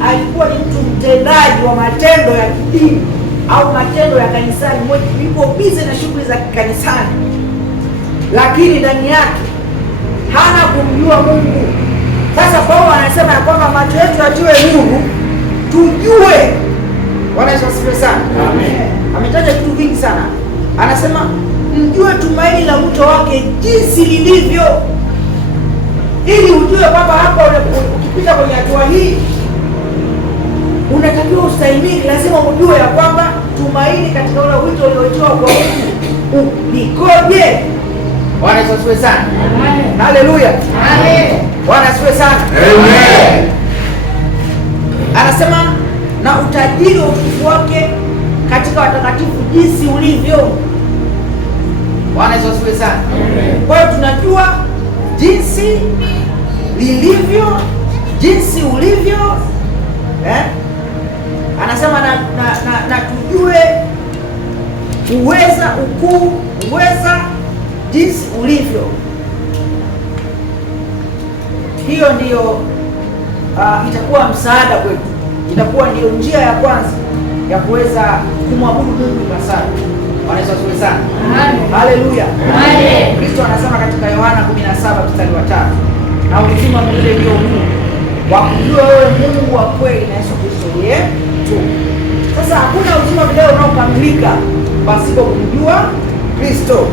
alikuwa ni mtu mtendaji wa matendo ya kidini au matendo ya kanisani, yuko busy na shughuli za kanisani, lakini ndani yake hana kumjua Mungu. Sasa Paulo anasema ya kwamba macho yetu yatiwe nuru, tujue. Wanaweza wasifiwe sana. Amen. Ametaja vitu vingi sana. Anasema mjue tumaini la wito wake jinsi lilivyo, ili ujue kwamba hapa ukipita kwenye hatua hii unatakiwa ustahimili. Lazima ujue ya kwamba tumaini katika ule wito ulioitoa kwa Mungu likoje. Bwana Yesu asifiwe sana. Amen. Haleluya. Amen. Bwana asifiwe sana. Amen. Anasema na utajiri wa utukufu wake katika watakatifu jinsi ulivyo. Bwana Yesu asifiwe sana. Amen. Kwa hiyo tunajua jinsi lilivyo, jinsi ulivyo, anasema na tujue uweza jinsi ulivyo. Hiyo ndiyo itakuwa msaada kwetu, itakuwa ndiyo njia ya kwanza ya kuweza kumwabudu Mungu ipasavyo. Bwana Yesu asifiwe sana. Haleluya. Kristo anasema katika Yohana 17:3, na uzima milele ndio huu, wakujua wewe Mungu wa kweli na Yesu Kristo yetu. Sasa hakuna uzima milele unaokamilika pasipo kumjua Kristo.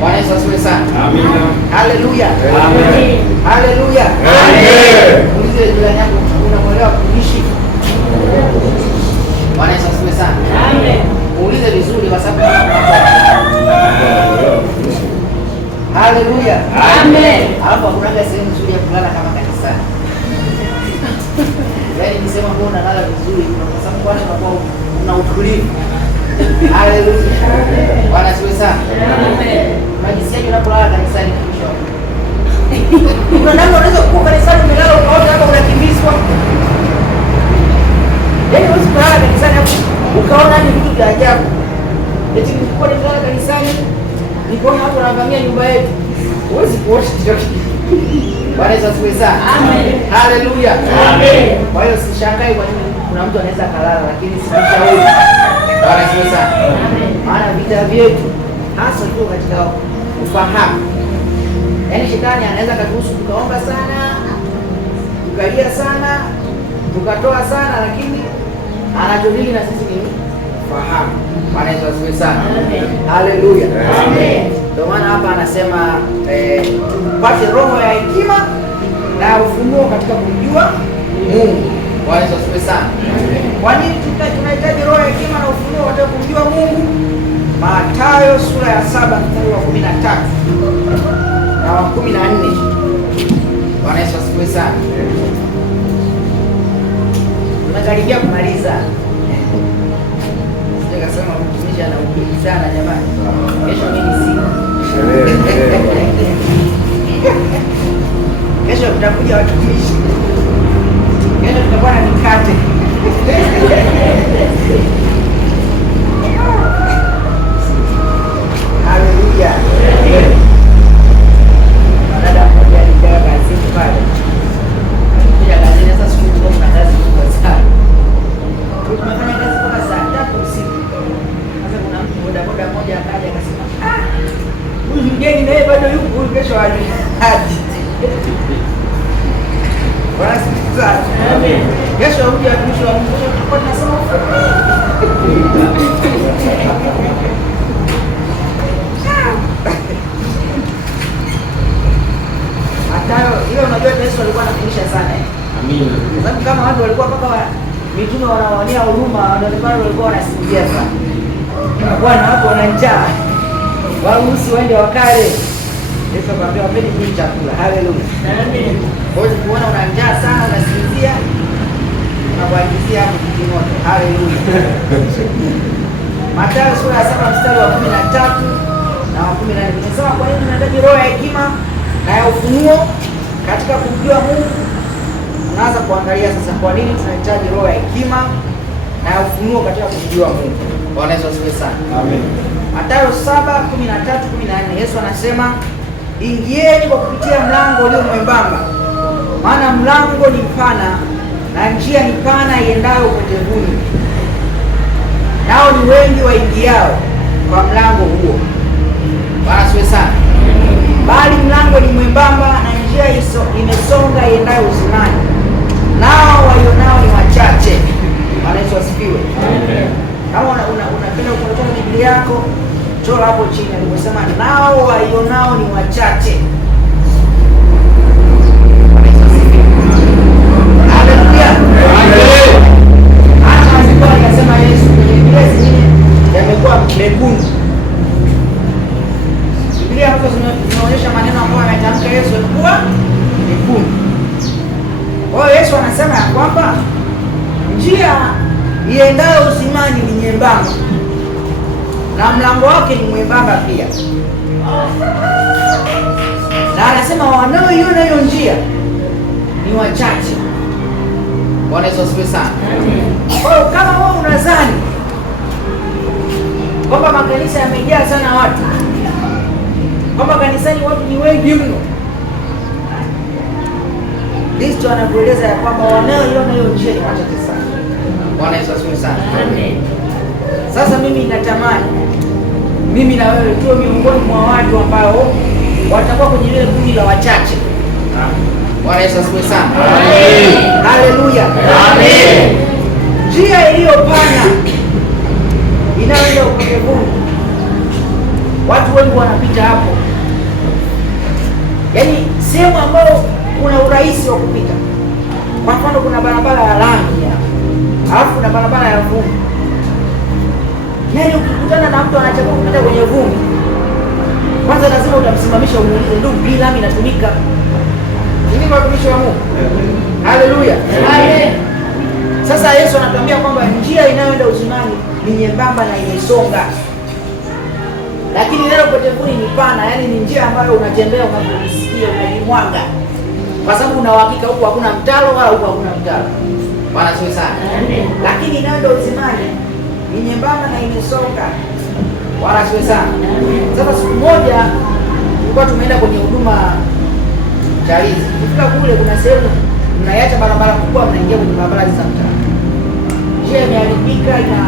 Bwana Yesu asifiwe sana. Amina. Haleluya. Amen. Haleluya. Amen. Muulize jirani yako, unamwelewa kuishi? Bwana Yesu asifiwe sana. Amen. Muulize vizuri kwa sababu haleluya. Amen. Hapo kuna sehemu nzuri ya kulala kama kanisani. Yaani nisema mbona unalala vizuri kwa sababu kwanza unakuwa una utulivu. Haleluya. Bwana asifiwe sana. Amen. Majisiaje unapolala kanisani kesho? Kuna namna unaweza kuwa kanisani umelala ukaota hapa unakimbizwa. Yaani unaweza kulala kanisani hapo ukaona ni vitu vya ajabu. Eti nilikuwa nilala kanisani nikaona watu wanavamia nyumba yetu. Huwezi kuota chochote. Bwana Yesu asifiwe sana. Amen. Haleluya. Amen. Kwa hiyo sishangai kwa nini kuna mtu anaweza kalala lakini sikushauri. Bwana asifiwe sana. Amen. Maana vita vyetu hasa tuko katika ufahamu. Yaani shetani anaweza katuhusu tukaomba sana, tukalia sana, tukatoa sana lakini anachodili na sisi ni ufahamu. Bwana Yesu asifiwe sana. Amen. Haleluya. Amen. Ndio maana hapa anasema tupate roho ya hekima na ufunuo katika kumjua Mungu. Bwana Yesu asifiwe sana. Kwa nini tunahitaji roho ya hekima na ufunuo katika kumjua Mungu? Mathayo sura ya 7 mstari wa 13 na wa 14. Bwana Yesu asifiwe sana. Tunakaribia kumaliza. Sijasema mtumishi anahubiri sana jamani. Kesho mimi sina. Kesho tutakuja watumishi. Kesho tutakuwa na mikate. Haleluya. Dada mmoja alikaa kazini pale. Kuja kazini sasa siku hiyo kuna kazi kubwa sana. Tunafanya kazi mpaka saa 3 usiku. Sasa kuna mtu boda mmoja akaja akasema, huyu mgeni naye bado yuko, huyu kesho haji. Bwana siku sana. Amen. Kesho huja mwisho wa Mungu tutakuwa tunasema Mathayo ile unajua Yesu alikuwa anafundisha sana. Amina. Sababu kama watu walikuwa mpaka mitume wanawaonea huruma, wanaonekana walikuwa wanasimulia sana. Bwana wako wana njaa. Waruhusu waende wakale. Yesu akamwambia wapeni hii chakula. Haleluya. Amen. Kwa hiyo kuona una njaa sana unasinzia na kuagizia hapo kitimoto. Haleluya. Mathayo sura ya 7 mstari wa 13 na wa 14. Nimesema kwa nini tunahitaji roho ya hekima na ya ufunuo katika kumjua Mungu. Tunaanza kuangalia sasa kwa nini tunahitaji roho ya hekima na ya ufunuo katika kumjua Mungu. Bwana Yesu asifiwe sana. Amen. Mathayo 7:13-14 Yesu anasema, ingieni kwa kupitia mlango ulio mwembamba, maana mlango ni mpana na njia ni pana iendayo upotevuni, nao ni wengi waingiao kwa mlango huo. Bwana asifiwe sana. Bali mlango ni mwembamba na njia imesonga iendayo uzimani, nao waionao ni wachache. Bwana Yesu asifiwe. Kama unapenda kutoka Biblia yako, chora hapo chini aliposema nao waionao ni wachache. Haleluya. Hata alikuwa akasema Yesu kwenye Biblia zingine yamekuwa mekundu. Biblia hapo zinaonyesha maneno ambayo anatamka Yesu alikuwa mekundu. Kwa hiyo Yesu anasema ya kwamba njia iendayo uzimani ni nyembamba na mlango wake ni mwembamba pia, na anasema wanaoiona hiyo njia ni wachache. Bwana Yesu asifiwe sana. Kwa hiyo kama wewe unadhani kwamba makanisa yamejaa sana watu, kwamba kanisani watu ni wengi mno, Kristo anakueleza ya kwamba wanaoiona hiyo njia ni wachache sana. Bwana Yesu asifiwe sana. Amen. Sasa mimi natamani mimi na wewe tuwe miongoni mwa watu ambao watakuwa kwenye ile kundi la wachache. Bwana Yesu asifiwe sana. Amen. Haleluya. Amen. Njia iliyopana inayoenda upotevuni, watu wengi wanapita hapo, yaani sehemu ambayo kuna urahisi wa kupita. Kwa mfano kuna barabara ya lami alafu kuna barabara ya vumbi. Yaani ukikutana na mtu anachagua kupita kwenye vumbi, kwanza lazima utamsimamisha umuulize, ndugu, hii lami inatumika? Ni watumishi wa Mungu. Haleluya. Amen. Sasa Yesu anatuambia kwamba njia njia inayoenda uzimani ni nyembamba na imesonga, lakini neno potevuni ni pana, yaani ni njia ambayo unatembea unapojisikia unajimwaga, kwa sababu una uhakika huko hakuna mtaro wala huko hakuna mtaro. Bwana asifiwe sana. Lakini inayoenda uzimani ni nyembamba na imesonga. Bwana asifiwe sana. Sasa siku moja tulikuwa tumeenda kwenye huduma Chalizi. Kufika kule kuna sehemu mnaiacha barabara kubwa, mnaingia kwenye barabara za mtaa. Njia imeharibika, ina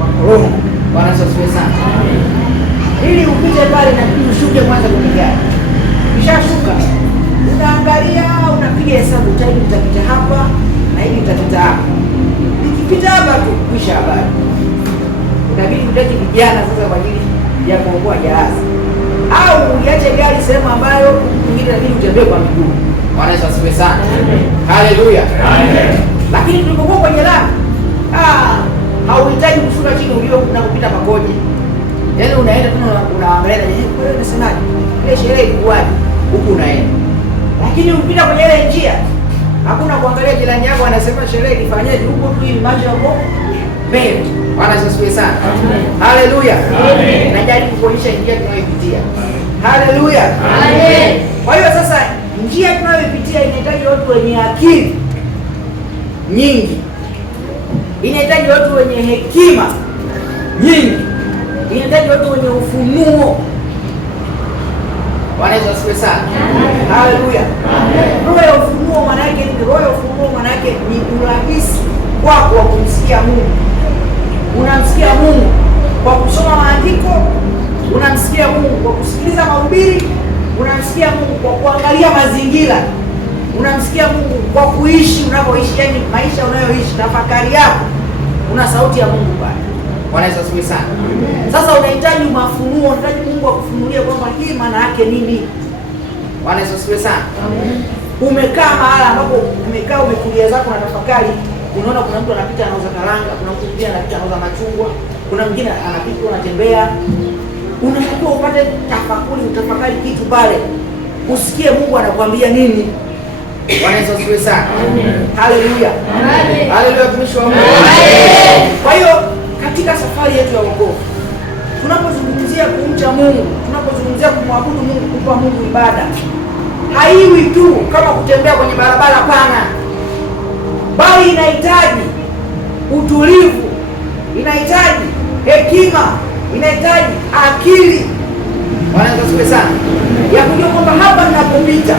makorongo. Bwana asifiwe sana. Ili upite pale na ushuke kwanza kwenye gari. Ukishashuka unaangalia, unapiga hesabu, time utapita hapa na hili utapita hapa. Nikipita hapa tu kisha habari. Unabidi utaki vijana sasa kwa ajili ya kuokoa jahazi. Au uiache gari sehemu ambayo mwingine inabidi utembee kwa miguu. Bwana Yesu asifiwe sana. Haleluya. Amen. Lakini tulipokuwa kwenye lami, hauhitaji kushuka chini ulio na kupita makoje. Yaani unaenda tu unaangalia na yeye, kwa hiyo unasemaje? Ile sherehe ilikuwaje? Huku unaenda. Lakini ukipita kwenye ile njia, hakuna kuangalia jirani yako anasema sherehe ifanyaje, huko tu hivi macho yako mbele. Bwana Yesu asifiwe sana. Haleluya. Amen. Najaribu kuonyesha njia tunayopitia. Haleluya. Amen. Kwa hiyo sasa njia tunayopitia inahitaji watu wenye akili nyingi. Inahitaji watu wenye hekima nyingi. Inahitaji watu wenye ufunuo. Bwana Yesu asifiwe sana. Haleluya. Roho ya ufunuo maana yake ni roho ya ufunuo maana yake ni urahisi kwako wa kumsikia Mungu. Unamsikia Mungu kwa kusoma maandiko, unamsikia Mungu kwa kusikiliza mahubiri, unamsikia Mungu kwa kuangalia mazingira, unamsikia Mungu kwa kuishi unapoishi, yani maisha unayoishi, tafakari yako, una sauti ya Mungu pale. Bwana Yesu asifiwe sana. Sasa unahitaji mafunuo, unahitaji Mungu akufunulie kwamba hii maana yake nini. Bwana Yesu asifiwe sana. Umekaa mahali ambapo umekaa umetulia zako na tafakari, unaona kuna mtu anapita anauza karanga, kuna mtu mwingine anapita anauza machungwa, kuna mwingine anapita anatembea. Unatakiwa upate tafakuri, utafakari kitu pale, usikie Mungu anakuambia nini. Bwana Yesu asifiwe sana. Haleluya. Haleluya, tumishi wa Mungu. Kwa hiyo katika safari yetu ya wokovu, tunapozungumzia kumcha Mungu, tunapozungumzia kumwabudu Mungu, kumpa Mungu ibada, haiwi tu kama kutembea kwenye barabara pana, bali inahitaji utulivu, inahitaji hekima, inahitaji akili. Bwana asifiwe sana. Ya kujua kwamba hapa ninapopita,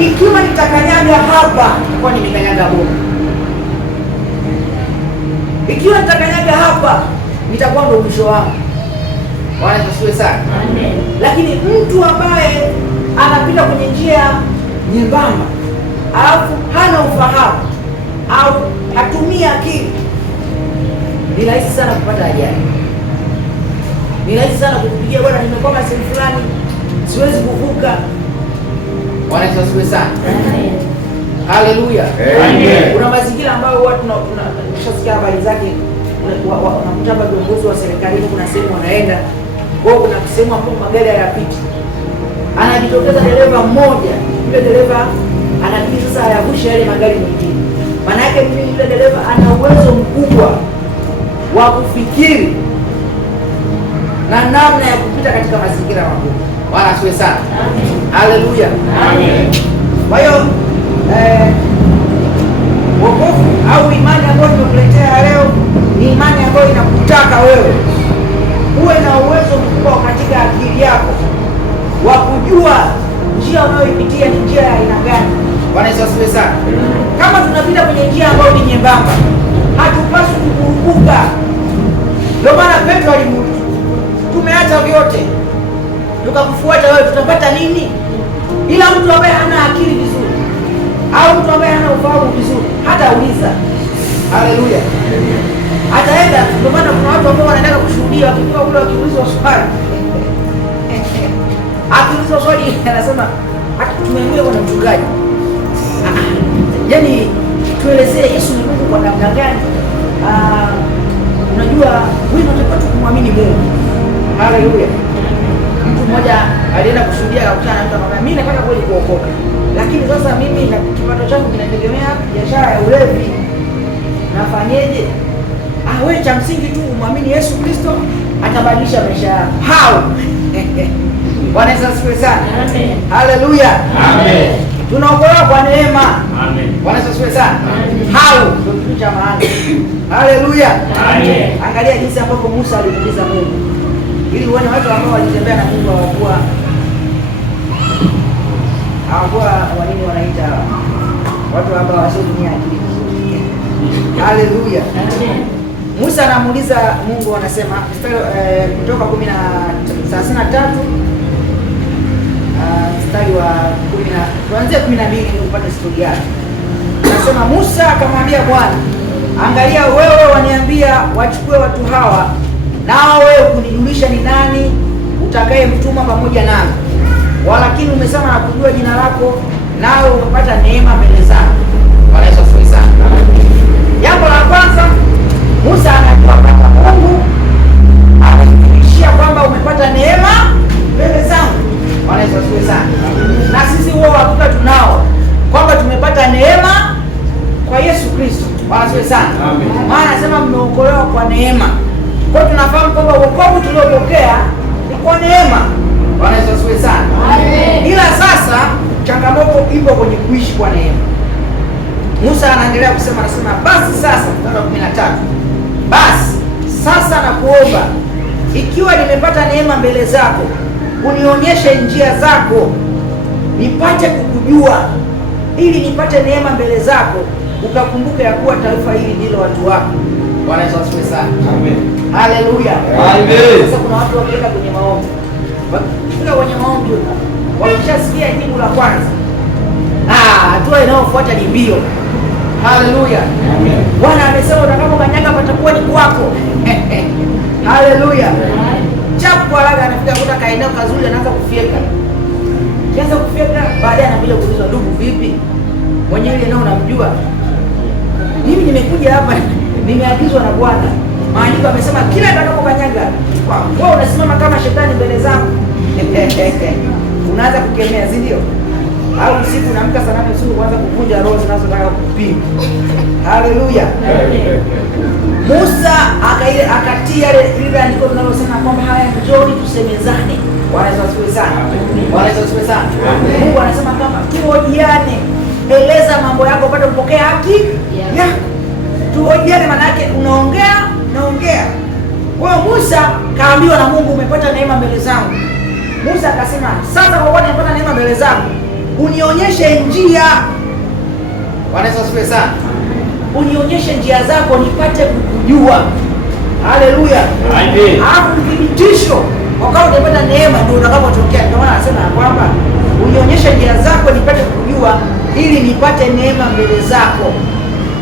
ikiwa nitakanyaga hapa, kwa nimekanyaga bomu. Ikiwa nitakanyaga hapa, nitakuwa ndo mwisho wangu. Bwana asifiwe sana. Amen. Lakini mtu ambaye anapita kwenye njia nyembamba, alafu hana ufahamu au hatumii akili, ni rahisi sana kupata ajali. Ni rahisi sana kukupigia bwana, nimekwama sehemu fulani, siwezi kuvuka. Bwana asifiwe sana. Amen. Haleluya. Amen. Kuna mazingira ambayo watu tunashasikia habari zake, unakuta hapa viongozi wa serikali, kuna sehemu wanaenda, kwa hiyo kuna sehemu ambapo magari hayapiti. Anajitokeza dereva mmoja, yule dereva anabidi sasa ayavushe yale magari mengine. Maana yake yule dereva ana uwezo mkubwa wa kufikiri na namna ya kupita katika mazingira magumu. Bwana asifiwe sana. Amen. Haleluya. Amen. Kwa hiyo wokovu au imani ambayo nimekuletea leo ni imani ambayo inakutaka wewe uwe na uwezo mkubwa katika akili yako wa kujua njia unayoipitia ni njia ya aina gani. Bwana Yesu asifiwe sana. Kama tunapita kwenye njia ambayo ni nyembamba, hatupaswi kukurupuka. Ndio maana Petro alimuuliza, tumeacha vyote tukakufuata wewe, tutapata nini? Ila mtu ambaye hana akili vizuri au mtu ambaye hana ufahamu vizuri hata uliza. Haleluya. Ataenda. Ndio maana kuna watu ambao wanaenda kushuhudia, wakifika kule wakiulizwa swali, akiulizwa swali anasema tumeambiwa kuna mchungaji, yaani tuelezee Yesu ni Mungu kwa namna gani? Unajua wewe unataka kumwamini Mungu. Haleluya. Mtu mmoja alienda kushuhudia, akakutana na mtu akamwambia, mimi nataka kweli kuokoka, lakini sasa mimi na kipato changu kinategemea biashara ya ulevi, nafanyeje? wewe cha msingi tu umwamini Yesu Kristo atabadilisha maisha yako. How? Bwana Yesu asifiwe sana. Amen. Haleluya. Amen. Tunaokolewa kwa neema. Amen. Bwana Yesu asifiwe sana. How? Ndio kitu cha maana. Haleluya. Amen. Angalia jinsi ambavyo Musa alimuuliza Mungu. Ili uone watu ambao walitembea na Mungu hawakuwa wanini wanaita watu ambao wasiotumia akili. Haleluya. Amen. Musa anamuuliza Mungu, anasema Kutoka 33 mstari wa 10 kuanzia 12 ili upate stori yake. Anasema Musa akamwambia Bwana, angalia, wewe waniambia wachukue watu hawa, nao wewe kunijulisha ni nani utakayemtuma pamoja nami. Walakini umesema na kujua jina lako, nawe umepata neema mbele zangu. Bwana Yesu asifiwe sana. Jambo la kwanza, Musa anajua kwamba Mungu anamhakikishia kwamba umepata neema mbele zangu. Bwana Yesu asifiwe sana. Na sisi huo hakika tunao kwamba tumepata neema kwa Yesu Kristo. Bwana asifiwe sana. Maana anasema mmeokolewa kwa neema. Kwa hiyo tunafahamu kwamba wokovu tuliopokea ni kwa neema. Bwana Yesu asifiwe sana. Ila sasa changamoto ipo kwenye kuishi kwa neema. Musa anaendelea kusema, anasema basi sasa, mstari wa 13, basi sasa nakuomba, ikiwa nimepata neema mbele zako, unionyeshe njia zako nipate kukujua, ili nipate neema mbele zako, ukakumbuka ya kuwa taifa hili ndilo watu wako. Bwana Yesu asifiwe sana. Amen. Haleluya. Amen. Sasa kuna watu wakienda kwenye maombi, wakifika kwenye maombi wakishasikia jibu la kwanza, hatua inayofuata ni mbio. Haleluya. Amen. Bwana amesema utakapokanyaga patakuwa ni kwako. Haleluya. Chapu haraka anafika kuta kaeneo kazuri, anaanza kufyeka. Kianza kufyeka, baadaye anakuja kuulizwa, ndugu vipi? Mwenye ile eneo unamjua? Mimi nimekuja hapa, nimeagizwa na Bwana. Maandiko amesema kila atakapokanyaga kwako. Wewe unasimama kama shetani mbele zangu. Unaanza kukemea, si ndio? Au usiku unaamka saa 8 usiku kuanza kuvunja roho zinazotaka kupima. Haleluya. Musa akatia ile andiko linalosema kwamba haya, njoni tusemezane. Bwana Yesu asifiwe sana. Bwana Yesu asifiwe sana. Mungu anasema kama tuhojiane, eleza mambo yako upate kupokea haki yako. Tuhojiane, maana yake naongea. Kwa hiyo Musa kaambiwa na Mungu, umepata neema mbele zangu. Musa akasema, sasa kwa kuwa nimepata neema mbele zangu, unionyeshe njia. Bwana Yesu asifiwe sana. Unionyeshe njia zako nipate kukujua. Haleluya. Amen. Hapo uthibitisho wakati unapata neema ndio utakapotokea. Ndio maana anasema kwamba unionyeshe njia zako nipate kukujua, ili nipate neema mbele zako.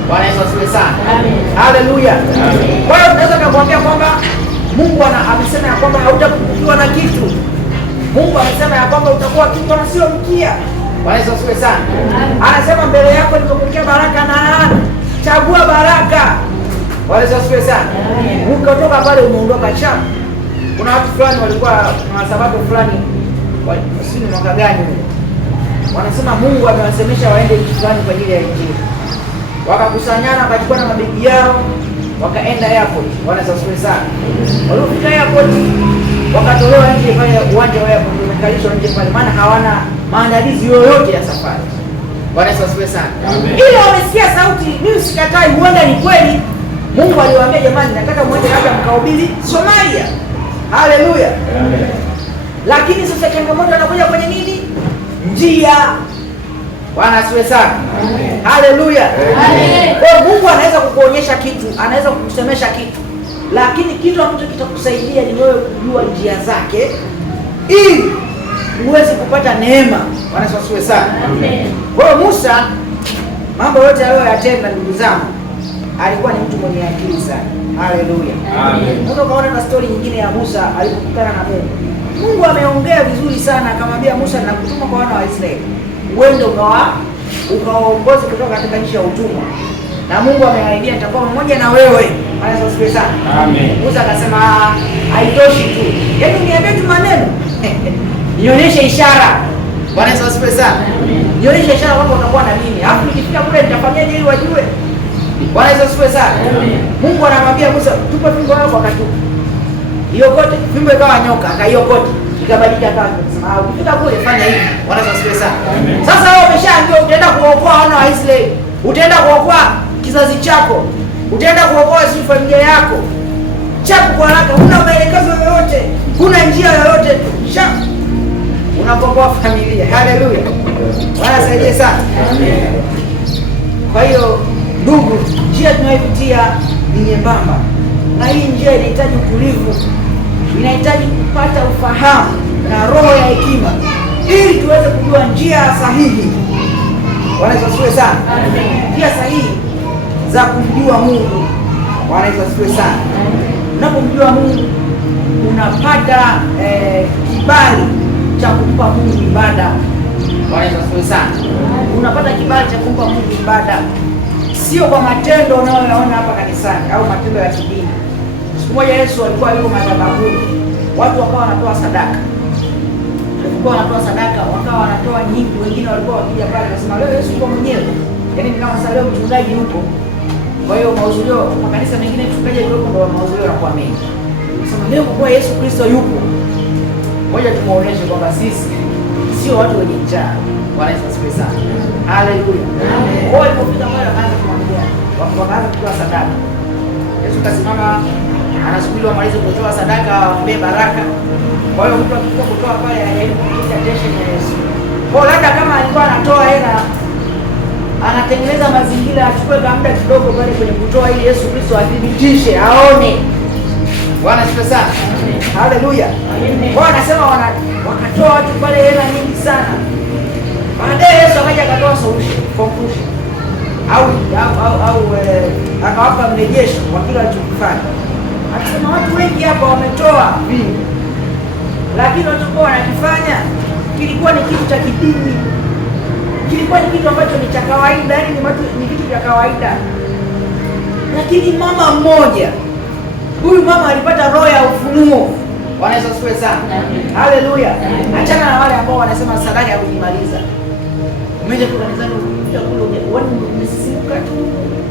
Bwana Yesu asifiwe sana. Amen. Haleluya. Amen. Kwa hiyo tunaweza kukwambia kwamba Mungu amesema ya kwamba hautapungukiwa na kitu. Mungu amesema ya kwamba utakuwa kichwa na sio mkia. Bwana Yesu asifiwe sana. Anasema mbele yako nitapokea baraka na chagua baraka. Bwana Yesu asifiwe sana. Ukatoka pale umeondoka chapa. Kuna watu fulani walikuwa na sababu fulani, sio mwaka gani ule, wanasema Mungu amewasemesha waende nchi fulani kwa ajili ya injili. Wakakusanyana, wakachukua na mabegi yao, wakaenda airport. Bwana Yesu asifiwe sana. Walipofika airport, wakatolewa nje pale uwanja wa airport, wamekalishwa nje pale, maana hawana maandalizi yoyote ya safari. Bwana Yesu asifiwe sana. Ile wamesikia sauti, mimi sikatai, huenda ni kweli. Mungu aliwaambia, jamani, nataka mwende labda mkahubiri Somalia. Haleluya. Lakini sasa changamoto anakuja kwenye nini? Njia. Bwana asifiwe sana. Haleluya. Kwa Mungu anaweza kukuonyesha kitu, anaweza kukusemesha kitu, lakini kitu ambacho kitakusaidia ni wewe kujua njia zake ili uweze kupata neema. Bwana asifiwe sana. Kwa hiyo Musa, mambo yote aliyoyatenda, ndugu zangu, alikuwa ni mtu mwenye akili sana. Haleluya. Amen. Mungu kaona na story nyingine ya Musa alipokutana na Mungu. Mungu ameongea vizuri sana, akamwambia Musa, nakutuma kwa wana wa Israeli, uende ukawaongoze kutoka katika nchi ya utumwa. Na Mungu ameahidia nitakuwa pamoja na wewe. Bwana asifiwe sana. Amen. Musa akasema haitoshi tu. Yaani niambie tu maneno. Nionyeshe ishara. Bwana asifiwe sana. Nionyeshe ishara kwamba utakuwa na mimi. Alafu nikifika kule nitafanyaje ili wajue? Bwana Yesu asifiwe sana. Mungu anamwambia Musa, tupe fimbo yako, akatupa. Iokote, fimbo ikawa nyoka, akaiokota. Ikabadilika kama sema, ukifika kule fanya hivi. Bwana Yesu asifiwe sana. Sasa wewe umeshaambiwa utaenda kuokoa wana wa Israeli. Utaenda kuokoa kizazi chako. Utaenda kuokoa familia yako. Chapu kwa haraka, huna maelekezo yoyote, huna njia yoyote tu. Unapokoa familia. Haleluya. Bwana saidie sana. Amen. Kwa hiyo ndugu, njia tunayopitia ni nyembamba, na hii njia inahitaji utulivu, inahitaji kupata ufahamu na roho ya hekima ili tuweze kujua njia sahihi. Bwana Yesu asifiwe sana. Njia sahihi za kumjua Mungu. Bwana Yesu asifiwe sana. Unapomjua Mungu unapata kibali cha kumpa Mungu ibada. Bwana Yesu asifiwe sana. Unapata kibali cha kumpa Mungu ibada, sio kwa matendo unayoyaona hapa kanisani au matendo ya kidini. Siku moja Yesu alikuwa yuko madhabahuni, watu wakawa wanatoa sadaka. Walikuwa wanatoa sadaka, wakawa wanatoa nyingi. Wengine walikuwa wakija pale nasema leo Yesu yuko mwenyewe, yaani kama sasa leo mchungaji yupo. Kwa hiyo mahudhurio kwa kanisa mengine mchungaji yupo, ndio mahudhurio yanakuwa mengi. Nasema leo kwa kuwa Yesu Kristo yupo, ngoja tumuoneshe kwamba sisi sio watu wenye njaa. Bwana Yesu asifiwe sana. Haleluya. Kwa hiyo ilipofika pale akaanza kumwambia, wakaanza kutoa sadaka. Yesu kasimama anasubiri wamalize kutoa sadaka, waombe baraka. Kwa hiyo mtu akifika kutoa pale anajaribu kuita attention ya Yesu. Kwa hiyo labda kama alikuwa anatoa hela, anatengeneza mazingira achukue muda kidogo pale kwenye kutoa ili Yesu Kristo adhibitishe, aone. Bwana asifiwe sana. Haleluya. Kwa hiyo anasema wakatoa watu pale hela nyingi sana. Baadaye Yesu akaja akatoa conclusion au akawapa mrejesho wa kile alichokifanya. Akasema watu wengi hapa wametoa vingi, lakini walichokuwa wanakifanya kilikuwa ni kitu cha kidini, kilikuwa ni kitu ambacho ni cha kawaida, yaani ni vitu vya kawaida. Lakini mama mmoja, huyu mama alipata roho ya ufunuo. Bwana Yesu asifiwe sana. Haleluya. Achana na wale ambao wanasema sadaka ya kujimaliza. Umeje tu kanisani ukifika kule uone umesisimuka tu.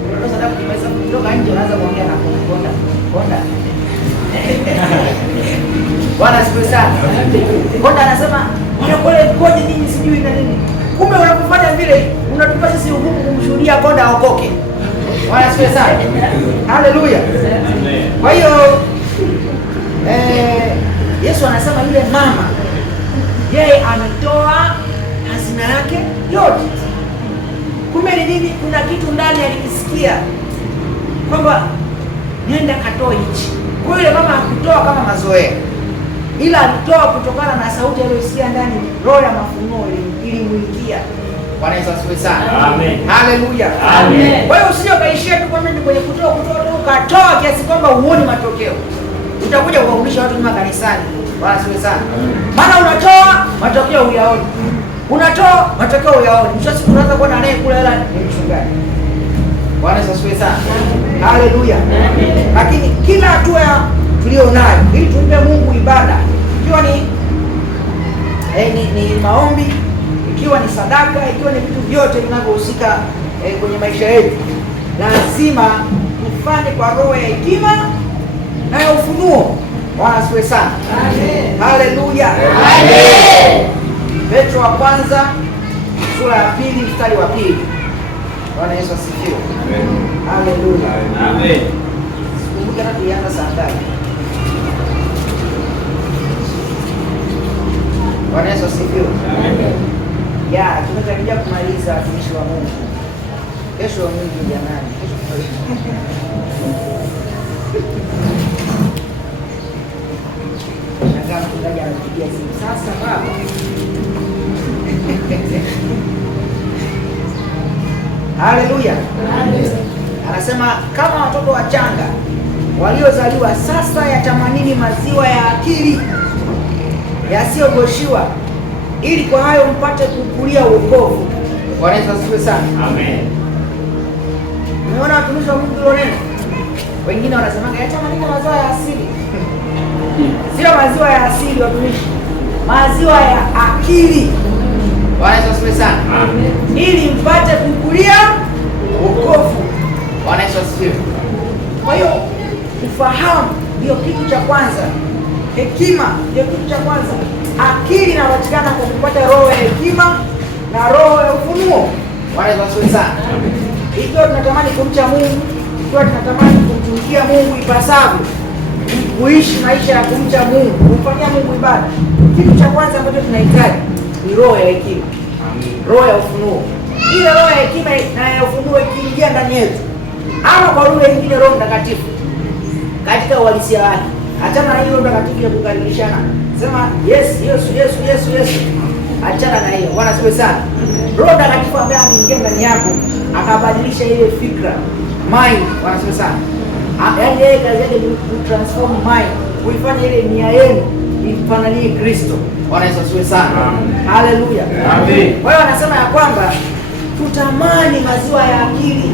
Unatoa sadaka kujimaliza, kutoka nje unaanza kuongea na konda. Bwana asifiwe sana. Konda anasema wana kule koje nini sijui na nini. Kumbe unapofanya vile unatupa sisi hukumu kumshuhudia konda aokoke. Bwana asifiwe sana. Haleluya. Kwa hiyo Yesu anasema yule mama yeye ametoa hazina yake yote. Kumbe ni nini? Kuna kitu ndani alikisikia kwamba nenda katoe hichi. Kwa hiyo yule mama hakutoa kama mazoea, ila alitoa kutokana na sauti aliyosikia ndani, roho ya mafunuo ilimuingia. Bwana Yesu asifiwe sana. Amen. Haleluya. Amen. Kwa hiyo usije kaishia tu kwamba ni kwenye kutoa ukatoa kiasi kwamba huoni matokeo. Utakuja kuwarudisha watu nyuma kanisani. Bwana asifiwe sana. Maana unatoa matokeo huyaoni. Unatoa matokeo huyaoni. Mwisho siku unaanza kuona naye kula hela ni mchungaji. Bwana asifiwe sana. Haleluya. Lakini kila hatua tulio nayo ili tumpe Mungu ibada, ikiwa ni maombi, ikiwa ni sadaka, ikiwa ni vitu vyote vinavyohusika kwenye maisha yetu, lazima tufanye kwa roho ya hekima na ya ufunuo. Bwana asifiwe sana. Amen. Haleluya. Amen. Petro wa kwanza sura ya 2 mstari wa 2. Bwana Yesu asifiwe. Amen. Haleluya. Amen. Kumbuka na tuanza saa ngapi? Bwana Yesu asifiwe. Amen. Ya, tunakaribia kumaliza watumishi wa Mungu. Kesho Mungu jamani. Mchungaji anapigia simu sasa baba. Haleluya. Anasema kama watoto wachanga waliozaliwa sasa yatamanini maziwa ya akili yasiyogoshiwa, ili kwa hayo mpate kukulia wokovu. Bwana Yesu asifiwe sana. Amen. Umeona watumishi wa Mungu leo? Wengine wanasema yatamanini maziwa ya asili. Sio maziwa ya asili watumishi, maziwa ya akili. Bwana Yesu asifiwe sana. Amen. Ili mpate kukulia wokovu. Bwana Yesu kitu cha kwanza. Hekima ndio kitu cha kwanza. Akili inapatikana kwa kupata roho ya hekima na roho ya ufunuo. Bwana Yesu asifiwe sana. Ikiwa tunatamani kumcha Mungu, ikiwa tunatamani kumtumikia Mungu ipasavyo, kuishi maisha ya kumcha Mungu, kumfanyia Mungu ibada, kitu cha kwanza ambacho tunahitaji ni roho ya hekima, roho ya ufunuo. Ile roho ya hekima na ya ufunuo ikiingia ndani yetu, ama kwa lugha nyingine Roho Mtakatifu katika uhalisia wake, achana na hiyo mtakatifu ya kukaribishana, sema yes, Yesu, Yesu, Yesu, Yesu, achana na hiyo. Bwana asifiwe sana. Roho Mtakatifu ambaye ameingia ndani yako akabadilisha ile fikra, mind. Bwana asifiwe sana. Yaani yeye kazi yake ni kutransform mind, kuifanya ile nia yenu imfananie Kristo. Bwana Yesu asifiwe sana. Haleluya. Amen. Kwa hiyo anasema ya kwamba tutamani maziwa ya akili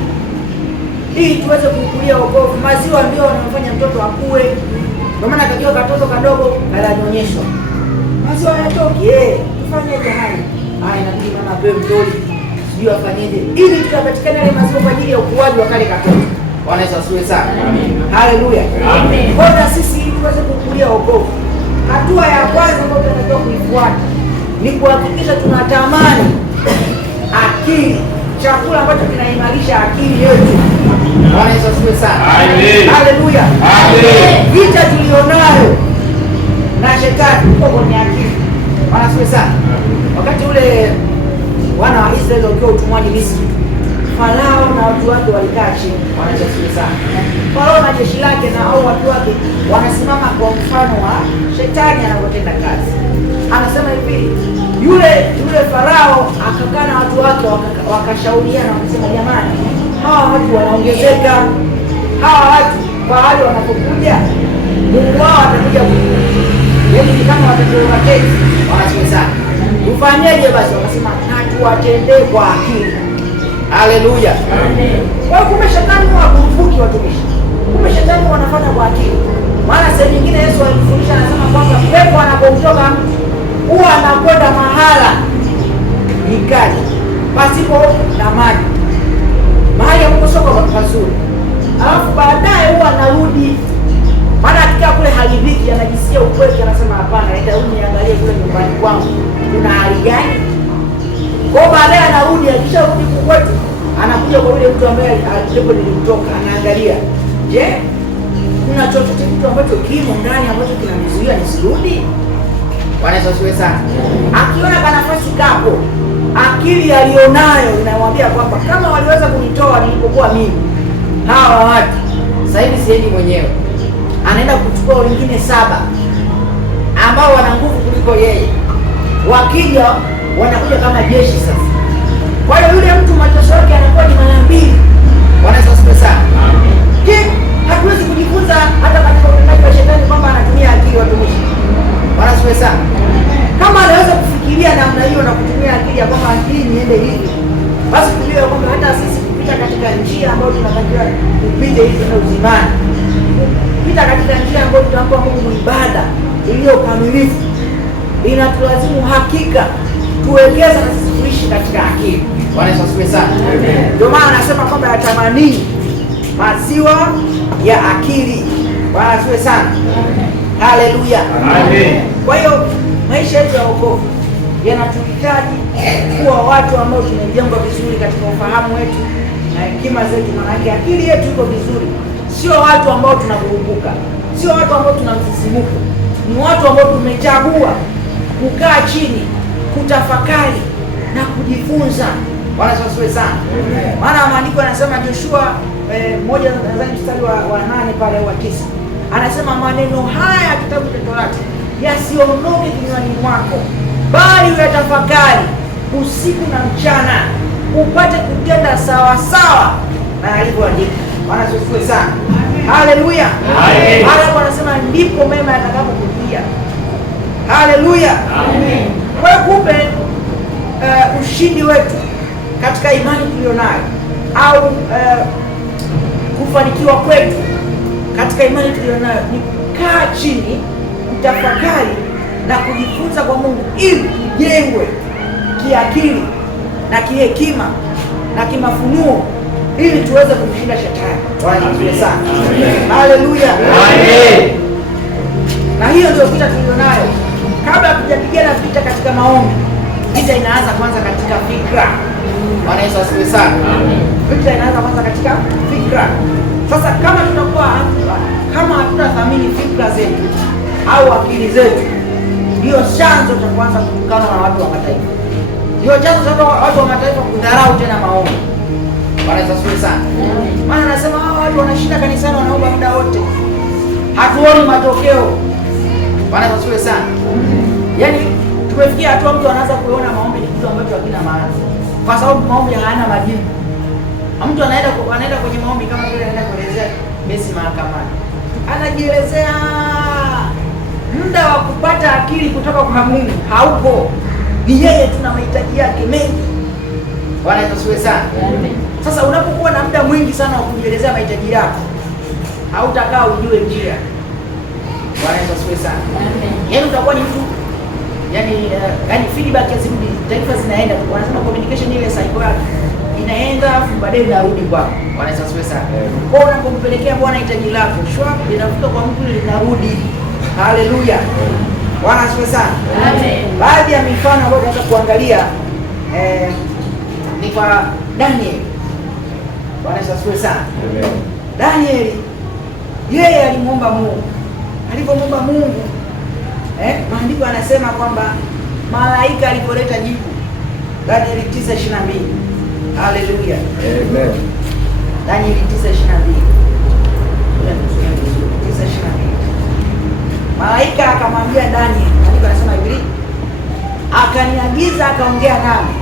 ili tuweze kukulia wokovu. Maziwa ndio yanamfanya mtoto akue. Ndio maana kakiwa katoto kadogo kananyonyeshwa. Maziwa hayatoki. Tufanyeje haya? Inabidi mama apewe mtoli. Sijui afanyeje ili tukapatikane ile maziwa kwa ajili ya ukuaji wa kale katoto. Bwana Yesu asifiwe sana. Haleluya. Amen. Kwa sisi ili tuweze kukulia wokovu, hatua ya kwanza ambayo tunatakiwa kuifuata ni kuhakikisha tunatamani akili, chakula ambacho kinaimarisha akili yetu. Bwana Yesu asifiwe sana. Amen. Haleluya. Amen. Vita tulionayo na shetani uko kwenye akili. Bwana asifiwe sana. Wakati ule wana wa Israeli wakiwa utumwani Misri, Farao na watu wake walikaa chini. Bwana Yesu asifiwe sana. Farao na jeshi lake na au watu wake wanasimama kwa mfano wa shetani anavyotenda kazi. Anasema hivi, yule Farao akakaa na watu wake wakashauriana, wakasema jamani, hawa watu wanaongezeka, hawa watu kwa hali wanapokuja Mungu wao atakuja yaani kama watatuwatezi. Wanasema sana, tufanyeje basi? Wakasema na tuwatendee kwa akili. Haleluya. Amen. Kwa hiyo kumbe shetani hawakumfuki watumishi. Kumbe shetani wanafanya kwa akili. Maana sehemu nyingine Yesu alifundisha, anasema kwamba pepo anapomtoka mtu huwa anakwenda mahala nyikani pasipo na maji, mahali ambapo sio pazuri, alafu baadaye huwa anarudi. Maana akikaa kule haridhiki, anajisikia upweke, anasema hapana, nitarudi niangalie kule nyumbani kwangu kuna hali gani. Kwa baadaye anarudi, akisharudi kwetu anakuja kwa yule mtu ambaye alipo nilimtoka, anaangalia, je, kuna chochote kitu ambacho kimo ndani ambacho kinamzuia nisirudi? Bwana Yesu asifiwe sana. Akiona kana nafasi kapo, akili alionayo inamwambia kwamba kama waliweza kunitoa nilipokuwa mimi, hawa watu sasa hivi siendi mwenyewe, anaenda kuchukua wengine 7 ambao wana nguvu kuliko yeye, wakija wanakuja kama jeshi sasa. Kwa hiyo yule mtu mateso yake anakuwa ni mara 2. Bwana Yesu asifiwe sana. Je, hatuwezi kujifunza hata katika utendaji wa shetani kwamba anatumia akili watumishi? Bwana asifiwe sana. Kama anaweza kufikiria namna hiyo na kutumia akili ya kwamba akili niende hivi, basi tujue kwamba hata sisi kupita katika njia ambayo tunatakiwa kupita hivi na uzimani, kupita katika njia ambayo tutampa Mungu ibada iliyo kamilifu, inatulazimu hakika tuwekeze na sisi kuishi katika akili. Bwana Yesu asifiwe sana. Ndio maana anasema kwamba yatamani maziwa ya akili. Bwana asifiwe sana. Haleluya. Amen. Kwa hiyo maisha yetu ya wokovu yanatuhitaji kuwa watu ambao tumejengwa vizuri katika ufahamu wetu na hekima zetu, maana akili yetu iko vizuri. Sio watu ambao tunavuruguka, sio watu ambao tuna msisimuko, ni watu ambao tumechagua kukaa chini, kutafakari na kujifunza. Bwana asifiwe sana. Maana maandiko yanasema Joshua moja nadhani mstari wa 8 pale au 9, anasema maneno haya ya kitabu cha Torati yasiondoke kinywani mwako, bali uyatafakari usiku na mchana, upate kutenda sawa sawa na alivyoandika. Bwana asifiwe sana. Haleluya. Amen. Hapo anasema ndipo mema yatakapokujia. Haleluya. Amen. Kwa kumbe ushindi wetu katika imani tulionayo au kufanikiwa kwetu katika imani tulionayo ni kukaa chini, kutafakari na kujifunza kwa Mungu ili tujengwe kiakili na kihekima na kimafunuo ili tuweze kumshinda shetani. Bwana asifiwe sana. Haleluya. Amen. Na hiyo ndio vita tulionayo. Kabla hatujapigana vita katika maombi, vita inaanza kwanza katika fikra. Bwana Yesu asifiwe sana. Vita inaanza kwanza katika fikra. Sasa kama tutakuwa hatuna thamini fikra zetu au akili zetu, ndio chanzo cha kwanza kutukana na watu wa mataifa, ndio chanzo cha watu wa mataifa kudharau tena maombi. Bwana Yesu asifiwe sana. Maana anasema hao watu wanashinda kanisani, wanaomba muda wote, hatuoni matokeo. Bwana Yesu asifiwe sana. Yaani tumefikia hatua mtu anaanza kuona maombi ni kitu ambacho hakina maana, kwa sababu maombi hayana majibu. Mtu anaenda kwenye maombi kama vile anaenda kuelezea kesi mahakamani, anajielezea. Muda wa kupata akili kutoka kwa Mungu haupo, ni yeye tuna mahitaji yake mengi. Bwana Yesu asifiwe sana. Sasa unapokuwa na muda mwingi sana wa kujielezea mahitaji yako, hautakaa ujue njia. Bwana Yesu asifiwe sana. Yaani utakuwa ni mtu yani feedback yazirudi, taarifa zinaenda, wanasema communication ile cycle inaenda afu baadaye inarudi kwako. Bwana Yesu asifiwe sana. Kwa hiyo unapompelekea Bwana hitaji lako, shwa linafika kwa mtu linarudi. Haleluya. Bwana asifiwe sana. Amen. Baadhi ya mifano ambayo tunaweza kuangalia ni kwa Daniel. Bwana Yesu asifiwe sana. Amen. Daniel yeye alimuomba Mungu. Alipomwomba Mungu, maandiko yanasema kwamba malaika alipoleta jibu, Daniel 9:22. Haleluya. Amen. Daniel 9:22. 9:22. Malaika akamwambia Daniel, maandiko yanasema hivi, akaniagiza akaongea nami,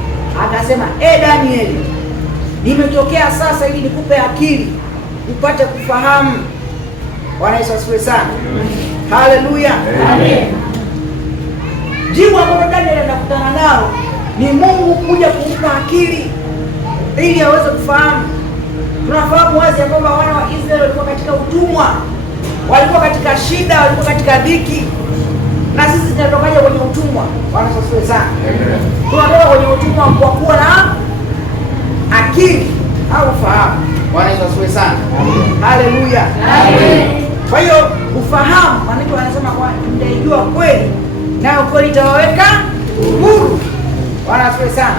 akasema, Daniel, nimetokea sasa ili nikupe akili upate kufahamu. Bwana Yesu asifiwe sana. Haleluya. Amen. Jibu ambalo Daniel anakutana nao ni Mungu kuja kumpa akili ili aweze kufahamu. Tunafahamu wazi ya kwamba wana wa Israeli walikuwa katika utumwa, walikuwa katika shida, walikuwa katika dhiki. Na sisi tunatokaje kwenye utumwa? Bwana Yesu asifiwe sana. Tunatoka kwenye utumwa kwa kuwa na akili au ufahamu. Bwana Yesu asifiwe sana. Haleluya. Amen. Kwa hiyo ufahamu, maandiko yanasema kwa mtaijua kweli nayo kweli itawaweka huru. Bwana asifiwe sana.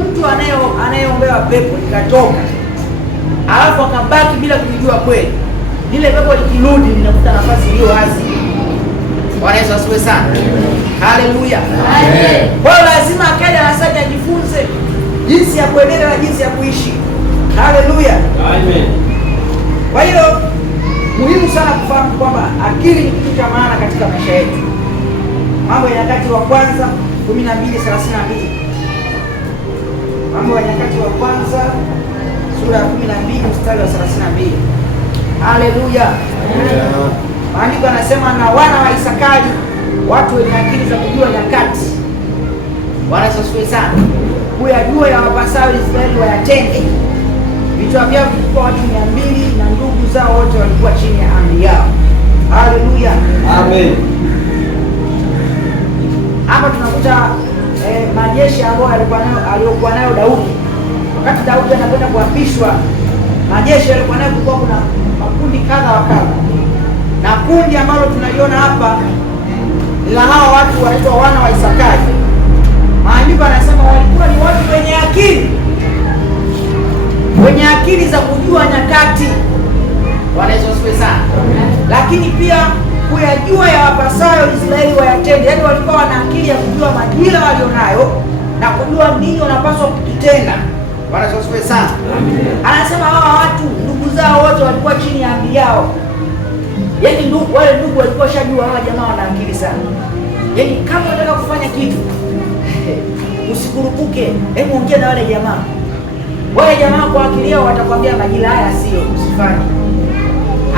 Mtu anayeombewa pepo likatoka alafu akabaki bila kujijua kweli, lile pepo likirudi linakuta nafasi iliyo wazi. Bwana Yesu asifiwe sana. Haleluya. Kwa hiyo lazima akae darasani ajifunze jinsi ya kuendelea na jinsi ya kuishi. Haleluya. Amen. Kwa hiyo muhimu sana kufahamu kwamba akili ni kitu cha maana katika maisha yetu. Mambo ya Nyakati wa Kwanza 12:32. Mambo ya Nyakati wa Kwanza sura ya 12 mstari wa 32. Haleluya. Maandiko yanasema, na wana wa Isakari watu wenye akili za kujua nyakati. Bwana Yesu asifiwe sana. Kuyajua ya wapasayo Israeli wayatende. Vichwa vyao vilikuwa watu 200 na ndugu zao wote walikuwa chini ya amri yao. Haleluya. Amen. Hapa tunakuta majeshi ambayo aliokuwa nayo Daudi. Wakati Daudi anakwenda kuapishwa, majeshi yalikuwa nayo, kulikuwa kuna makundi kadha wa kadha. Na kundi ambalo tunaliona hapa la hawa watu wanaitwa wana wa Isakari. Maandiko yanasema walikuwa ni watu wenye akili, wenye akili za kujua nyakati. Bwana Yesu asifiwe sana. Lakini pia kuyajua ya wapasayo Israeli wayatende. Yaani walikuwa wana akili ya kujua majira walionayo na kujua nini wanapaswa kukitenda. Bwana Yesu asifiwe sana. Anasema hawa watu ndugu zao wote walikuwa chini ya amri yao. Yaani wale ndugu walikuwa shajua hawa jamaa wana akili sana. Yaani kama unataka kufanya kitu usikurupuke, hebu ongea na wale jamaa. Wale jamaa kwa akili yao watakwambia majira haya sio, usifanye.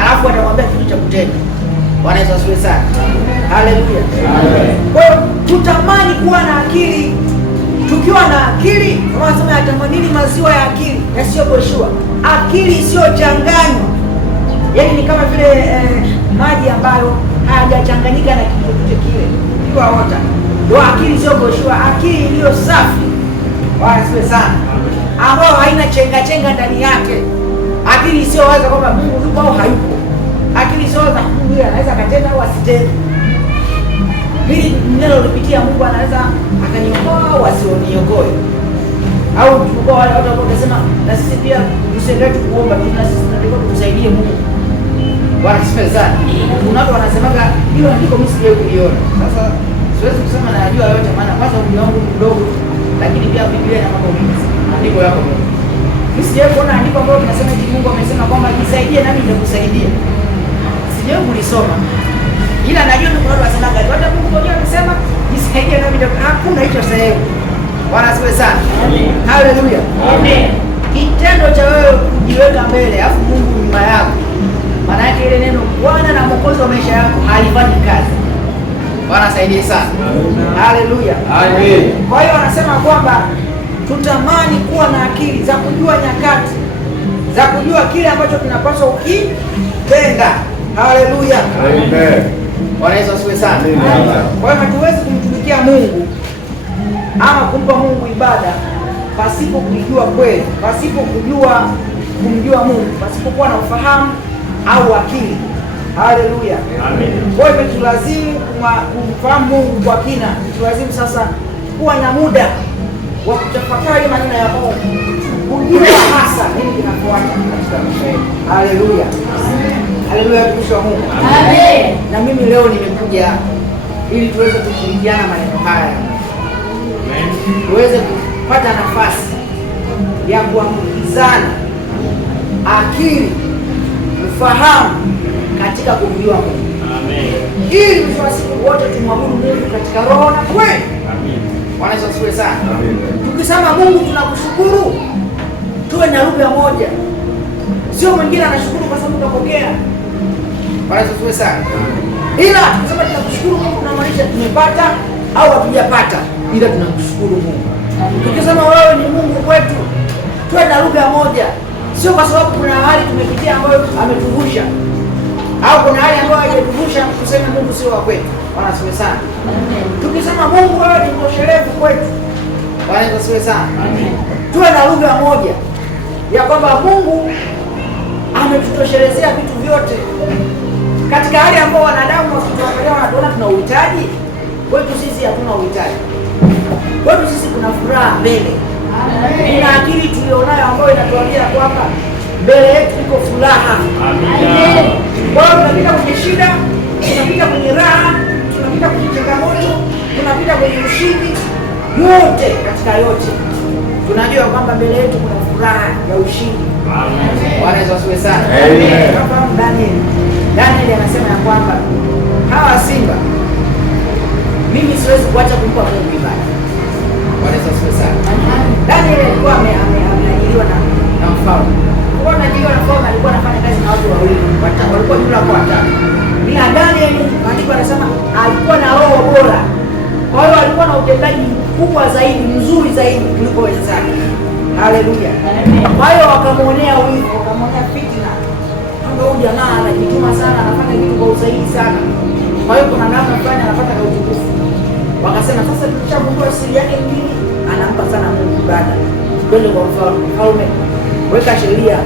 Alafu watakwambia kitu cha kutenda. Bwana Yesu asifiwe sana. Haleluya. Kwa hiyo tutamani kuwa na akili. Tukiwa na akili, wanasema yatamanini maziwa ya akili yasiyoboshwa, akili isiyochanganywa. Yaani ni kama vile maji ambayo hayajachanganyika na kitu kile, kwa wote. Ndio akili isiyoboshwa, akili iliyo safi. Bwana asifiwe sana. Ambayo haina chenga chenga ndani yake. Akili isiyoweza kwamba Mungu yupo au hayupo. Akili lakini sio za Mungu. Anaweza akatenda au asitende. Hili neno lipitia Mungu anaweza akaniokoa au asioniokoe. Au tukua wale watu ambao wanasema na sisi pia tusiendelee kuomba, na sisi tunatakiwa tusaidie Mungu. Bwana asifiwe sana. Kuna watu wanasemaga hilo andiko mimi sijawahi kuliona. Sasa siwezi kusema najua yote, maana kwanza umri wangu mdogo, lakini pia Biblia ina mambo mengi. Andiko yako Mungu. Mimi sijawahi kuona andiko ambalo linasema eti Mungu amesema kwamba nisaidie nami nitakusaidia. Sijawahi kulisoma. Ila najua kuna watu wanasemaga hata Mungu mwenyewe amesema nisaidie nami nitakusaidia. Hakuna hicho sehemu. Bwana asifiwe sana. Amen. Haleluya. Amen. Kitendo cha wewe kujiweka mbele afu Mungu nyuma yako, maana yake ile neno Bwana na Mwokozi wa maisha yako halifanyi kazi. Bwana asaidie sana. Haleluya. Amen. Kwa hiyo anasema kwamba tutamani kuwa na akili za kujua nyakati, za kujua kile ambacho tunapaswa ukipenda. Haleluya. Amen. Bwana Yesu asifiwe sana. Kwa hiyo hatuwezi kumtumikia Mungu ama kumpa Mungu ibada pasipo kujua kweli, pasipo kumjua Mungu, pasipo kuwa na ufahamu au akili. Haleluya. Amen. Kwa hiyo tulazimu kumfahamu Mungu kwa kina. Tulazimu sasa kuwa na muda wa kutafakari maneno ya Mungu, kujua hasa nini kinafuata katika maisha yetu. Haleluya. Haleluya, mtumishi wa Mungu. Amen. Na mimi leo nimekuja ili tuweze kushirikiana maneno haya, tuweze kupata nafasi ya kuambukizana akili, ufahamu katika kumjua Mungu. Amen. Ili mwisho wa siku wote tumwabudu Mungu katika roho na kweli. Amen. Bwana Yesu asifiwe sana. Amen. Tukisema Mungu tunakushukuru, tuwe na lugha moja. Sio mwingine anashukuru kwa sababu utapokea. Bwana Yesu asifiwe sana. Ila tukisema tunakushukuru Mungu tunamaanisha tumepata au hatujapata, ila tunamshukuru Mungu. Tukisema wewe ni Mungu kwetu, tuwe na lugha moja. Sio kwa sababu kuna hali tumepitia ambayo ametuvusha au kuna hali ambayo haijatuvusha tuseme Mungu sio wa kwetu. Bwana asifiwe sana. Tukisema Mungu wewe ni mtoshelezi kwetu. Bwana asifiwe sana. Amen. Tuwe na lugha moja ya kwamba Mungu ametutoshelezea vitu vyote. Katika hali ambayo wanadamu wakituangalia wanatuona tuna uhitaji, kwetu sisi hatuna uhitaji. Kwetu sisi kuna furaha mbele. Kuna akili tulionayo ambayo inatuambia kwamba mbele yetu iko furaha. Amen. Kwa hiyo tunapita kwenye shida, tunapita kwenye raha, tunapita kwenye changamoto, tunapita kwenye ushindi, yote katika yote tunajua kwamba mbele yetu kuna furaha ya ushindi. Amen. Bwana Yesu asifiwe sana. Amen. Kama Daniel anasema ya kwamba hawa simba mimi siwezi kuacha kumpa Mungu ibada. Bwana Yesu asifiwe sana. Daniel alikuwa ameajiriwa na mfalme. Kwa anaajiriwa na mfalme, alikuwa anafanya kazi na watu wawili, walikuwa jumla kwa watatu. Ila Daniel maandiko anasema alikuwa na roho bora. Kwa hiyo alikuwa na utendaji mkubwa zaidi, mzuri zaidi kuliko wenzake. Haleluya. Kwa hiyo wakamuonea wivu, wakamuonea fitna. Huyu jamaa anajituma sana, anafanya vitu kwa usahihi sana. Kwa hiyo kuna namna fulani anapata na utukufu. Wakasema sasa tukishagundua siri yake nini, anampa sana Mungu ibada. Twende kwa mfalme, weka sheria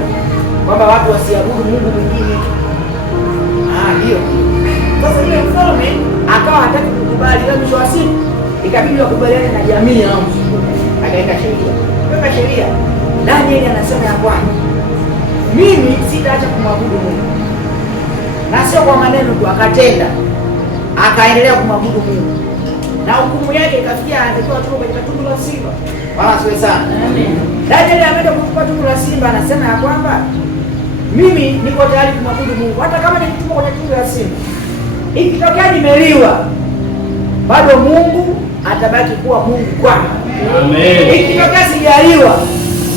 kwamba watu wasiabudu Mungu mwingine. Ndio. Sasa yule mfalme akawa hataki kukubali, ila mwisho wa siku ikabidi wakubaliane na jamii yao. Akaweka sheria. Weka sheria. Daniel anasema ya kwamba mimi sitaacha kumwabudu Mungu. Na sio kwa maneno tu, akatenda. Akaendelea kumwabudu Mungu. Na hukumu yake ikafikia anatakiwa tu katika tundu la simba. Bwana asifiwe sana. Amen. Daniel ameenda kutupa tundu la simba, anasema ya kwamba mimi niko tayari kumwabudu Mungu hata kama nikitupwa kwenye tundu la simba. Ikitokea nimeliwa, bado Mungu atabaki kuwa Mungu kwangu. Amen. Ikitokea sijaliwa,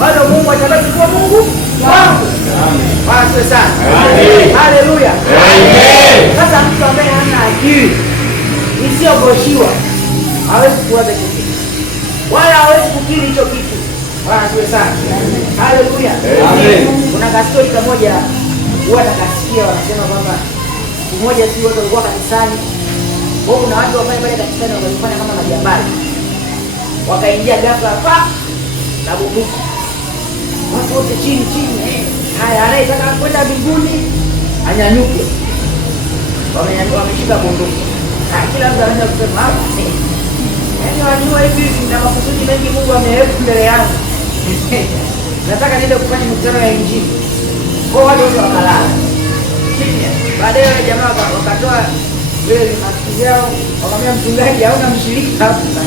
bado Mungu atabaki kuwa Mungu kwangu. Amen. Bwana asifiwe sana. Amen. Haleluya. Amen. Sasa mtu ambaye hana akili isiyogoshiwa hawezi kuwaza kitu wala hawezi kukiri hicho kitu. Bwana asifiwe sana. Haleluya. Amen. Kuna kastori kamoja huwa nakasikia wanasema kwamba siku moja si watu walikuwa kanisani. Kwa kuna watu ambao pale kanisani walifanya kama majambazi. Wakaingia ghafla na bunduki. Watu wote chini. Haya, anayetaka kwenda mbinguni anyanyuke. wameshika bunduki. Kila mtu anaanza kusema yaani wajua hivi na makusudi mengi Mungu ameweka mbele yangu. Nataka niende kufanya mkutano ya Injili. Kwa watu wote wakalala. Kimya. Baadaye wale jamaa wakatoa vile maski yao, wakamwambia mchungaji, hauna mshirika hapa.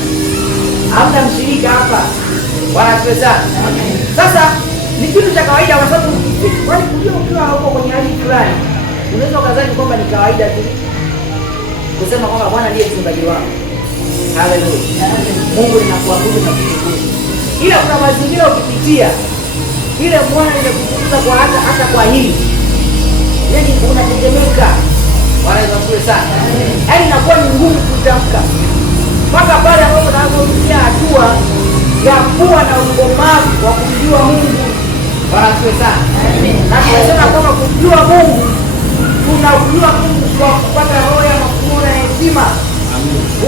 Hamna mshirika hapa. Wanapesa. Sasa ni kitu cha kawaida kwa sababu kwani ukiwa huko kwenye hali fulani unaweza ukadhani kwamba ni kawaida tu kusema kwamba Bwana ndiye mchungaji wako. Haleluya. Mungu ninakuabudu na kushukuru. Ila kuna mazingira ukipitia ile Bwana inakufunza kwa hata kwa hili. Yaani unatetemeka. Bwana asifiwe sana. Yaani inakuwa ni ngumu kutamka. Mpaka pale ambapo unapofikia hatua ya kuwa na ukomavu wa kumjua Mungu. Bwana asifiwe sana. Na tunasema kwamba kumjua Mungu tunamjua Mungu kwa kupata roho ya mafunuo na hekima.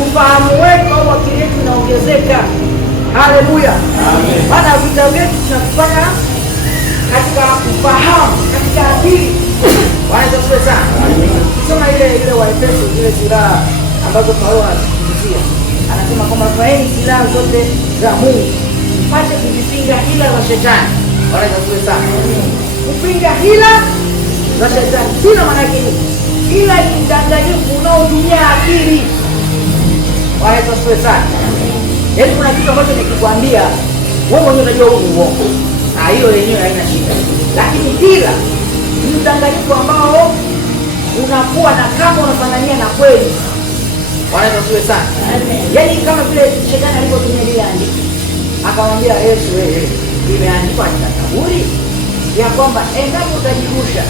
Ufahamu wetu au akili yetu inaongezeka. Haleluya. Maana vita vyetu tunafanya katika ufahamu, katika akili. Bwana asifiwe sana. Soma ile Waefeso zile silaha ambazo Paulo anazungumzia. Anasema kwamba vaeni silaha zote za Mungu mpate kuzipinga hila za shetani. Bwana asifiwe sana. Kupinga hila za shetani. Hila maana yake ni hila ni udanganyifu unaotumia akili. Bwana asifiwe sana. Yaani kuna kitu ambacho nikikwambia wewe mwenyewe unajua huu ni uongo. Na hiyo yenyewe haina shida. Lakini hila ni udanganyifu ambao unakuwa na kama unafanania na kweli. Bwana asifiwe sana. Yaani kama vile shetani alipotumia ile andiko. Akamwambia Yesu, wewe imeandikwa katika Zaburi ya kwamba endapo utajirusha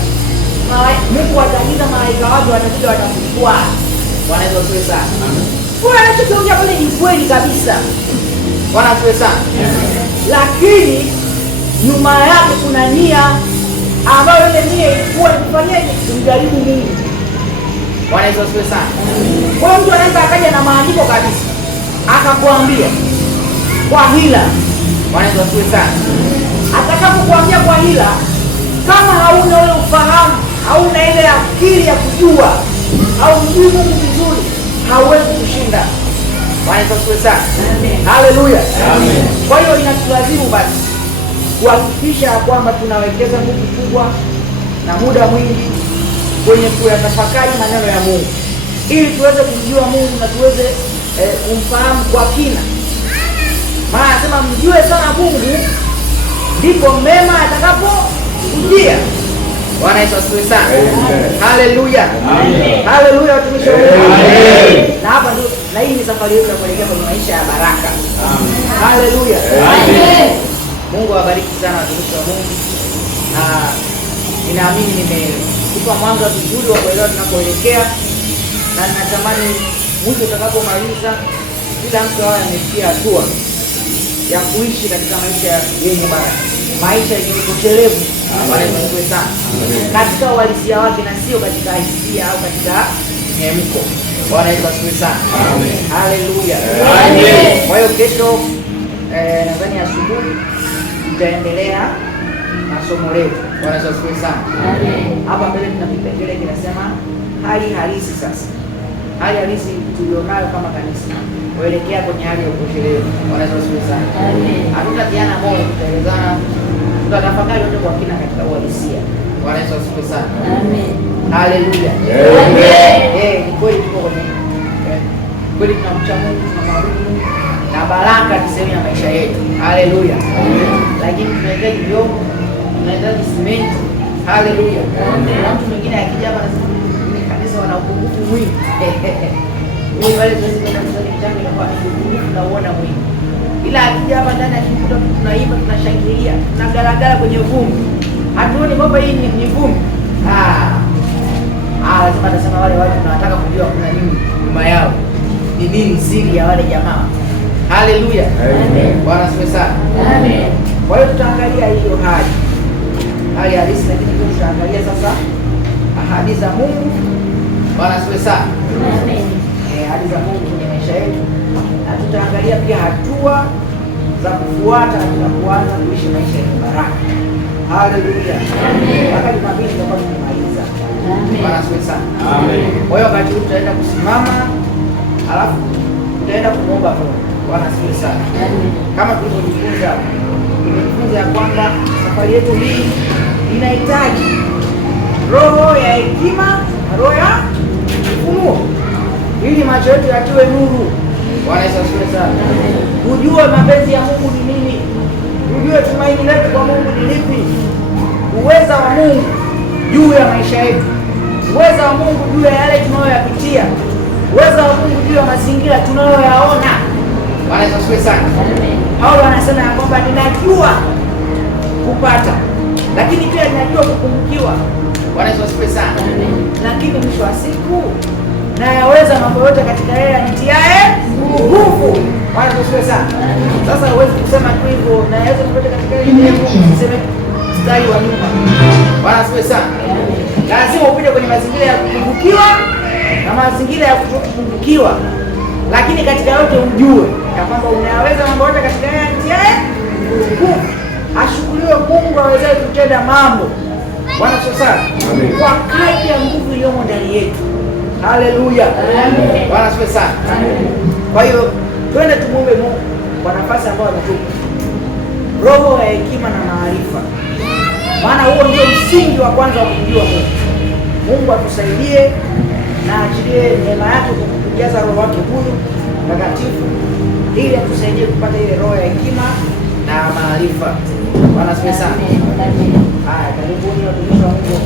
Mungu ataagiza malaika wake watakuja watakuchukua. Bwana asifiwe sana. Kwa anachokiongea pale ni kweli kabisa. Bwana asifiwe sana. Lakini nyuma yake kuna nia ambayo ile nia ilikuwa ifanyaje? Kumjaribu Mungu. Bwana asifiwe sana. Kwa hiyo mtu anaweza akaja na maandiko kabisa akakwambia kwa hila. Bwana asifiwe sana. Atakapokuambia kwa hila, kama hauna ule ufahamu, hauna ile akili ya kujua au mjui Mungu vizuri, hauwezi kushinda. Bwana asifiwe sana. Haleluya. Amen. Kwa hiyo inatulazimu basi kuhakikisha kwamba tunawekeza nguvu kubwa na muda mwingi kwenye kuyatafakari maneno ya Mungu ili tuweze kumjua Mungu na tuweze kumfahamu kwa kina. Maana anasema mjue sana Mungu ndipo mema atakapokujia. Bwana Yesu asifiwe sana. Haleluya. Haleluya watumishi wa Mungu. Na hapa ndio na hii ni safari yetu ya kuelekea kwenye maisha ya baraka. Haleluya. Mungu awabariki sana watumishi wa Mungu. Na ninaamini nimekupa mwanga vizuri wa kuelewa tunakoelekea, na ninatamani mwisho utakapomaliza kila mtu awe amefikia hatua ya kuishi katika maisha yenye baraka, maisha yenye utoshelevu. Bwana asifiwe sana. Katika uhalisia wake na sio katika hisia au katika mhemko. Bwana Yesu asifiwe sana. Amen. Haleluya. Amen. Kwa hiyo kesho nadhani asubuhi tutaendelea na somo letu. Bwana Yesu asifiwe sana. Amen. Hapa mbele tuna kipengele kinasema hali halisi sasa. Hali halisi tulionayo kama kanisa kuelekea kwenye hali ya utoshelevu. Bwana Yesu asifiwe sana. Amen. Hatutatiana moyo, tutaelezana, tutatafakari yote kwa kina katika uhalisia. Bwana Yesu asifiwe sana. Amen. Haleluya. Amen. Ni kweli tuko kwenye kweli tunamcha Mungu, tunamwabudu na baraka ni sehemu ya maisha yetu. Haleluya. Amen. Lakini tunahitaji vyombo, tunahitaji simenti. Haleluya. Amen. Mtu mwingine akija hapa anasema ni kanisa wana upungufu mwingi. Mimi wale tunasema kusali mchango na kwa upungufu tunaona mwingi. Ila akija hapa ndani akikuta tunaimba, tunashangilia, tunagaragara kwenye vumbi. Hatuoni kwamba hii ni vumbi. Lazima atasema wale watu tunataka kujua kuna nini nyuma yao. Ni nini siri ya wale jamaa. Haleluya. Amen. Bwana asifiwe sana. Amen. Kwa hiyo tutaangalia hiyo hali halisi, lakini pia tutaangalia sasa ahadi za Mungu. Bwana asifiwe sana. Amen. Ahadi za Mungu kwenye maisha yetu. Na tutaangalia pia hatua za kufuata na kuanza kuishi maisha yenye baraka. Haleluya. Amen. Mpaka Jumapili tutakuwa tumemaliza. Amen. Bwana asifiwe sana. Amen. Kwa hiyo wakati huu tutaenda kusimama, alafu tutaenda kumwomba Mungu. Bwana asifiwe sana. Kama tulivyojifunza, tumejifunza ya kwamba safari yetu hii inahitaji roho ya hekima na roho ya ufunuo, ili macho yetu yatiwe nuru. Bwana Yesu asifiwe sana. Ujue mapenzi ya Mungu ni nini, ujue tumaini letu kwa Mungu ni lipi, uweza wa Mungu juu ya maisha yetu, uweza wa Mungu juu ya yale tunayoyapitia, uweza wa Mungu juu ya mazingira tunayoyaona. Bwana Yesu asifiwe sana. Paulo anasema ya kwamba ninajua kupata, lakini pia ninajua kupungukiwa. Bwana Yesu asifiwe sana. Lakini mwisho wa siku nayaweza mambo yote katika yeye anitiaye nguvu. Bwana Yesu asifiwe sana. Sasa huwezi kusema tu hivyo, nayaweza mambo yote katika yeye anitiaye nguvu, useme mstari wa nyuma. Bwana asifiwe sana. Lazima upite kwenye mazingira ya kupungukiwa na mazingira ya kutokupungukiwa, lakini katika yote ujue ya kwamba unayaweza mambo yote katika yeye anitiaye nguvu. Ashukuriwe Mungu awezaye kutenda mambo. Bwana asifiwe sana. Kwa kadri ya nguvu iliyomo ndani yetu. Haleluya. Bwana asifiwe sana. Kwa hiyo twende tumuombe Mungu kwa nafasi ambayo ametupa, roho ya hekima na maarifa, maana huo ndio msingi wa kwanza wa kumjua Mungu. Mungu atusaidie na achilie neema yake kwa kujaza roho wake huyu mtakatifu, ili atusaidie kupata ile roho ya hekima na maarifa. Bwana asifiwe sana. Haya, karibuni watumishi wa Mungu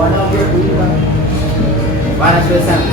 wanaojua kuimba. Bwana asifiwe sana.